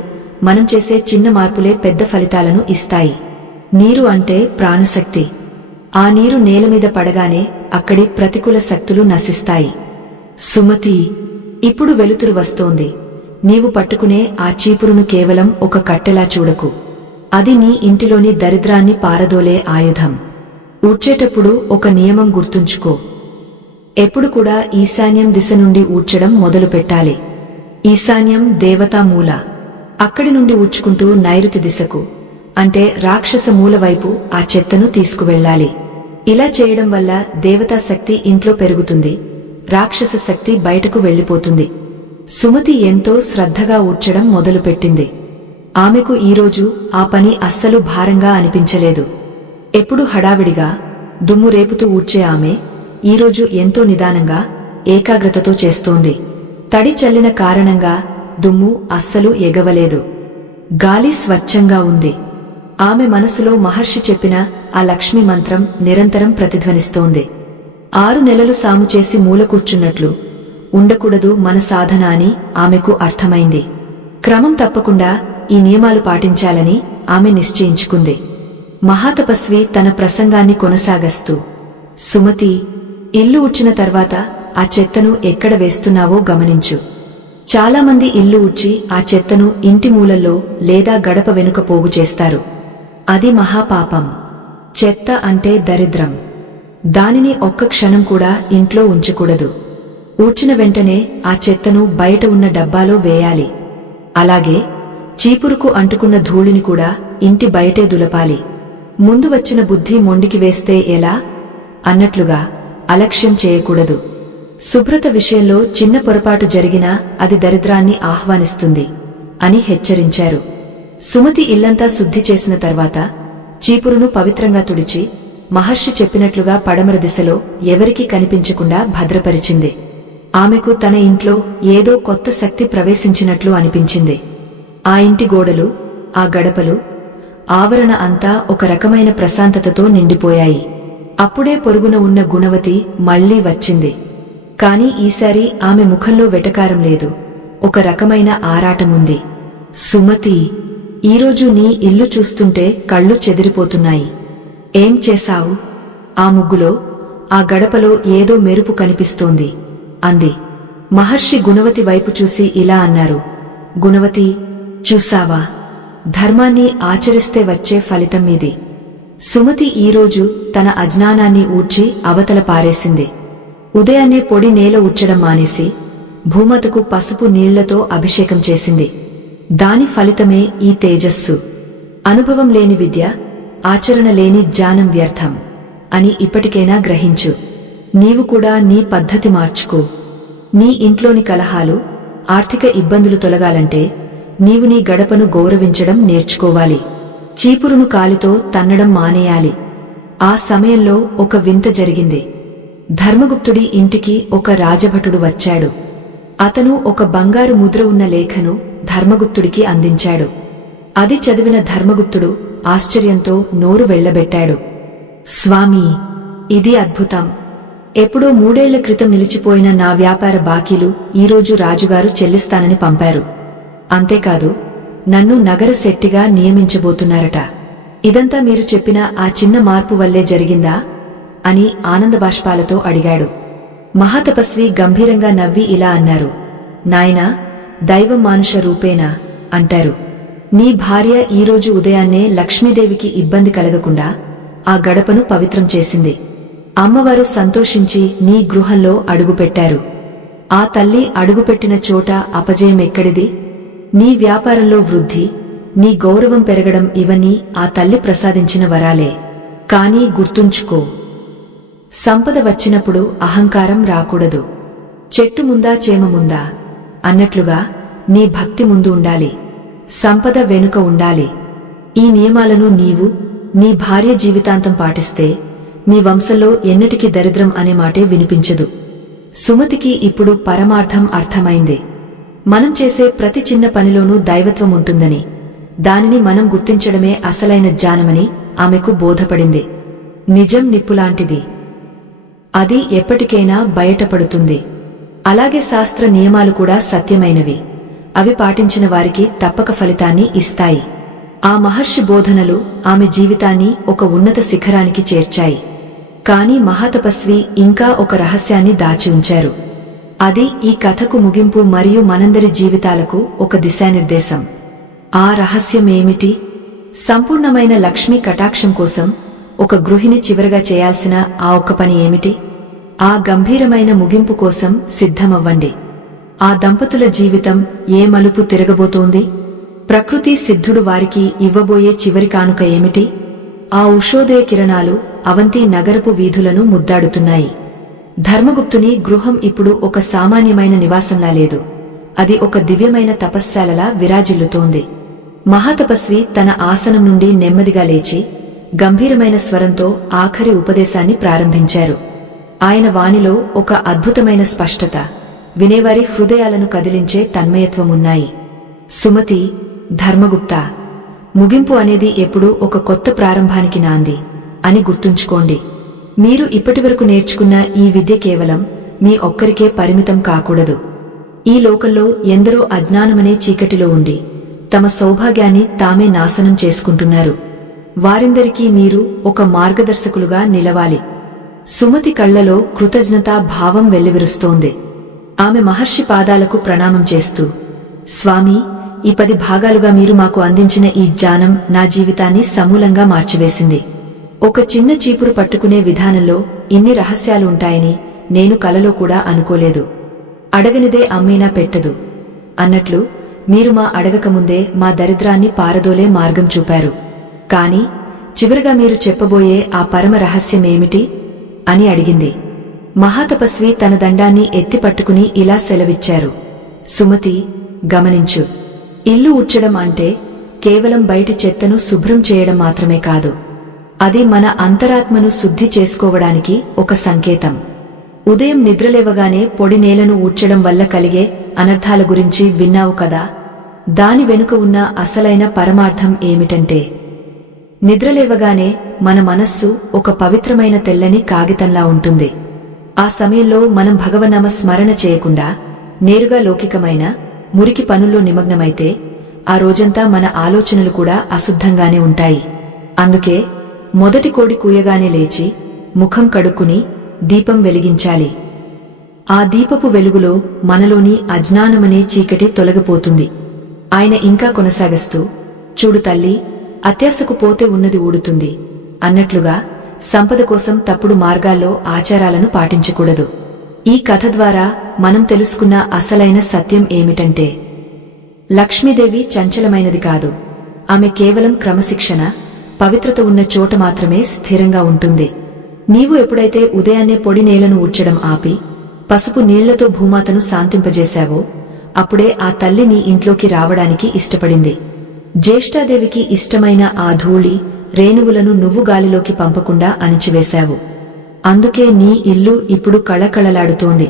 మనం చేసే చిన్న మార్పులే పెద్ద ఫలితాలను ఇస్తాయి. నీరు అంటే ప్రాణశక్తి. ఆ నీరు నేలమీద పడగానే అక్కడి ప్రతికూల శక్తులు నశిస్తాయి. సుమతి, ఇప్పుడు వెలుతురు వస్తోంది. నీవు పట్టుకునే ఆ చీపురును కేవలం ఒక కట్టెలా చూడకు. అది నీ ఇంటిలోని దరిద్రాన్ని పారదోలే ఆయుధం. ఊడ్చేటప్పుడు ఒక నియమం గుర్తుంచుకో. ఎప్పుడు కూడా ఈశాన్యం దిశ నుండి ఊడ్చడం మొదలు పెట్టాలి. ఈశాన్యం దేవతా మూల. అక్కడి నుండి ఊడ్చుకుంటూ నైరుతి దిశకు, అంటే రాక్షస మూల వైపు ఆ చెత్తను తీసుకువెళ్లాలి. ఇలా చేయడం వల్ల దేవతా శక్తి ఇంట్లో పెరుగుతుంది, రాక్షస శక్తి బయటకు వెళ్లిపోతుంది. సుమతి ఎంతో శ్రద్ధగా ఊడ్చడం మొదలుపెట్టింది. ఆమెకు ఈరోజు ఆ పని అస్సలు భారంగా అనిపించలేదు. ఎప్పుడు హడావిడిగా దుమ్ము రేపుతూ ఊడ్చే ఆమె ఈరోజు ఎంతో నిదానంగా, ఏకాగ్రతతో చేస్తోంది. తడి చల్లిన కారణంగా దుమ్ము అస్సలు ఎగవలేదు. గాలి స్వచ్ఛంగా ఉంది. ఆమె మనసులో మహర్షి చెప్పిన ఆ లక్ష్మీ మంత్రం నిరంతరం ప్రతిధ్వనిస్తోంది. 6 నెలలు సాము చేసి మూల కూర్చున్నట్లు ఉండకూడదు మన సాధన అని ఆమెకు అర్థమైంది. క్రమం తప్పకుండా ఈ నియమాలు పాటించాలని ఆమె నిశ్చయించుకుంది. మహాతపస్వి తన ప్రసంగాన్ని కొనసాగస్తూ, సుమతి, ఇల్లు ఊడ్చిన తర్వాత ఆ చెత్తను ఎక్కడ వేస్తున్నావో గమనించు. చాలామంది ఇల్లు ఊడ్చి ఆ చెత్తను ఇంటి మూలల్లో లేదా గడప వెనుక పోగు చేస్తారు. అది మహాపాపం. చెత్త అంటే దరిద్రం. దానిని ఒక్క క్షణం కూడా ఇంట్లో ఉంచకూడదు. ఊడ్చిన వెంటనే ఆ చెత్తను బయట ఉన్న డబ్బాలో వేయాలి. అలాగే చీపురుకు అంటుకున్న ధూళిని కూడా ఇంటి బయటే దులపాలి. ముందు వచ్చిన బుద్ధి మొండికి వేస్తే ఎలా అన్నట్లుగా అలక్ష్యం చేయకూడదు. శుభ్రత విషయంలో చిన్న పొరపాటు జరిగినా అది దరిద్రాన్ని ఆహ్వానిస్తుంది అని హెచ్చరించారు. సుమతి ఇల్లంతా శుద్ధి చేసిన తర్వాత చీపురును పవిత్రంగా తుడిచి మహర్షి చెప్పినట్లుగా పడమర దిశలో ఎవరికీ కనిపించకుండా భద్రపరిచింది. ఆమెకు తన ఇంట్లో ఏదో కొత్త శక్తి ప్రవేశించినట్లు అనిపించింది. ఆ ఇంటి గోడలు, ఆ గడపలు, ఆవరణ అంతా ఒక రకమైన ప్రశాంతతతో నిండిపోయాయి. అప్పుడే పొరుగున ఉన్న గుణవతి మళ్లీ వచ్చింది. కాని ఈసారి ఆమె ముఖంలో వెటకారం లేదు, ఒక రకమైన ఆరాటముంది. సుమతి, ఈరోజు నీ ఇల్లు చూస్తుంటే కళ్ళు చెదిరిపోతున్నాయి. ఏం చేశావు? ఆ ముగ్గులో, ఆ గడపలో ఏదో మెరుపు కనిపిస్తోంది. అంది. మహర్షి గుణవతి వైపు చూసి ఇలా అన్నారు. గుణవతి, చూసావా, ధర్మాన్ని ఆచరిస్తే వచ్చే ఫలితం ఇది. సుమతి ఈరోజు తన అజ్ఞానాన్ని ఊడ్చి అవతల పారేసింది. ఉదయాన్నే పొడి నేల ఊడ్చడం మానేసి భూమతకు పసుపు నీళ్లతో అభిషేకం చేసింది. దాని ఫలితమే ఈ తేజస్సు. అనుభవం లేని విద్య, ఆచరణ లేని జ్ఞానం వ్యర్థం అని ఇప్పటికైనా గ్రహించు. నీవు కూడా నీ పద్ధతి మార్చుకో. నీ ఇంట్లోని కలహాలు, ఆర్థిక ఇబ్బందులు తొలగాలంటే నీవు నీ గడపను గౌరవించడం నేర్చుకోవాలి. చీపురును కాలితో తన్నడం మానేయాలి. ఆ సమయంలో ఒక వింత జరిగింది. ధర్మగుప్తుడి ఇంటికి ఒక రాజభటుడు వచ్చాడు. అతను ఒక బంగారు ముద్ర ఉన్న లేఖను ధర్మగుప్తుడికి అందించాడు. అది చదివిన ధర్మగుప్తుడు ఆశ్చర్యంతో నోరు వెళ్లబెట్టాడు. స్వామీ, ఇది అద్భుతం. ఎప్పుడో 3 ఏళ్ల క్రితం నిలిచిపోయిన నా వ్యాపార బాకీలు ఈరోజు రాజుగారు చెల్లిస్తానని పంపారు. అంతేకాదు, నన్ను నగర శెట్టిగా నియమించబోతున్నారట. ఇదంతా మీరు చెప్పిన ఆ చిన్న మార్పు వల్లే జరిగిందా అని ఆనందబాష్పాలతో అడిగాడు. మహాతపస్వి గంభీరంగా నవ్వి ఇలా అన్నారు. నాయనా, దైవం మానుష రూపేనా అంటారు. నీ భార్య ఈరోజు ఉదయాన్నే లక్ష్మీదేవికి ఇబ్బంది కలగకుండా ఆ గడపను పవిత్రం చేసింది. అమ్మవారు సంతోషించి నీ గృహంలో అడుగుపెట్టారు. ఆ తల్లి అడుగుపెట్టిన చోట అపజయం ఎక్కడిది? నీ వ్యాపారంలో వృద్ధి, నీ గౌరవం పెరగడం ఇవన్నీ ఆ తల్లి ప్రసాదించిన వరాలే. కానీ గుర్తుంచుకో, సంపద వచ్చినప్పుడు అహంకారం రాకూడదు. చెట్టు ముందా చేమ ముందా అన్నట్లుగా నీ భక్తి ముందు ఉండాలి, సంపద వెనుక ఉండాలి. ఈ నియమాలను నీవు, నీ భార్య జీవితాంతం పాటిస్తే మీ వంశంలో ఎన్నటికీ దరిద్రం అనే మాటే వినిపించదు. సుమతికి ఇప్పుడు పరమార్థం అర్థమైంది. మనం చేసే ప్రతి చిన్న పనిలోనూ దైవత్వం ఉంటుందని, దానిని మనం గుర్తించడమే అసలైన జ్ఞానమని ఆమెకు బోధపడింది. నిజం నిప్పులాంటిది. అది ఎప్పటికైనా బయటపడుతుంది. అలాగే శాస్త్ర నియమాలు కూడా సత్యమైనవి. అవి పాటించిన వారికి తప్పక ఫలితాన్ని ఇస్తాయి. ఆ మహర్షి బోధనలు ఆమె జీవితాన్ని ఒక ఉన్నత శిఖరానికి చేర్చాయి. కాని మహాతపస్వి ఇంకా ఒక రహస్యాన్ని దాచి ఉంచారు. అది ఈ కథకు ముగింపు మరియు మనందరి జీవితాలకు ఒక దిశానిర్దేశం. ఆ రహస్యమేమిటి? సంపూర్ణమైన లక్ష్మీ కటాక్షం కోసం ఒక గృహిణి చివరగా చేయాల్సిన ఆ ఒక్క పని ఏమిటి? ఆ గంభీరమైన ముగింపు కోసం సిద్ధమవ్వండి. ఆ దంపతుల జీవితం ఏ మలుపు తిరగబోతోంది? ప్రకృతి సిద్ధుడు వారికి ఇవ్వబోయే చివరి కానుక ఏమిటి? ఆ ఉషోదయ కిరణాలు అవంతి నగరపు వీధులను ముద్దాడుతున్నాయి. ధర్మగుప్తుని గృహం ఇప్పుడు ఒక సామాన్యమైన నివాసంలా లేదు. అది ఒక దివ్యమైన తపశ్శాలలా విరాజిల్లుతోంది. మహాతపస్వి తన ఆసనం నుండి నెమ్మదిగా లేచి గంభీరమైన స్వరంతో ఆఖరి ఉపదేశాన్ని ప్రారంభించారు. ఆయన వాణిలో ఒక అద్భుతమైన స్పష్టత, వినేవారి హృదయాలను కదిలించే తన్మయత్వమున్నాయి. సుమతి, ధర్మగుప్త, ముగింపు అనేది ఎప్పుడూ ఒక కొత్త ప్రారంభానికి నాంది అని గుర్తుంచుకోండి. మీరు ఇప్పటివరకు నేర్చుకున్న ఈ విద్య కేవలం మీ ఒక్కరికే పరిమితం కాకూడదు. ఈ లోకంలో ఎందరో అజ్ఞానమనే చీకటిలో ఉండి తమ సౌభాగ్యాన్ని తామే నాశనం చేసుకుంటున్నారు. వారిందరికీ మీరు ఒక మార్గదర్శకులుగా నిలవాలి. సుమతి కళ్లలో కృతజ్ఞతా భావం వెల్లివిరుస్తోంది. ఆమె మహర్షి పాదాలకు ప్రణామం చేస్తూ, స్వామీ, ఈ 10 భాగాలుగా మీరు మాకు అందించిన ఈ జ్ఞానం నా జీవితాన్ని సమూలంగా మార్చివేసింది. ఒక చిన్న చీపురు పట్టుకునే విధానంలో ఇన్ని రహస్యాలు ఉంటాయని నేను కలలో కూడా అనుకోలేదు. అడగనిదే అమ్మీనా పెట్టదు అన్నట్లు మీరు మా అడగకముందే మా దరిద్రాన్ని పారదోలే మార్గం చూపారు. కాని చివరగా మీరు చెప్పబోయే ఆ పరమ రహస్యమేమిటి అని అడిగింది. మహాతపస్వి తన దండాన్ని ఎత్తిపట్టుకుని ఇలా సెలవిచ్చారు. సుమతి, గమనించు. ఇల్లు ఊడ్చడం అంటే కేవలం బయటి చెత్తను శుభ్రం చేయడం మాత్రమే కాదు. అది మన అంతరాత్మను శుద్ధి చేసుకోవడానికి ఒక సంకేతం. ఉదయం నిద్రలేవగానే పొడి నేలను ఊడ్చడం వల్ల కలిగే అనర్థాల గురించి విన్నావు కదా? దాని వెనుక ఉన్న అసలైన పరమార్థం ఏమిటంటే, నిద్రలేవగానే మన మనస్సు ఒక పవిత్రమైన తెల్లని కాగితంలా ఉంటుంది. ఆ సమయంలో మనం భగవన్నామ స్మరణ చేయకుండా నేరుగా లౌకికమైన మురికి పనుల్లో నిమగ్నమైతే ఆ రోజంతా మన ఆలోచనలు కూడా అశుద్ధంగానే ఉంటాయి. అందుకే మొదటి కోడి కూయగానే లేచి ముఖం కడుక్కుని దీపం వెలిగించాలి. ఆ దీపపు వెలుగులో మనలోని అజ్ఞానమనే చీకటి తొలగిపోతుంది. ఆయన ఇంకా కొనసాగస్తూ, చూడు తల్లి, అత్యాశకు పోతే ఉన్నది ఊడుతుంది అన్నట్లుగా సంపద కోసం తప్పుడు మార్గాల్లో ఆచారాలను పాటించకూడదు. ఈ కథ ద్వారా మనం తెలుసుకున్న అసలైన సత్యం ఏమిటంటే, లక్ష్మీదేవి చంచలమైనది కాదు. ఆమె కేవలం క్రమశిక్షణ, పవిత్రత ఉన్న చోట మాత్రమే స్థిరంగా ఉంటుంది. నీవు ఎప్పుడైతే ఉదయాన్నే పొడి నేలను ఊడ్చడం ఆపి పసుపు నీళ్లతో భూమాతను శాంతింపజేశావో అప్పుడే ఆ తల్లి నీ ఇంట్లోకి రావడానికి ఇష్టపడింది. జ్యేష్ఠాదేవికి ఇష్టమైన ఆ ధూళి రేణువులను నువ్వు గాలిలోకి పంపకుండా అణిచివేశావు. అందుకే నీ ఇల్లు ఇప్పుడు కళకళలాడుతోంది.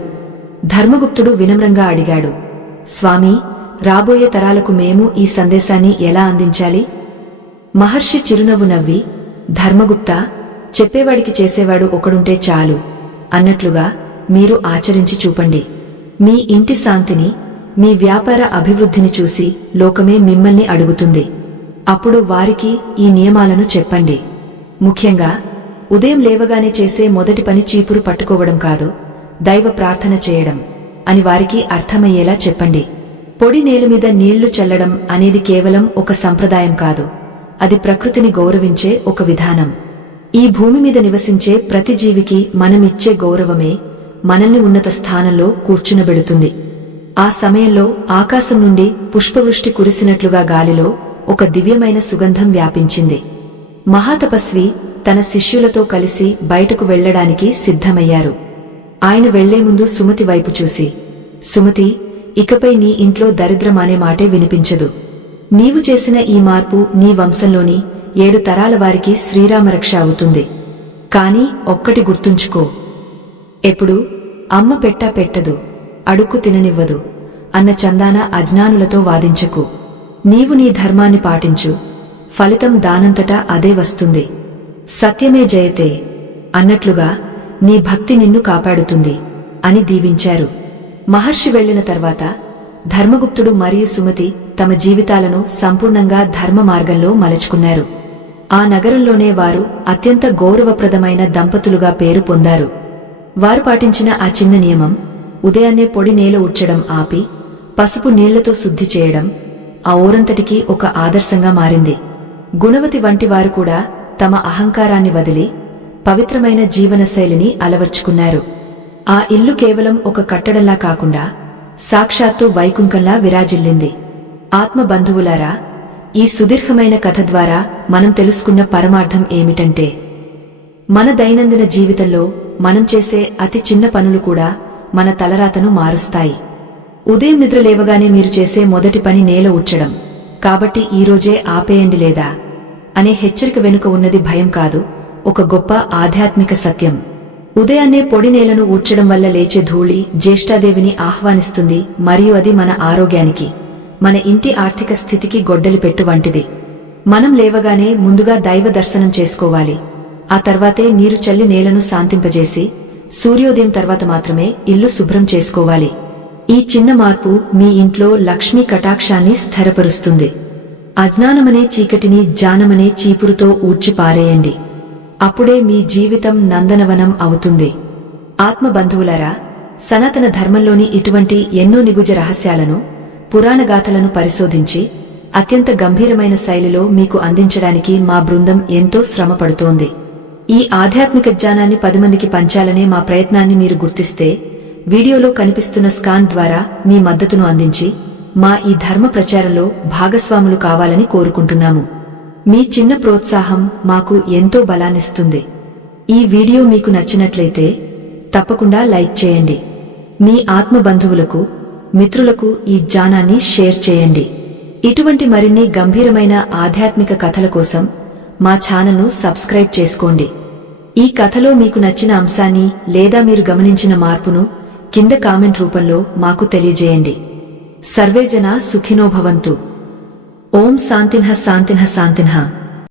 ధర్మగుప్తుడు వినమ్రంగా అడిగాడు, స్వామీ, రాబోయే తరాలకు మేము ఈ సందేశాన్ని ఎలా అందించాలి? మహర్షి చిరునవ్వు నవ్వి, ధర్మగుప్తా, చెప్పేవాడికి చేసేవాడు ఒకడుంటే చాలు అన్నట్లుగా మీరు ఆచరించి చూపండి. మీ ఇంటి శాంతిని, మీ వ్యాపార అభివృద్ధిని చూసి లోకమే మిమ్మల్ని అడుగుతుంది. అప్పుడు వారికి ఈ నియమాలను చెప్పండి. ముఖ్యంగా ఉదయం లేవగానే చేసే మొదటి పని చీపురు పట్టుకోవడం కాదు, దైవ ప్రార్థన చేయడం అని వారికి అర్థమయ్యేలా చెప్పండి. పొడి నేలమీద నీళ్లు చల్లడం అనేది కేవలం ఒక సంప్రదాయం కాదు, అది ప్రకృతిని గౌరవించే ఒక విధానం. ఈ భూమి మీద నివసించే ప్రతి జీవికి మనమిచ్చే గౌరవమే మనల్ని ఉన్నత స్థానంలో కూర్చునబెడుతుంది. ఆ సమయంలో ఆకాశం నుండి పుష్పవృష్టి కురిసినట్లుగా గాలిలో ఒక దివ్యమైన సుగంధం వ్యాపించింది. మహాతపస్వి తన శిష్యులతో కలిసి బయటకు వెళ్లడానికి సిద్ధమయ్యారు. ఆయన వెళ్లే ముందు సుమతి వైపు చూసి, సుమతి, ఇకపై నీ ఇంట్లో దరిద్రమానే మాటే వినిపించదు. నీవు చేసిన ఈ మార్పు నీ వంశంలోని 7 తరాల వారికి శ్రీరామరక్ష అవుతుంది. కాని ఒక్కటి గుర్తుంచుకో, ఎప్పుడు అమ్మ పెట్టదు, అడుక్కు తిననివ్వదు అన్న చందాన అజ్ఞానులతో వాదించకు. నీవు నీ ధర్మాన్ని పాటించు, ఫలితం దానంతటా అదే వస్తుంది. సత్యమే జయతే అన్నట్లుగా నీ భక్తి నిన్ను కాపాడుతుంది అని దీవించారు. మహర్షి వెళ్లిన తర్వాత ధర్మగుప్తుడు మరియు సుమతి తమ జీవితాలను సంపూర్ణంగా ధర్మ మార్గంలో మలుచుకున్నారు. ఆ నగరంలోనే వారు అత్యంత గౌరవప్రదమైన దంపతులుగా పేరు పొందారు. వారు పాటించిన ఆ చిన్న నియమం, ఉదయాన్నే పొడి నేల ఊడ్చడం ఆపి పసుపు నీళ్లతో శుద్ధి చేయడం, ఆ ఊరంతటికీ ఒక ఆదర్శంగా మారింది. గుణవతి వంటి వారు కూడా తమ అహంకారాన్ని వదిలి పవిత్రమైన జీవనశైలిని అలవర్చుకున్నారు. ఆ ఇల్లు కేవలం ఒక కట్టడంలా కాకుండా సాక్షాత్తు వైకుంఠంలా విరాజిల్లింది. ఆత్మబంధువులారా, ఈ సుదీర్ఘమైన కథ ద్వారా మనం తెలుసుకున్న పరమార్థం ఏమిటంటే, మన దైనందిన జీవితంలో మనం చేసే అతి చిన్న పనులు కూడా మన తలరాతను మారుస్తాయి. ఉదయం నిద్ర లేవగానే మీరు చేసే మొదటి పని నేల ఊడ్చడం కాబట్టి ఈరోజే ఆపేయండి లేదా అనే హెచ్చరిక వెనుక ఉన్నది భయం కాదు, ఒక గొప్ప ఆధ్యాత్మిక సత్యం. ఉదయాన్నే పొడి నేలను ఊడ్చడం వల్ల లేచే ధూళి జ్యేష్ఠాదేవిని ఆహ్వానిస్తుంది మరియు అది మన ఆరోగ్యానికి, మన ఇంటి ఆర్థిక స్థితికి గొడ్డలి పెట్టు వంటిది. మనం లేవగానే ముందుగా దైవ దర్శనం చేసుకోవాలి. ఆ తర్వాతే నీరు చల్లి నేలను శాంతింపజేసి సూర్యోదయం తర్వాత మాత్రమే ఇల్లు శుభ్రం చేసుకోవాలి. ఈ చిన్న మార్పు మీ ఇంట్లో లక్ష్మీ కటాక్షాన్ని స్థిరపరుస్తుంది. అజ్ఞానమనే చీకటిని జ్ఞానమనే చీపురుతో ఊడ్చి పారేయండి. అప్పుడే మీ జీవితం నందనవనం అవుతుంది. ఆత్మబంధువులారా, సనాతన ధర్మంలోని ఇటువంటి ఎన్నో నిగుజ రహస్యాలను, పురాణగాథలను పరిశోధించి అత్యంత గంభీరమైన శైలిలో మీకు అందించడానికి మా బృందం ఎంతో శ్రమ పడుతోంది. ఈ ఆధ్యాత్మిక జ్ఞానాన్ని 10 మందికి పంచాలనే మా ప్రయత్నాన్ని మీరు గుర్తిస్తే, వీడియోలో కనిపిస్తున్న స్కాన్ ద్వారా మీ మద్దతును అందించి మా ఈ ధర్మ ప్రచారంలో భాగస్వాములు కావాలని కోరుకుంటున్నాము. మీ చిన్న ప్రోత్సాహం మాకు ఎంతో బలాన్నిస్తుంది. ఈ వీడియో మీకు నచ్చినట్లయితే తప్పకుండా లైక్ చేయండి. మీ ఆత్మబంధువులకు, మిత్రులకు ఈ జ్ఞానాన్ని షేర్ చేయండి. ఇటువంటి మరిన్ని గంభీరమైన ఆధ్యాత్మిక కథల కోసం మా ఛానల్ను సబ్స్క్రైబ్ చేసుకోండి. ఈ కథలో మీకు నచ్చిన అంశాన్ని లేదా మీరు గమనించిన మార్పును కింద కామెంట్ రూపంలో మాకు తెలియజేయండి. సర్వే జనా సుఖినో భవంతు. ఓం శాంతిన్హ శాంతిన్హ శాంతిన్హ.